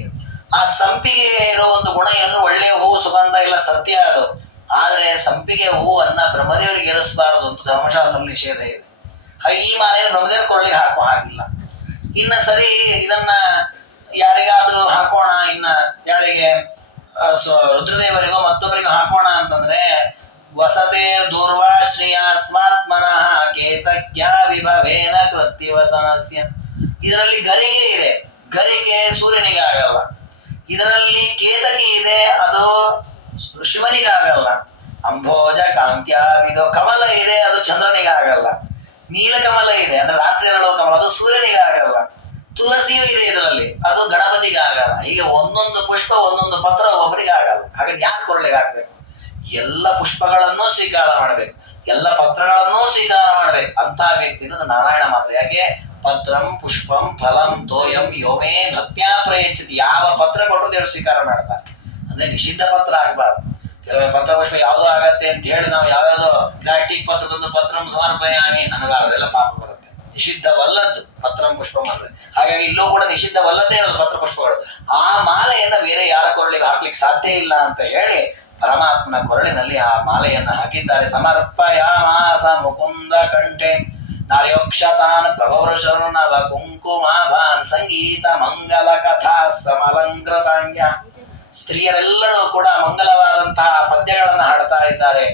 ಆ ಸಂಪಿಗೆ ಇರೋ ಒಂದು ಗುಣ ಏನು, ಒಳ್ಳೆಯ ಹೂವು ಸುಗಂಧ ಇಲ್ಲ ಸತ್ಯ ಅದು. ಆದರೆ ಸಂಪಿಗೆ ಹೂವನ್ನ ಬ್ರಹ್ಮದೇವರಿಗೆ ಏರಿಸಬಾರದು ಅಂತ ಧರ್ಮಶಾಸ್ತ್ರದಲ್ಲಿ ನಿಷೇಧ ಇದೆ. ಹಾಗೆ ಈ ಮಾಲೆಯನ್ನು ಬ್ರಹ್ಮದೇವರ ಕೊರಳಿಗೆ ಹಾಕುವ ಹಾಗಿಲ್ಲ. ಇನ್ನ ಸರಿ ಇದನ್ನ ಯಾರಿಗಾದ್ರೂ ಹಾಕೋಣ, ಇನ್ನ ಯಾರಿಗೆ ರುದ್ರದೇವರಿಗೋ ಮತ್ತೊಬ್ಬರಿಗೂ ಹಾಕೋಣ ಅಂತಂದ್ರೆ, ವಸತೆ ದೂರ್ವಾಶ್ರಿಯ ಸ್ವಾತ್ಮನಃ ಕೇತಕ್ಯ ವಿಭವೇನ ಕೃತ್ತಿವಸನಸ್ಯ. ಇದರಲ್ಲಿ ಗರಿಗೆ ಇದೆ, ಗರಿಗೆ ಸೂರ್ಯನಿಗೆ ಆಗಲ್ಲ. ಇದರಲ್ಲಿ ಕೇತಕಿ ಇದೆ, ಅದು ಶಿವನಿಗೆ ಆಗಲ್ಲ. ಅಂಭೋಜ ಕಾಂತ್ಯ ವಿಧೋ ಕಮಲ ಇದೆ, ಅದು ಚಂದ್ರನಿಗೆ ಆಗಲ್ಲ. ನೀಲಕಮಲ ಇದೆ ಅಂದ್ರೆ ರಾತ್ರಿ ಅರಳುವ ಕಮಲ, ಅದು ಸೂರ್ಯನಿಗೆ ಆಗಲ್ಲ. ತುಳಸಿಯೂ ಇದೆ ಇದರಲ್ಲಿ, ಅದು ಗಣಪತಿಗೆ ಆಗಲ್ಲ. ಹೀಗೆ ಒಂದೊಂದು ಪುಷ್ಪ ಒಂದೊಂದು ಪತ್ರ ಒಬ್ಬರಿಗೆ ಆಗಲ್ಲ. ಹಾಗಾಗಿ ಯಾಕೆ ಕೊಡ್ಲಿಕ್ಕೆ ಹಾಕ್ಬೇಕು? ಎಲ್ಲ ಪುಷ್ಪಗಳನ್ನೂ ಸ್ವೀಕಾರ ಮಾಡ್ಬೇಕು, ಎಲ್ಲ ಪತ್ರಗಳನ್ನೂ ಸ್ವೀಕಾರ ಮಾಡ್ಬೇಕು. ಅಂತ ವ್ಯಕ್ತಿ ಇದು ನಾರಾಯಣ ಮಾತ್ರ. ಯಾಕೆ? ಪತ್ರಂ ಪುಷ್ಪಂ ಫಲಂ ತೋಯಂ ಯೋಮೇ ಭಕ್ತ್ಯಾ ಪ್ರಯಚ್ಛತಿ. ಯಾವ ಪತ್ರ ಕೊಟ್ಟರು ದೇವರು ಸ್ವೀಕಾರ ಮಾಡ್ತಾರೆ. ಅಂದ್ರೆ ನಿಷಿದ್ಧ ಪತ್ರ ಆಗ್ಬಾರ್ದು. ಕೆಲವೊಮ್ಮೆ ಪತ್ರ ಪುಷ್ಪ ಯಾವುದೋ ಆಗತ್ತೆ ಅಂತ ಹೇಳಿ ನಾವು ಯಾವ್ಯಾವುದೋ ಪ್ಲಾಸ್ಟಿಕ್ ಪತ್ರದೊಂದು ಪತ್ರಂ ಸಮರ್ಪಯಾಮಿ ಅನ್ನಬಾರದು, ಎಲ್ಲ ಪಾಪ ಬರುತ್ತೆ. ನಿಷಿದ್ಧವಲ್ಲದ್ದು ಪತ್ರಂ ಪುಷ್ಪಂ ಅಂದ್ರೆ. ಹಾಗಾಗಿ ಇಲ್ಲೂ ಕೂಡ ನಿಷಿದ್ಧವಲ್ಲದೇ ಇರೋದು ಪತ್ರ ಪುಷ್ಪಗಳು. ಆ ಮಾಲೆಯನ್ನ ಬೇರೆ ಯಾರ ಕೊರಳಿಗೆ ಹಾಕ್ಲಿಕ್ಕೆ ಸಾಧ್ಯ ಇಲ್ಲ ಅಂತ ಹೇಳಿ ಪರಮಾತ್ಮನ ಕೊರಳಿನಲ್ಲಿ ಆ ಮಾಲೆಯನ್ನ ಹಾಕಿದ್ದಾರೆ. ಸಮರ್ಪಯಾಮಾಸ ಮುಕುಂದ ಕಂಠೆ ನಾರ್ಯೋಕ್ಷತಾನ್ ಪ್ರಭವೃಷರ್ಣವ ಕುಂಕುಮಾಭಾನ್ ಸಂಗೀತ ಮಂಗಲ ಕಥಾ ಸಮಲಂಕೃತಾಂಗ್ಯ. ಸ್ತ್ರೀಯರೆಲ್ಲರೂ ಕೂಡ ಮಂಗಲವಾದಂತಹ ಪದ್ಯಗಳನ್ನ ಹಾಡ್ತಾ ಇದ್ದಾರೆ.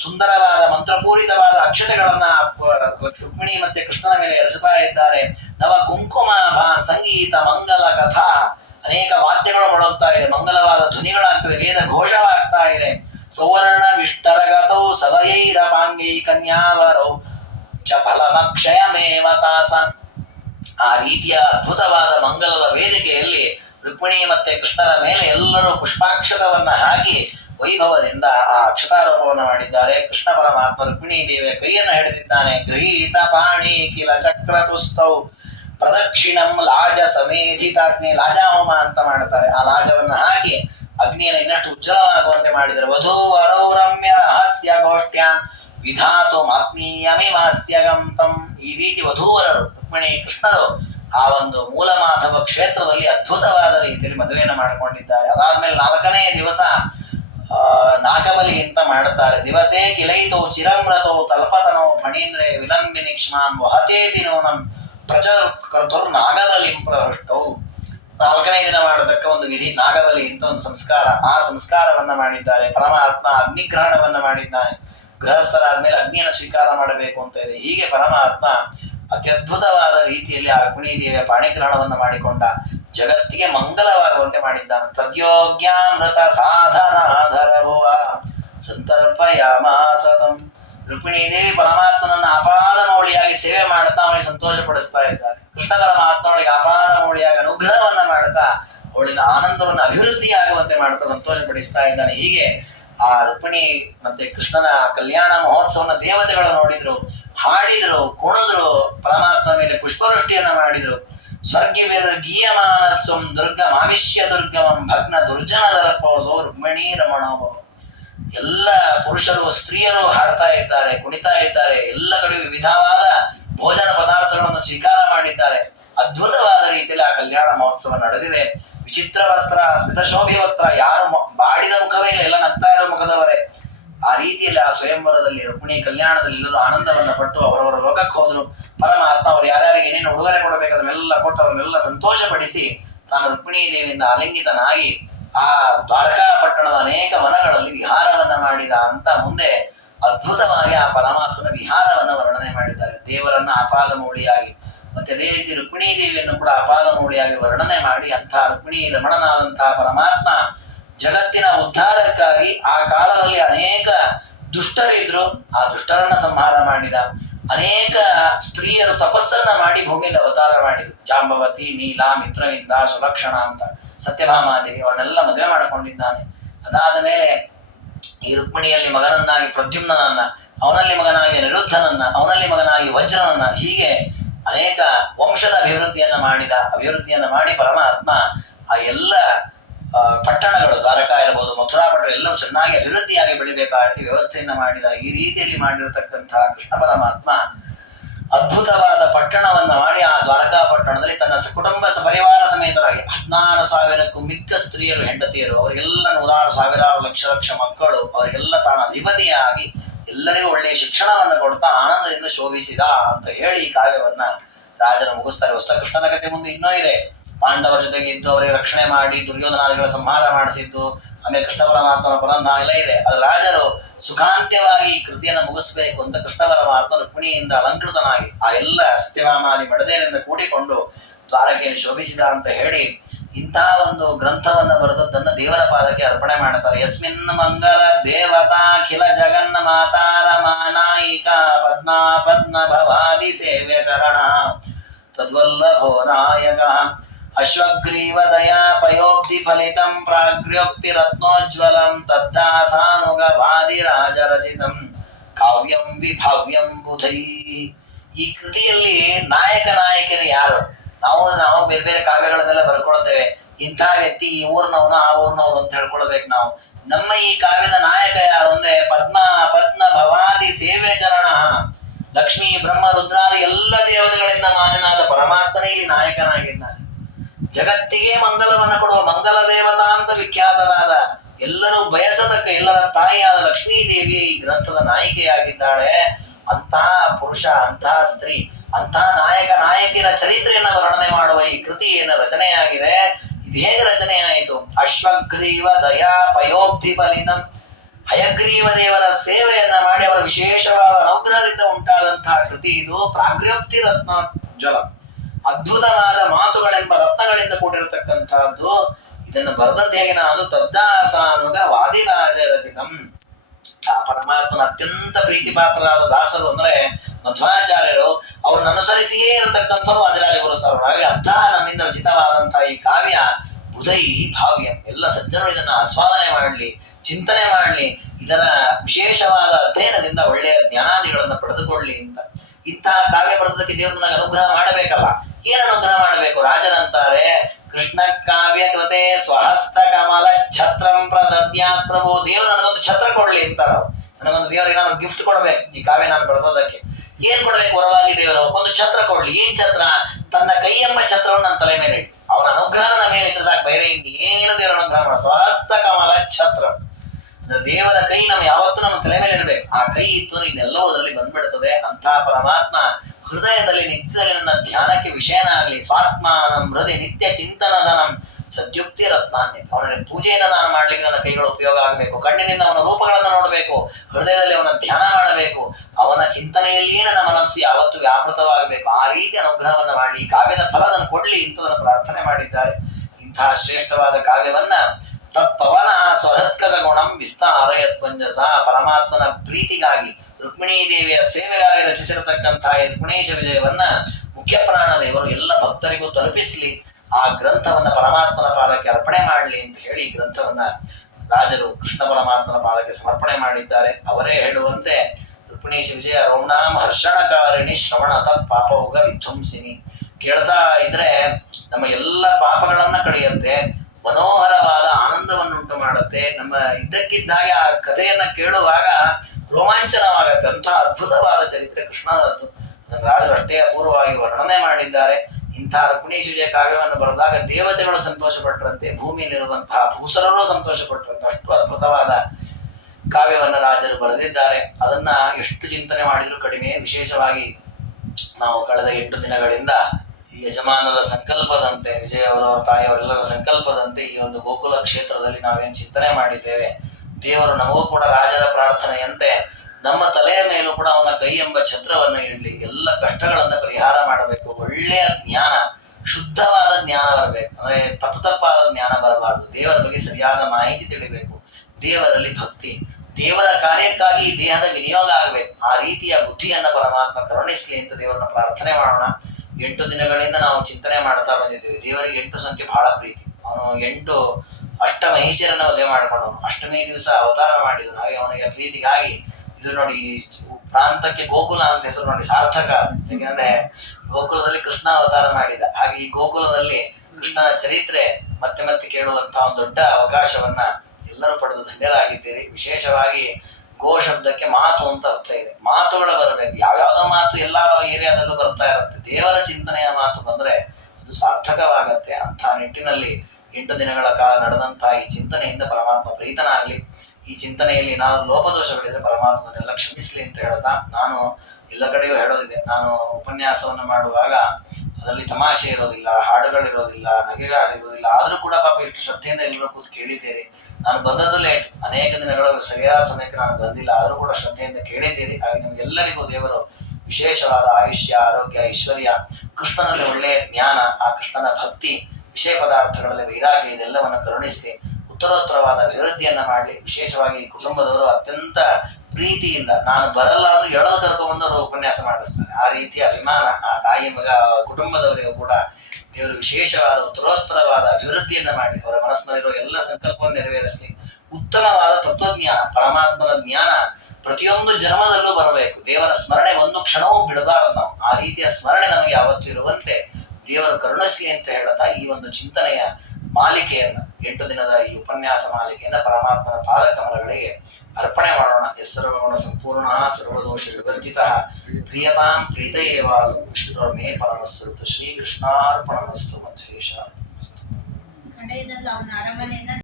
ಸುಂದರವಾದ ಮಂತ್ರಪೂರಿತವಾದ ಅಕ್ಷತೆಗಳನ್ನ ರುಕ್ಮಿಣಿ ಮತ್ತೆ ಕೃಷ್ಣನ ಮೇಲೆ ಎರಚುತ್ತಾ ಇದ್ದಾರೆ. ನವ ಕುಂಕುಮಾಭಾನ್ ಸಂಗೀತ ಮಂಗಲ ಕಥಾ, ಅನೇಕ ವಾದ್ಯಗಳು ಮೊಳಗ್ತಾ ಇದೆ, ಮಂಗಲವಾದ ಧ್ವನಿಗಳಾಗ್ತದೆ, ವೇದ ಘೋಷವಾಗ್ತಾ ಇದೆ. ಸುವರ್ಣ ವಿಷ್ಟರಗತೌ ಸದಯೈರ ಪಾಂಗೈ ಕನ್ಯಾವರೌ ಚ ಫಲಮಕ್ಷಯಮೇವ ತಾಸಾನ್. ಆ ರೀತಿಯ ಅದ್ಭುತವಾದ ಮಂಗಲದ ವೇದಿಕೆಯಲ್ಲಿ ರುಕ್ಮಿಣಿ ಮತ್ತೆ ಕೃಷ್ಣನ ಮೇಲೆ ಎಲ್ಲರೂ ಪುಷ್ಪಾಕ್ಷತವನ್ನ ಹಾಕಿ ವೈಭವದಿಂದ ಆ ಅಕ್ಷತಾರೋಪವನ್ನು ಮಾಡಿದ್ದಾರೆ. ಕೃಷ್ಣ ಪರಮಾತ್ಮ ರುಕ್ಮಿಣೀ ದೇವಿಯ ಕೈಯನ್ನು ಹಿಡಿದಿದ್ದಾನೆ. ಗೃಹೀತ ಪಾಣಿ ಕಿಲ ಚಕ್ರತುಸ್ತೌ ಪ್ರದಕ್ಷಿಣಂ ಲಾಜ ಸಮೇಧಿತಾಗ್ನಿ. ಲಾಜಾಹೋಮ ಅಂತ ಮಾಡ್ತಾರೆ. ಆ ಲಾಜವನ್ನ ಹಾಕಿ ಅಗ್ನಿಯನ್ನು ಇನ್ನಷ್ಟು ಉಜ್ವಲವಾಗುವಂತೆ ಮಾಡಿದರೆ. ವಧೂ ವರೌ ರಮ್ಯ ರಹಸ್ಯ ಗೋಷ್ಠ್ಯಾಂ ವಿಧಾತು ಆತ್ಮೀಯಮಿಮಾಸ್ಯಗಂತಂ. ಈ ರೀತಿ ವಧೂವರರು ರುಕ್ಮಿಣಿ ಕೃಷ್ಣರು ಆ ಒಂದು ಮೂಲ ಮಾಧವ ಕ್ಷೇತ್ರದಲ್ಲಿ ಅದ್ಭುತವಾದ ರೀತಿಯಲ್ಲಿ ಮದುವೆಯನ್ನು ಮಾಡಿಕೊಂಡಿದ್ದಾರೆ. ಅದಾದ್ಮೇಲೆ 4ನೇ ದಿವಸ ನಾಗಬಲಿ ಅಂತ ಮಾಡುತ್ತಾರೆ. ದಿವಸೇ ಕಿಲೈತೋ ಚಿರಮ್ರತೋ ತಲ್ಪತನೋ ಫಣೀಂದ್ರೇ ವಿಲಂಬಿನಿ ಕ್ಷಮಾಂ ವಹತೇತಿ ನೂನಂ ಪ್ರಚರ್ ಕರ್ತರು ನಾಗಬಲಿ ಪ್ರಹೃಷ್ಟವು. 4ನೇ ದಿನ ಮಾಡತಕ್ಕ ಒಂದು ವಿಧಿ ನಾಗಬಲಿ ಅಂತ ಒಂದು ಸಂಸ್ಕಾರ. ಆ ಸಂಸ್ಕಾರವನ್ನ ಮಾಡಿದ್ದಾರೆ. ಪರಮಾತ್ಮ ಅಗ್ನಿಗ್ರಹಣವನ್ನ ಮಾಡಿದ್ದಾನೆ. ಗೃಹಸ್ಥರಾದ್ಮೇಲೆ ಅಗ್ನಿಯನ್ನು ಸ್ವೀಕಾರ ಮಾಡಬೇಕು ಅಂತ ಇದೆ. ಹೀಗೆ ಪರಮಾತ್ಮ ಅತ್ಯದ್ಭುತವಾದ ರೀತಿಯಲ್ಲಿ ಆ ರುಕ್ಮಿಣೀ ದೇವಿಯ ಪಾಣಿಗ್ರಹಣವನ್ನು ಮಾಡಿಕೊಂಡ. ಜಗತ್ತಿಗೆ ಮಂಗಲವಾಗುವಂತೆ ಮಾಡಿದ್ದಾನೆ. ತದ್ಯೋಗ್ಯಾಮೃತ ಸಾಧನಾಧರ ಭುವ ಸಂತರ್ಪಯಾಮಾಸತಂ. ರುಕ್ಮಿಣೀ ದೇವಿ ಪರಮಾತ್ಮನನ್ನ ಅಪಾರ ಮೌಳಿಯಾಗಿ ಸೇವೆ ಮಾಡ್ತಾ ಅವನಿಗೆ ಸಂತೋಷ ಪಡಿಸ್ತಾ ಇದ್ದಾರೆ. ಕೃಷ್ಣ ಪರಮಾತ್ಮ ಅವಳಿಗೆ ಅಪಾರ ಮೌಳಿಯಾಗಿ ಅನುಗ್ರಹವನ್ನ ಮಾಡ್ತಾ ಅವಳಿನ ಆನಂದವನ್ನು ಅಭಿವೃದ್ಧಿಯಾಗುವಂತೆ ಮಾಡ್ತಾ ಸಂತೋಷ ಪಡಿಸ್ತಾ ಇದ್ದಾನೆ. ಹೀಗೆ ಆ ರುಕ್ಮಿಣಿ ಮತ್ತೆ ಕೃಷ್ಣನ ಕಲ್ಯಾಣ ಮಹೋತ್ಸವನ ದೇವತೆಗಳು ನೋಡಿದ್ರು, ಹಾಡಿದ್ರು, ಕುಣಿದ್ರು, ಪರಮಾತ್ಮ ಮೇಲೆ ಪುಷ್ಪವೃಷ್ಟಿಯನ್ನ ಮಾಡಿದ್ರು. ಸ್ವರ್ಗಿವಿರ್ ಗೀಯಮಾನಸ್ವಂ ದುರ್ಗಮಾವಿಷ್ಯ ದುರ್ಗಮಂ ಭಗ್ನ ದುರ್ಜನ ದರ್ಪೋಸೋ ರುಕ್ಮಿಣೀ ರಮಣೋಭವ. ಎಲ್ಲ ಪುರುಷರು ಸ್ತ್ರೀಯರು ಹಾಡ್ತಾ ಇದ್ದಾರೆ, ಕುಣಿತಾ ಇದ್ದಾರೆ. ಎಲ್ಲ ಕಡೆ ವಿವಿಧವಾದ ಭೋಜನ ಪದಾರ್ಥಗಳನ್ನು ಸ್ವೀಕಾರ ಮಾಡಿದ್ದಾರೆ. ಅದ್ಭುತವಾದ ರೀತಿಯಲ್ಲಿ ಆ ಕಲ್ಯಾಣ ಮಹೋತ್ಸವ ನಡೆದಿದೆ. ವಿಚಿತ್ರ ವಸ್ತ್ರ, ಸ್ಮಿತ ಶೋಭಿ ವಸ್ತ್ರ, ಯಾರು ಬಾಡಿದ ಮುಖವೇ ಇಲ್ಲ, ಎಲ್ಲ ನಗ್ತಾ ಇರೋ ಮುಖದವರೇ. ಆ ರೀತಿಯಲ್ಲಿ ಆ ಸ್ವಯಂವರದಲ್ಲಿ ರುಕ್ಮಿಣಿ ಕಲ್ಯಾಣದಲ್ಲಿ ಎಲ್ಲರೂ ಆನಂದವನ್ನ ಪಟ್ಟು ಅವರವರ ಲೋಕಕ್ಕೆ ಹೋದ್ರು. ಪರಮಾತ್ಮ ಅವರು ಯಾರ್ಯಾರಿಗೆ ಏನೇನು ಉಡುಗೊರೆ ಕೊಡಬೇಕು ಅದನ್ನೆಲ್ಲ ಕೊಟ್ಟು ಅವರನ್ನೆಲ್ಲ ಸಂತೋಷಪಡಿಸಿ ತಾನು ರುಕ್ಮಿಣೀ ದೇವಿಯಿಂದ ಆಲಿಂಗಿತನಾಗಿ ಆ ದ್ವಾರಕಾ ಪಟ್ಟಣದ ಅನೇಕ ವನಗಳಲ್ಲಿ ವಿಹಾರವನ್ನ ಮಾಡಿದ ಅಂತ ಮುಂದೆ ಅದ್ಭುತವಾಗಿ ಆ ಪರಮಾತ್ಮನ ವಿಹಾರವನ್ನ ವರ್ಣನೆ ಮಾಡಿದ್ದಾರೆ. ದೇವರನ್ನ ಅಪಾದ ಮೌಳಿಯಾಗಿ ಮತ್ತೆ ಅದೇ ರೀತಿ ರುಕ್ಮಿಣೀ ದೇವಿಯನ್ನು ಕೂಡ ಅಪಾದ ಮೌಳಿಯಾಗಿ ವರ್ಣನೆ ಮಾಡಿ ಅಂತಹ ರುಕ್ಮಿಣೀ ರಮಣನಾದಂತಹ ಪರಮಾತ್ಮ ಜಗತ್ತಿನ ಉದ್ಧಾರಕ್ಕಾಗಿ ಆ ಕಾಲದಲ್ಲಿ ಅನೇಕ ದುಷ್ಟರಿದ್ರು, ಆ ದುಷ್ಟರನ್ನ ಸಂಹಾರ ಮಾಡಿದ. ಅನೇಕ ಸ್ತ್ರೀಯರು ತಪಸ್ಸನ್ನ ಮಾಡಿ ಭೂಮಿಯಲ್ಲಿ ಅವತಾರ ಮಾಡಿದ್ರು. ಜಾಂಬವತಿ, ನೀಲ, ಮಿತ್ರವಿಂದ, ಸುಲಕ್ಷಣ ಅಂತ ಸತ್ಯಭಾಮಾದೇವಿ ಅವರನ್ನೆಲ್ಲ ಮದುವೆ ಮಾಡಿಕೊಂಡಿದ್ದಾನೆ. ಅದಾದ ಮೇಲೆ ಈ ರುಕ್ಮಿಣಿಯಲ್ಲಿ ಮಗನನ್ನಾಗಿ ಪ್ರದ್ಯುಮ್ನನನ್ನ, ಅವನಲ್ಲಿ ಮಗನಾಗಿ ನಿರುದ್ಧನನ್ನ, ಅವನಲ್ಲಿ ಮಗನಾಗಿ ವಜ್ರನನ್ನ, ಹೀಗೆ ಅನೇಕ ವಂಶದ ಅಭಿವೃದ್ಧಿಯನ್ನ ಮಾಡಿ ಪರಮಾತ್ಮ ಆ ಎಲ್ಲ ಪಟ್ಟಣಗಳು, ದ್ವಾರಕಾ ಇರಬಹುದು, ಮಥುರಾ ಪಟ್ಟಣ ಎಲ್ಲವೂ ಚೆನ್ನಾಗಿ ಅಭಿವೃದ್ಧಿಯಾಗಿ ಬೆಳಿಬೇಕಾದ ರೀತಿ ವ್ಯವಸ್ಥೆಯನ್ನ ಮಾಡಿದ. ಈ ರೀತಿಯಲ್ಲಿ ಮಾಡಿರತಕ್ಕಂತಹ ಕೃಷ್ಣ ಪರಮಾತ್ಮ ಅದ್ಭುತವಾದ ಪಟ್ಟಣವನ್ನ ಮಾಡಿ ಆ ದ್ವಾರಕಾ ಪಟ್ಟಣದಲ್ಲಿ ತನ್ನ ಕುಟುಂಬ ಪರಿವಾರ ಸಮೇತರಾಗಿ 16,000ಕ್ಕೂ ಮಿಕ್ಕ ಸ್ತ್ರೀಯರು, ಹೆಂಡತಿಯರು, ಅವರಿಗೆಲ್ಲ 100,000 ಲಕ್ಷ ಮಕ್ಕಳು, ಅವರಿಗೆಲ್ಲ ತಾನು ಅಧಿಪತಿಯಾಗಿ ಎಲ್ಲರಿಗೂ ಒಳ್ಳೆಯ ಶಿಕ್ಷಣವನ್ನು ಕೊಡ್ತಾ ಆನಂದದಿಂದ ಶೋಭಿಸಿದ ಅಂತ ಹೇಳಿ ಈ ಕಾವ್ಯವನ್ನ ರಾಜರು ಮುಗಿಸ್ತಾರೆ. ಹೊಸ ಕೃಷ್ಣನ ಕಥೆ ಮುಂದೆ ಇನ್ನೂ ಇದೆ. ಪಾಂಡವರ ಜೊತೆಗೆ ಇದ್ದು ಅವರಿಗೆ ರಕ್ಷಣೆ ಮಾಡಿ ದುರ್ಯೋಧನಾದಿಗಳ ಸಂಹಾರ ಮಾಡಿಸಿದ್ದು, ಆಮೇಲೆ ಕೃಷ್ಣ ಪರಮಾತ್ಮನ ಪರಂಧ ಎಲ್ಲ ಇದೆ. ಅದು ರಾಜರು ಸುಖಾಂತ್ಯವಾಗಿ ಈ ಕೃತಿಯನ್ನು ಮುಗಿಸ್ಬೇಕು ಅಂತ ಕೃಷ್ಣ ಪರಮಾತ್ಮ ರುಕ್ಮಿಣಿಯಿಂದ ಅಲಂಕೃತನಾಗಿ ಆ ಎಲ್ಲ ಸತ್ಯಭಾಮಾದಿ ಮಡದೇರಿಂದ ಕೂಡಿಕೊಂಡು ದ್ವಾರಕೆಯನ್ನು ಶೋಭಿಸಿದ ಅಂತ ಹೇಳಿ ಇಂತಹ ಒಂದು ಗ್ರಂಥವನ್ನ ಬರೆದದ್ದನ್ನ ದೇವರ ಪಾದಕ್ಕೆ ಅರ್ಪಣೆ ಮಾಡ್ತಾರೆ. ಯಸ್ಮಿನ್ ಮಂಗಲ ದೇವತಾಖಿಲ ಜಗನ್ನ ಮಾತಾರ ಮಾನಾಯಿಕ ಪದ್ಮಾ ಪದ್ಮ ಭವಾದಿ ಸೇವೆ ಚರಣ ತದ್ವಲ್ಲಭೋ ನಾಯಕ ಅಶ್ವಗ್ರೀವ ದಯಾ ಪಯೋಬ್ಧಿ ಫಲಿತಂ ಪ್ರಾಗ್ರ್ಯೋಕ್ತಿ ರತ್ನೋಜ್ವಲಂ ತದ್ದಾಸಾನುಗ ವಾದಿರಾಜರಚಿತಂ ಕಾವ್ಯಂ ವಿಭಾವ್ಯಂ ಬುಧೈ. ಈ ಕೃತಿಯಲ್ಲಿ ನಾಯಕರು ಯಾರು? ನಾವು ಬೇರೆ ಬೇರೆ ಕಾವ್ಯಗಳನ್ನೆಲ್ಲ ಬರ್ಕೊಳ್ತೇವೆ. ಇಂಥ ವ್ಯಕ್ತಿ ಈ ಊರ್ನವನು ಆ ಊರ್ನವನು ಅಂತ ಹೇಳ್ಕೊಳ್ಬೇಕು ನಾವು. ನಮ್ಮ ಈ ಕಾವ್ಯದ ನಾಯಕ ಯಾರು ಅಂದ್ರೆ ಪದ್ಮ ಭವಾದಿ ಸೇವೆ ಚರಣ, ಲಕ್ಷ್ಮೀ ಬ್ರಹ್ಮ ರುದ್ರಾದಿ ಎಲ್ಲ ದೇವತೆಗಳಿಂದ ಮಾನ್ಯನಾದ ಪರಮಾತ್ಮನೇ ಇಲ್ಲಿ ನಾಯಕನಾಗಿದ್ದಾನೆ. ಜಗತ್ತಿಗೆ ಮಂಗಲವನ್ನ ಕೊಡುವ ಮಂಗಲ ದೇವತಾ ಅಂತ ವಿಖ್ಯಾತರಾದ, ಎಲ್ಲರೂ ಬಯಸದಕ್ಕೆ ಎಲ್ಲರ ತಾಯಿಯಾದ ಲಕ್ಷ್ಮೀ ದೇವಿ ಈ ಗ್ರಂಥದ ನಾಯಕಿಯಾಗಿದ್ದಾಳೆ. ಅಂತಹ ಪುರುಷ, ಅಂತಹ ಸ್ತ್ರೀ, ಅಂತಹ ನಾಯಕಿಯರ ಚರಿತ್ರೆಯನ್ನು ವರ್ಣನೆ ಮಾಡುವ ಈ ಕೃತಿ ಏನು ರಚನೆಯಾಗಿದೆ. ಇದು ಹೇಗೆ ರಚನೆಯಾಯಿತು? ಅಶ್ವಗ್ರೀವ ದಯಾ ಪಯೋಬ್ಧಿ ಫಲಿತಂ, ಹಯಗ್ರೀವ ದೇವರ ಸೇವೆಯನ್ನ ಮಾಡಿ ಅವರ ವಿಶೇಷವಾದ ಅನುಗ್ರಹದಿಂದ ಉಂಟಾದಂತಹ ಕೃತಿ ಇದು. ಪ್ರಾಗ್ರ್ಯೋಕ್ತಿ ರತ್ನ ಜ್ವಲ, ಅದ್ಭುತವಾದ ಮಾತುಗಳೆಂಬ ರತ್ನಗಳಿಂದ ಕೂಡಿರತಕ್ಕಂತಹದ್ದು. ಇದನ್ನು ಬರೆದದ್ದು ಹೇಗೆ? ನಾನು ತದ್ದಾಸಾನುಗ ವಾದಿರಾಜ ರಚಿತಂ. ಆ ಪರಮಾತ್ಮನ ಅತ್ಯಂತ ಪ್ರೀತಿ ಪಾತ್ರರಾದ ದಾಸರು ಅಂದ್ರೆ ಮಧ್ವಾಚಾರ್ಯರು, ಅವ್ರನ್ನ ಅನುಸರಿಸಿಯೇ ಇರತಕ್ಕಂಥವ್ರು ವಾದಿರಾಜ ಗುರುಸಾರರು. ಹಾಗೆ ಅಂತಹ ನನ್ನಿಂದ ರಚಿತವಾದಂತಹ ಈ ಕಾವ್ಯ ಬುಧೈ ಭಾವ್ಯಂ, ಎಲ್ಲ ಸಜ್ಜನರು ಇದನ್ನ ಆಸ್ವಾದನೆ ಮಾಡಲಿ, ಚಿಂತನೆ ಮಾಡಲಿ, ಇದರ ವಿಶೇಷವಾದ ಅಧ್ಯಯನದಿಂದ ಒಳ್ಳೆಯ ಜ್ಞಾನಾದಿಗಳನ್ನ ಪಡೆದುಕೊಳ್ಳಿ ಅಂತ. ಇಂತಹ ಕಾವ್ಯ ಬರೆದಕ್ಕೆ ದೇವರು ನನಗೆ ಅನುಗ್ರಹ ಮಾಡಬೇಕಲ್ಲ. ಏನು ಅನುಗ್ರಹ ಮಾಡಬೇಕು? ರಾಜನಂತಾರೆ, ಕೃಷ್ಣ ಕಾವ್ಯ ಕೃತೆ ಸ್ವಹಸ್ತ ಕಮಲ ಛತ್ರಂ ಪ್ರದದ್ಯಾತ್ ಪ್ರಭು. ದೇವರು ನನಗೊಂದು ಛತ್ರ ಕೊಡ್ಲಿ ಅಂತಾರ. ನನಗೊಂದು ದೇವರಿಗೆ ನಾನು ಗಿಫ್ಟ್ ಕೊಡ್ಬೇಕು, ಈ ಕಾವ್ಯ ನಾನು ಬರೆದೋದಕ್ಕೆ. ಏನ್ ಕೊಡ್ಬೇಕು ವರವಾಗಿ? ದೇವರು ಒಂದು ಛತ್ರ ಕೊಡ್ಲಿ. ಏನ್ ಛತ್ರ? ತನ್ನ ಕೈ ಎಂಬ ಛತ್ರವನ್ನು ನನ್ನ ತಲೆ ಮೇಲೆ ಇಡಿ. ಅವನ ಅನುಗ್ರಹ ನಮ್ಮ ಮೇಲೆ ಇದ್ರೆ ಸಾಕು, ಬೇರೆ ಏನು ದೇವರ ಅನುಗ್ರಹ ಮಾಡ. ಸ್ವಹಸ್ತ ಕಮಲ ಛತ್ರ, ದೇವರ ಕೈ ನಮ್ಮ ಯಾವತ್ತೂ ನಮ್ಮ ತಲೆ ಮೇಲೆ ಇರಬೇಕು. ಆ ಕೈ ಇತ್ತು ಇದೆಲ್ಲವೂ ಅದರಲ್ಲಿ ಬಂದ್ಬಿಡ್ತದೆ. ಅಂತಹ ಪರಮಾತ್ಮ ಹೃದಯದಲ್ಲಿ ನಿತ್ಯದಲ್ಲಿ ನನ್ನ ಧ್ಯಾನಕ್ಕೆ ವಿಷಯನಾಗಲಿ. ಸ್ವಾತ್ಮಾನಂ ಹೃದಯ ನಿತ್ಯ ಚಿಂತನದನಂ ಸದ್ಯುಕ್ತಿ ರತ್ನಾನ್ಯ. ಅವನ ಪೂಜೆಯನ್ನು ನಾನು ಮಾಡ್ಲಿಕ್ಕೆ ನನ್ನ ಕೈಗಳು ಉಪಯೋಗ ಆಗಬೇಕು. ಕಣ್ಣಿನಿಂದ ಅವನ ರೂಪಗಳನ್ನು ನೋಡಬೇಕು, ಹೃದಯದಲ್ಲಿ ಅವನ ಧ್ಯಾನ ಮಾಡಬೇಕು, ಅವನ ಚಿಂತನೆಯಲ್ಲಿಯೇ ನನ್ನ ಮನಸ್ಸು ಯಾವತ್ತೂ ವ್ಯಾಪೃತವಾಗಬೇಕು. ಆ ರೀತಿ ಅನುಗ್ರಹವನ್ನು ಮಾಡಿ ಈ ಕಾವ್ಯದ ಫಲವನ್ನು ಕೊಡ್ಲಿ ಇಂಥದನ್ನು ಪ್ರಾರ್ಥನೆ ಮಾಡಿದ್ದಾರೆ. ಇಂತಹ ಶ್ರೇಷ್ಠವಾದ ಕಾವ್ಯವನ್ನ ತತ್ಪವನ ಸ್ವಹತ್ಕರ ಗುಣಂ ವಿಸ್ತಾರಯತ್ವಂಜಸ, ಪರಮಾತ್ಮನ ಪ್ರೀತಿಗಾಗಿ ರುಕ್ಮಿಣೀ ದೇವಿಯ ಸೇವೆಗಾಗಿ ರಚಿಸಿರತಕ್ಕಂತಹ ರುಕ್ಮಿಣೇಶ ವಿಜಯವನ್ನ ಮುಖ್ಯ ಪ್ರಾಣ ದೇವರು ಎಲ್ಲ ಭಕ್ತರಿಗೂ ತಲುಪಿಸಲಿ. ಆ ಗ್ರಂಥವನ್ನ ಪರಮಾತ್ಮನ ಪಾದಕ್ಕೆ ಅರ್ಪಣೆ ಮಾಡಲಿ ಅಂತ ಹೇಳಿ ಈ ಗ್ರಂಥವನ್ನ ರಾಜರು ಕೃಷ್ಣ ಪರಮಾತ್ಮನ ಪಾದಕ್ಕೆ ಸಮರ್ಪಣೆ ಮಾಡಿದ್ದಾರೆ. ಅವರೇ ಹೇಳುವಂತೆ ರುಕ್ಮಿಣೇಶ ವಿಜಯ ರೋಣಾಂ ಹರ್ಷಣಕಾರಿಣಿ ಶ್ರವಣತ ಪಾಪೌಗ ವಿಧ್ವಂಸಿನಿ. ಕೇಳ್ತಾ ಇದ್ರೆ ನಮ್ಮ ಎಲ್ಲ ಪಾಪಗಳನ್ನ ಕಳೆಯುತ್ತೆ, ಮನೋಹರವಾದ ಆನಂದವನ್ನುಂಟು ಮಾಡುತ್ತೆ. ನಮ್ಮ ಇದ್ದಕ್ಕಿದ್ದ ಹಾಗೆ ಆ ಕಥೆಯನ್ನ ಕೇಳುವಾಗ ರೋಮಾಂಚನವಾಗತ್ತೆ. ಅಂತ ಅದ್ಭುತವಾದ ಚರಿತ್ರೆ ಕೃಷ್ಣನದ್ದು. ಅದನ್ನು ರಾಜರು ಅಷ್ಟೇ ಅಪೂರ್ವವಾಗಿ ವರ್ಣನೆ ಮಾಡಿದ್ದಾರೆ. ಇಂತಹ ರುಕ್ಮಿಣೀಶ ವಿಜಯ ಕಾವ್ಯವನ್ನು ಬರೆದಾಗ ದೇವತೆಗಳು ಸಂತೋಷ ಪಟ್ಟರಂತೆ, ಭೂಮಿಯಲ್ಲಿರುವಂತಹ ಭೂಸರರು ಸಂತೋಷ ಪಟ್ಟರಂತೆ. ಅಷ್ಟು ಅದ್ಭುತವಾದ ಕಾವ್ಯವನ್ನು ರಾಜರು ಬರೆದಿದ್ದಾರೆ. ಅದನ್ನ ಎಷ್ಟು ಚಿಂತನೆ ಮಾಡಿದ್ರು ಕಡಿಮೆ. ವಿಶೇಷವಾಗಿ ನಾವು ಕಳೆದ 8 ದಿನಗಳಿಂದ ಈ ಯಜಮಾನರ ಸಂಕಲ್ಪದಂತೆ, ವಿಜಯ ಅವರವರ ತಾಯಿಯವರೆಲ್ಲರ ಸಂಕಲ್ಪದಂತೆ ಈ ಒಂದು ಗೋಕುಲ ಕ್ಷೇತ್ರದಲ್ಲಿ ನಾವೇನು ಚಿಂತನೆ ಮಾಡಿದ್ದೇವೆ, ದೇವರು ನಮಗೂ ಕೂಡ ರಾಜರ ಪ್ರಾರ್ಥನೆಯಂತೆ ನಮ್ಮ ತಲೆಯ ಮೇಲೂ ಕೂಡ ಅವನ ಕೈ ಎಂಬ ಛತ್ರವನ್ನು ಇಡಲಿ, ಎಲ್ಲ ಕಷ್ಟಗಳನ್ನ ಪರಿಹಾರ ಮಾಡಬೇಕು, ಒಳ್ಳೆಯ ಜ್ಞಾನ, ಶುದ್ಧವಾದ ಜ್ಞಾನ ಬರಬೇಕು. ಅಂದ್ರೆ ತಪ್ಪಾದ ಜ್ಞಾನ ಬರಬಾರದು, ದೇವರ ಬಗ್ಗೆ ಸರಿಯಾದ ಮಾಹಿತಿ ತಿಳಿಬೇಕು, ದೇವರಲ್ಲಿ ಭಕ್ತಿ, ದೇವರ ಕಾರ್ಯಕ್ಕಾಗಿ ಈ ದೇಹದ ವಿನಿಯೋಗ ಆಗಬೇಕು. ಆ ರೀತಿಯ ಬುದ್ಧಿಯನ್ನ ಪರಮಾತ್ಮ ಕರುಣಿಸ್ಲಿ ಅಂತ ದೇವರನ್ನ ಪ್ರಾರ್ಥನೆ ಮಾಡೋಣ. 8 ದಿನಗಳಿಂದ ನಾವು ಚಿಂತನೆ ಮಾಡ್ತಾ ಬಂದಿದ್ದೇವೆ. ದೇವರಿಗೆ 8 ಸಂಖ್ಯೆ ಬಹಳ ಪ್ರೀತಿ. ಅವನು 8 ಅಷ್ಟಮಹಿಷಿಯರನ್ನ ಮದುವೆ ಮಾಡ್ಕೊಂಡವನು, ಅಷ್ಟಮಿ ದಿವಸ ಅವತಾರ ಮಾಡಿದನು. ಹಾಗೆ ಅವನಿಗೆ ಪ್ರೀತಿಗಾಗಿ ಇದು ನೋಡಿ, ಪ್ರಾಂತಕ್ಕೆ ಗೋಕುಲ ಅಂತ ಹೆಸರು ನೋಡಿ, ಸಾರ್ಥಕ. ಯಾಕೆಂದ್ರೆ ಗೋಕುಲದಲ್ಲಿ ಕೃಷ್ಣ ಅವತಾರ ಮಾಡಿದ. ಹಾಗೆ ಈ ಗೋಕುಲದಲ್ಲಿ ಕೃಷ್ಣನ ಚರಿತ್ರೆ ಮತ್ತೆ ಮತ್ತೆ ಕೇಳುವಂತಹ ಒಂದು ದೊಡ್ಡ ಅವಕಾಶವನ್ನ ಎಲ್ಲರೂ ಪಡೆದು ಧನ್ಯರಾಗಿದ್ದೀರಿ. ವಿಶೇಷವಾಗಿ ಗೋ ಶಬ್ದಕ್ಕೆ ಮಾತು ಅಂತ ಅರ್ಥ ಇದೆ. ಮಾತುಗಳು ಬರಬೇಕು. ಯಾವ್ಯಾವ್ದೋ ಮಾತು ಎಲ್ಲಾ ಏರಿಯಾದಲ್ಲೂ ಬರ್ತಾ ಇರುತ್ತೆ. ದೇವರ ಚಿಂತನೆಯ ಮಾತು ಬಂದ್ರೆ ಅದು ಸಾರ್ಥಕವಾಗತ್ತೆ. ಅಂಥ ನಿಟ್ಟಿನಲ್ಲಿ 8 ದಿನಗಳ ಕಾಲ ನಡೆದಂತಹ ಈ ಚಿಂತನೆಯಿಂದ ಪರಮಾತ್ಮ ಪ್ರೀತನಾಗ್ಲಿ. ಈ ಚಿಂತನೆಯಲ್ಲಿ ನಾನು ಲೋಪದೋಷಗಳಿದ್ರೆ ಪರಮಾತ್ಮನೆಲ್ಲ ಕ್ಷಮಿಸ್ಲಿ ಅಂತ ಹೇಳ್ತಾ, ನಾನು ಎಲ್ಲ ಕಡೆಯೂ ಹೇಳೋದಿದೆ, ನಾನು ಉಪನ್ಯಾಸವನ್ನು ಮಾಡುವಾಗ ಅದರಲ್ಲಿ ತಮಾಷೆ ಇರೋದಿಲ್ಲ, ಹಾಡುಗಳಿರೋದಿಲ್ಲ, ನಗೆಗಳಿರೋದಿಲ್ಲ. ಆದ್ರೂ ಕೂಡ ಪಾಪ ಇಷ್ಟು ಶ್ರದ್ಧೆಯಿಂದ ಎಲ್ಲರೂ ಕೂತು ಕೇಳಿದ್ದೀರಿ. ನಾನು ಬಂದದ್ದು ಲೇಟ್, ಅನೇಕ ದಿನಗಳು ಸರಿಯಾದ ಸಮಯಕ್ಕೆ ನಾನು ಬಂದಿಲ್ಲ, ಆದ್ರೂ ಕೂಡ ಶ್ರದ್ಧೆಯಿಂದ ಕೇಳಿದ್ದೀರಿ. ಹಾಗೆ ನಿಮ್ಗೆಲ್ಲರಿಗೂ ದೇವರು ವಿಶೇಷವಾದ ಆಯುಷ್ಯ, ಆರೋಗ್ಯ, ಐಶ್ವರ್ಯ, ಕೃಷ್ಣನಲ್ಲಿ ಒಳ್ಳೆಯ ಜ್ಞಾನ, ಆ ಕೃಷ್ಣನ ಭಕ್ತಿ, ವಿಷಯ ಪದಾರ್ಥಗಳಲ್ಲಿ ವೈರಾಗ್ಯ ಇದೆಲ್ಲವನ್ನು ಕರುಣಿಸಿ ಉತ್ತರೋತ್ತರವಾದ ಅಭಿವೃದ್ಧಿಯನ್ನ ಮಾಡಲಿ. ವಿಶೇಷವಾಗಿ ಕುಟುಂಬದವರು ಅತ್ಯಂತ ಪ್ರೀತಿಯಿಂದ ನಾನು ಬರಲ್ಲ ಅಂದ್ರೆ ಎಳೆದು ಕರ್ಕೊಂಡ್ಬಂದವರು ಉಪನ್ಯಾಸ ಮಾಡಿಸ್ತಾರೆ. ಆ ರೀತಿಯ ಅಭಿಮಾನ ಆ ತಾಯಿ ಮಗ ಕುಟುಂಬದವರಿಗೂ ಕೂಡ ದೇವರು ವಿಶೇಷವಾದ ಉತ್ತರೋತ್ತರವಾದ ಅಭಿವೃದ್ಧಿಯನ್ನ ಮಾಡಲಿ. ಅವರ ಮನಸ್ಸಿನಲ್ಲಿರೋ ಎಲ್ಲ ಸಂಕಲ್ಪವನ್ನು ನೆರವೇರಿಸಲಿ. ಉತ್ತಮವಾದ ತತ್ವಜ್ಞಾನ, ಪರಮಾತ್ಮನ ಜ್ಞಾನ ಪ್ರತಿಯೊಂದು ಜನ್ಮದಲ್ಲೂ ಬರಬೇಕು. ದೇವರ ಸ್ಮರಣೆ ಒಂದು ಕ್ಷಣವೂ ಬಿಡಬಾರದು ನಾವು. ಆ ರೀತಿಯ ಸ್ಮರಣೆ ನಮಗೆ ಯಾವತ್ತೂ ಇರುವಂತೆ ದೇವರು ಕರುಣಿಸಲಿ ಅಂತ ಹೇಳ್ತಾ ಈ ಒಂದು ಚಿಂತನೆಯ ಮಾಲಿಕೆಯನ್ನ, 8 ದಿನದ ಈ ಉಪನ್ಯಾಸ ಮಾಲಿಕೆಯನ್ನ ಪರಮಾತ್ಮನ ಪಾದಕಮಲಗಳಿಗೆ ಅರ್ಪಣೆ ಮಾಡೋಣ. ಸರ್ವಗುಣ ಸಂಪೂರ್ಣ ಸರ್ವದೋಷ ವಿವರ್ಜಿತ ಪ್ರಿಯತಾಂ ಪ್ರೀತಯೇವಾಸು ವಿಷ್ಣುರ್ಮೇ ಪರಮಸ್ತು ಶ್ರೀಕೃಷ್ಣಾರ್ಪಣಮಸ್ತು ಮಧ್ವೇಶ.